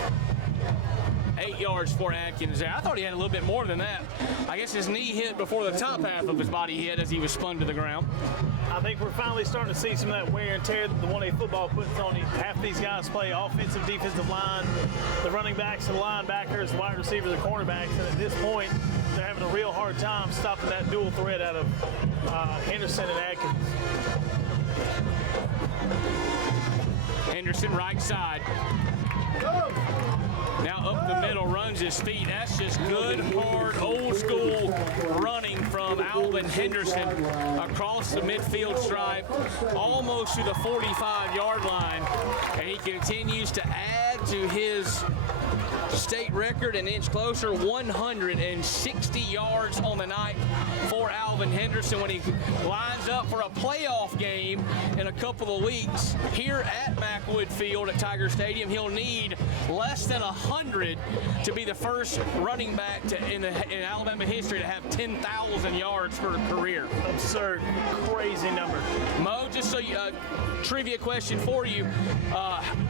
8 yards for Atkins there. I thought he had a little bit more than that. I guess his knee hit before the top half of his body hit as he was spun to the ground. I think we're finally starting to see some of that wear and tear that the 1A football puts on you. Half these guys play offensive, defensive line, the running backs, the linebackers, the wide receivers, the cornerbacks, and at this point, they're having a real hard time stopping that dual threat out of Henderson and Atkins. Henderson right side. Now up the middle, runs his feet. That's just good, hard, old school running from Alvin Henderson across the midfield stripe, almost to the 45-yard line. And he continues to add to his state record an inch closer, 160 yards on the night for Alvin Henderson when he lines up for a playoff game in a couple of weeks here at Mackwood Field at Tiger Stadium. He'll need less than 100 to be the first running back in Alabama history to have 10,000 yards for a career. Absurd, crazy number. Mo, just so you, trivia question for you,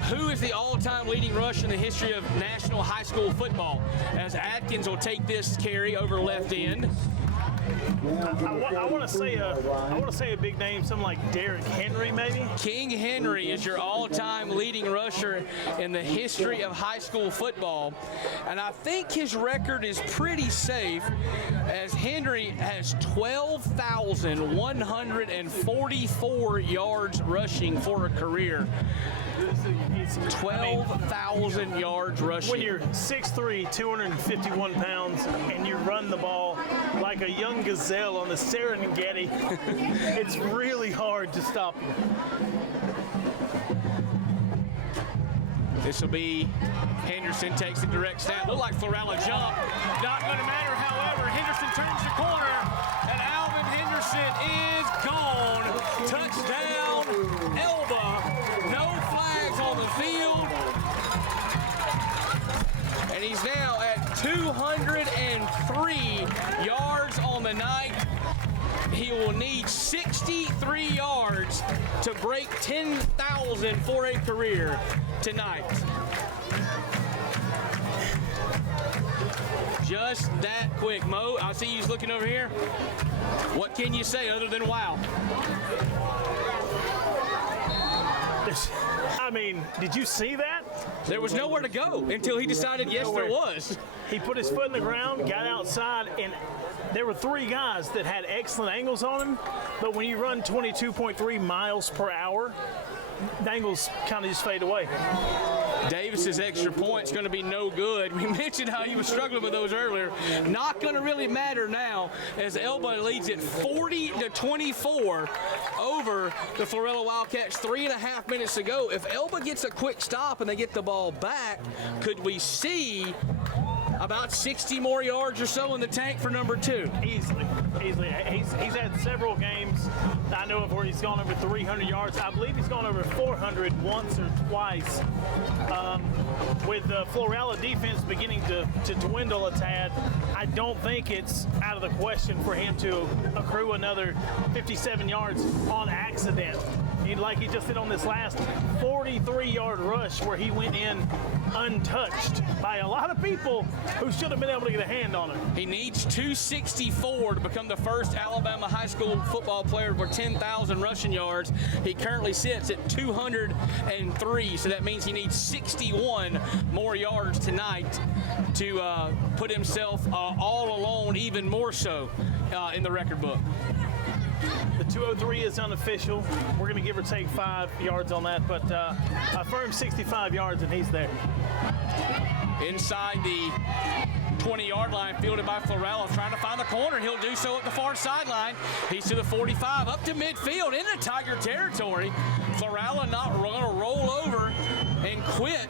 who is the all-time leading rusher in the history of national high school football? As Atkins will take this carry over left end. I want to say a big name, something like Derrick Henry, maybe. King Henry is your all-time leading rusher in the history of high school football, and I think his record is pretty safe, as Henry has 12,144 yards rushing for a career. 12,000 yards rushing. When you're 6'3", 251 pounds, and you run the ball like a young gazelle on the Serengeti, it's really hard to stop you. This will be Henderson takes the direct snap. Look like Florala jump. Not going to matter, however. Henderson turns the corner, and Alvin Henderson is gone. Touchdown, Elba. No flags on the field. And he's now at 203 yards on the night. He will need 63 yards to break 10,000 for a career tonight. Just that quick. Mo, I see you looking over here. What can you say other than wow? I mean, did you see that? There was nowhere to go until he decided, yes, there was. He put his foot in the ground, got outside, and there were 3 guys that had excellent angles on him. But when you run 22.3 miles per hour, the angles kind of just fade away. Davis's extra point's going to be no good. We mentioned how he was struggling with those earlier. Not going to really matter now as Elba leads it 40-24 over the Florala Wildcats. 3.5 minutes to go. If Elba gets a quick stop and they get the ball back, could we see about 60 more yards or so in the tank for number 2? Easily. He's had several games I know of where he's gone over 300 yards. I believe he's gone over 400 once or twice. With the Florala defense beginning to dwindle a tad, I don't think it's out of the question for him to accrue another 57 yards on accident. Like he just did on this last 43-yard rush where he went in untouched by a lot of people who should have been able to get a hand on him. He needs 264 to become the first Alabama high school football player for 10,000 rushing yards. He currently sits at 203, so that means he needs 61 more yards tonight to put himself all alone, even more so in the record book. The 203 is unofficial. We're going to give or take 5 yards on that, but a firm 65 yards and he's there. Inside the 20-yard line, fielded by Florala, trying to find the corner. He'll do so at the far sideline. He's to the 45, up to midfield, into Tiger territory. Florala not going to roll over and quit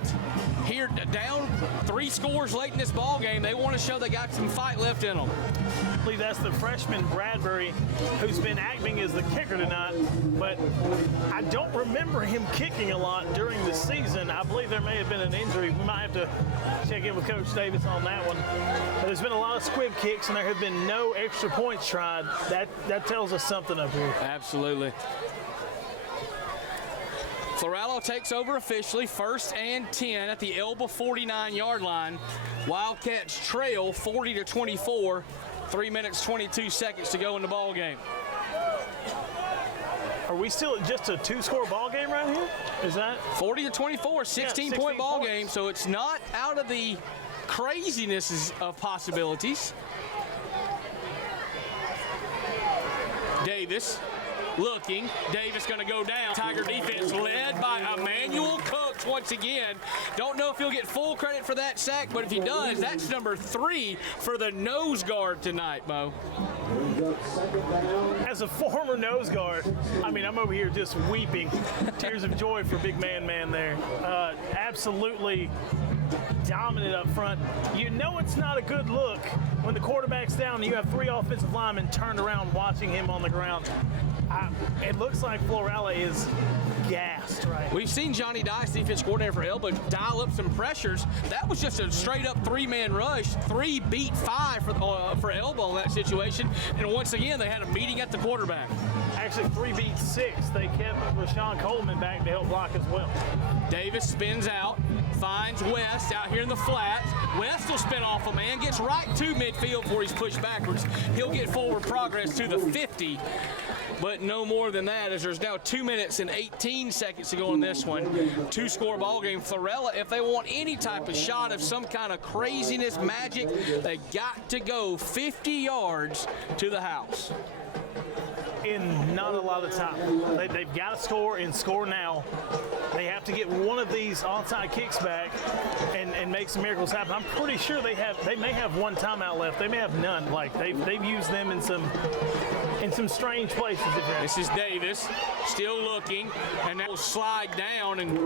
here, down 3 scores late in this ball game. They want to show they got some fight left in them. I believe that's the freshman Bradbury who's been acting as the kicker tonight, but I don't remember him kicking a lot during the season. I believe there may have been an injury. We might have to check in with Coach Davis on that one. But there's been a lot of squib kicks and there have been no extra points tried. That tells us something up here. Absolutely. Florala takes over officially, 1st and 10 at the Elba 49-yard line. Wildcats trail 40-24, 3 minutes 22 seconds to go in the ball game. Are we still at just a 2-score ball game right here? Is that 40-24, 16-point ball game, so it's not out of the craziness of possibilities. Davis looking. Davis going to go down. Tiger defense led by Emmanuel Cooks once again. Don't know if he'll get full credit for that sack, but if he does, that's number 3 for the nose guard tonight, Mo. As a former nose guard, I mean, I'm over here just weeping. Tears of joy for big man there. Absolutely dominant up front. You know it's not a good look when the quarterback's down and you have 3 offensive linemen turned around watching him on the ground. It looks like Florala is gassed, right? We've seen Johnny Dice, defense coordinator for Elba, dial up some pressures. That was just a straight-up 3-man rush. 3 beat 5 for Elba in that situation. And once again, they had a meeting at the quarterback. Actually, 3 beat 6. They kept Rashawn Coleman back to help block as well. Davis spins out, finds West out here in the flat. West will spin off a man, gets right to midfield before he's pushed backwards. He'll get forward progress to the 50. But no more than that, as there's now 2 minutes and 18 seconds to go in this one. 2-score ball game. Florala, if they want any type of shot of some kind of craziness, magic, they got to go 50 yards to the house. In not a lot of time. They've got to score and score now. They have to get one of these onside kicks back and make some miracles happen. I'm pretty sure they may have 1 timeout left. They may have none. Like they've used them in some strange places. This is Davis still looking, and that will slide down, and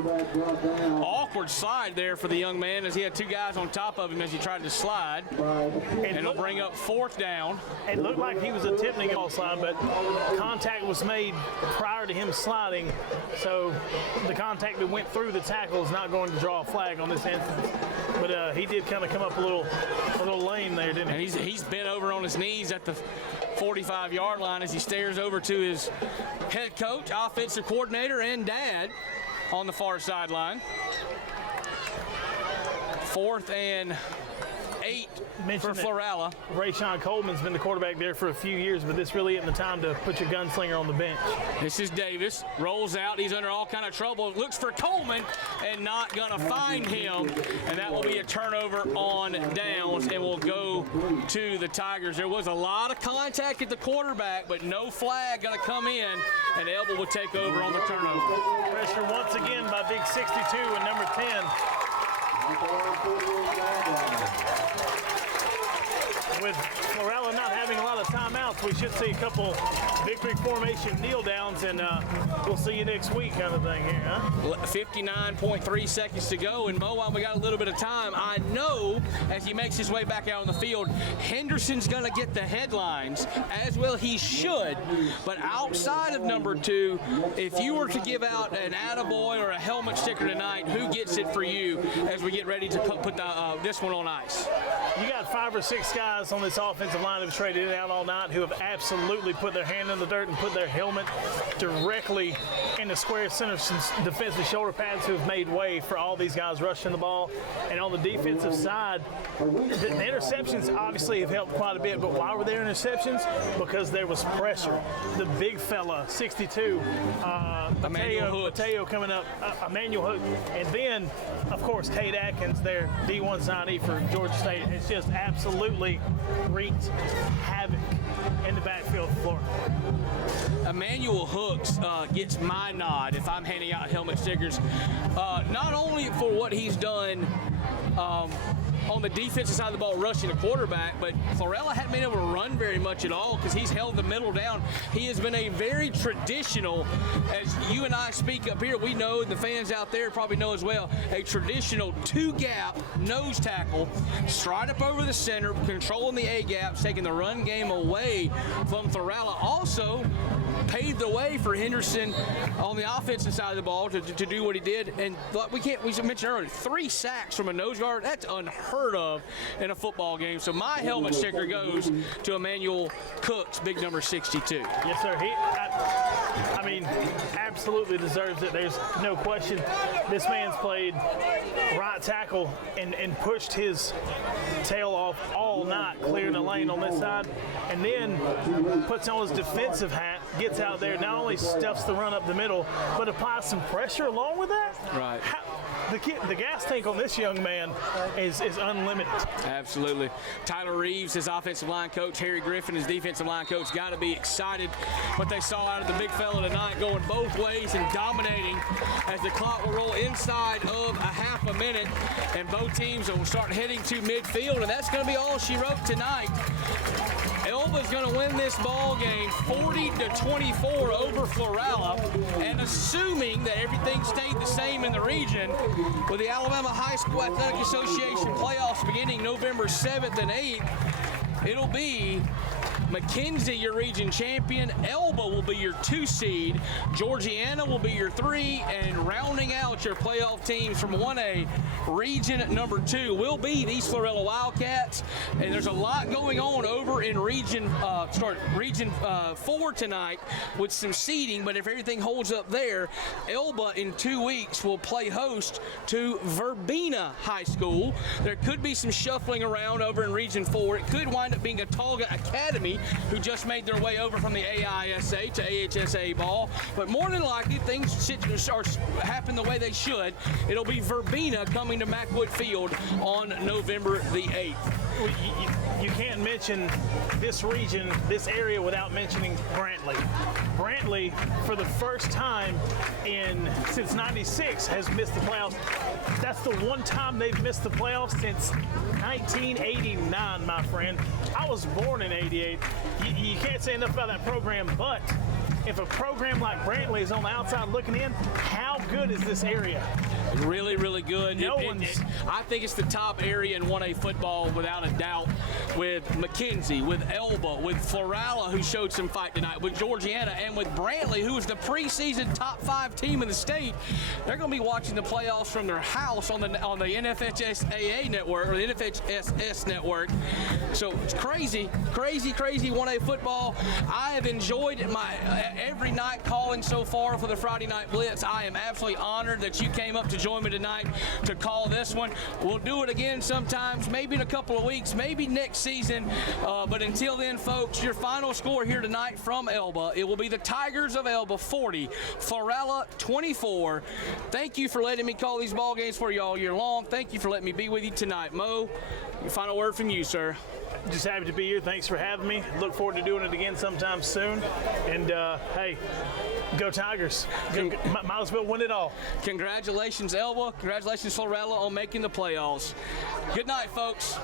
awkward slide there for the young man as he had 2 guys on top of him as he tried to slide. And it'll bring up 4th down. It looked like he was attempting a slide, but contact was made prior to him sliding, so the contact that went through the tackle is not going to draw a flag on this instance. But he did kind of come up a little lame there, didn't he? And he's bent over on his knees at the 45-yard line as he stares over to his head coach, offensive coordinator, and dad on the far sideline. 4th and 8 for Mentioned that Florala. Rayshon Coleman's been the quarterback there for a few years, but this really isn't the time to put your gunslinger on the bench. This is Davis, rolls out, he's under all kind of trouble, looks for Coleman and not gonna find him, and that will be a turnover on downs and will go to the Tigers. There was a lot of contact at the quarterback, but no flag gonna come in, and Elba will take over on the turnover. Pressure once again by big 62 and number 10. With Florala not having a lot of timeouts, we should see a couple victory formation kneel downs, and we'll see you next week kind of thing here, huh? 59.3 seconds to go, and Moan, we got a little bit of time. I know as he makes his way back out on the field, Henderson's going to get the headlines, as well he should. But outside of number 2, if you were to give out an attaboy or a helmet sticker tonight, who gets it for you as we get ready to put this one on ice? You got 5 or 6 guys on this offensive line who've traded in and out all night who have absolutely put their hand in the dirt and put their helmet directly in the square Henderson's defensive shoulder pads, who have made way for all these guys rushing the ball. And on the defensive side, the interceptions obviously have helped quite a bit, but why were there interceptions? Because there was pressure. The big fella, 62, Mateo coming up, Emmanuel Hook, and then, of course, Cade Atkins, their D1 signee for Georgia State, has just absolutely wreaked havoc in the backfield of Florida. Emmanuel Hooks gets my nod if I'm handing out helmet stickers, not only for what he's done on the defensive side of the ball rushing the quarterback, but Florala hadn't been able to run very much at all because he's held the middle down. He has been a very traditional, as you and I speak up here, we know, and the fans out there probably know as well, a traditional 2-gap nose tackle, stride up over the center, controlling the A-gaps, taking the run game away from Florala. Also paved the way for Henderson on the offensive side of the ball to do what he did. And we mentioned earlier, 3 sacks from a nose guard, that's unheard of in a football game. So my helmet sticker goes to Emmanuel Cooks, big number 62. Yes, sir. I mean, absolutely deserves it. There's no question. This man's played right tackle and pushed his tail off all night, clearing the lane on this side, and then puts on his defensive hat, gets out there, not only stuffs the run up the middle, but applies some pressure along with that. Right. The gas tank on this young man is unlimited. Absolutely. Tyler Reeves, his offensive line coach, Harry Griffin, his defensive line coach, got to be excited what they saw out of the big fella tonight, going both ways and dominating as the clock will roll inside of a half a minute, and both teams will start heading to midfield, and that's going to be all she wrote tonight. Elba's going to win this ball game 40-24 over Florala, and assuming that everything stayed the same in the region, with the Alabama High School Athletic Association playoffs beginning November 7th and 8th, it'll be McKenzie, your region champion. Elba will be your 2 seed. Georgiana will be your 3, and rounding out your playoff teams from 1A, region number 2 will be these Florala Wildcats. And there's a lot going on over in region 4 tonight with some seeding. But if everything holds up there, Elba in 2 weeks will play host to Verbena High School. There could be some shuffling around over in region 4. It could wind up being Atauga Academy, who just made their way over from the AISA to AHSA ball. But more than likely, things happen the way they should. It'll be Verbena coming to Macwood Field on November the 8th. You can't mention this region, this area, without mentioning Brantley. Brantley, for the first time since '96, has missed the playoffs. That's the one time they've missed the playoffs since 1989, my friend. I was born in '88. You can't say enough about that program, but if a program like Brantley is on the outside looking in, how good is this area? Really, really good. I think it's the top area in 1A football without a doubt, with McKenzie, with Elba, with Florala, who showed some fight tonight, with Georgiana, and with Brantley, who is the preseason top 5 team in the state. They're going to be watching the playoffs from their house on the NFHSAA network, or the NFHSS network. So it's crazy 1A football. I have enjoyed my every night calling so far for the Friday Night Blitz. I am absolutely absolutely honored that you came up to join me tonight to call this one. We'll do it again sometimes, maybe in a couple of weeks, maybe next season. But until then, folks, your final score here tonight from Elba, it will be the Tigers of Elba 40, Florala 24. Thank you for letting me call these ball games for you all year long. Thank you for letting me be with you tonight. Mo, your final word from you, sir. Just happy to be here. Thanks for having me. Look forward to doing it again sometime soon. And hey, go Tigers. Might as well win it all. Congratulations, Elba. Congratulations, Florala, on making the playoffs. Good night, folks.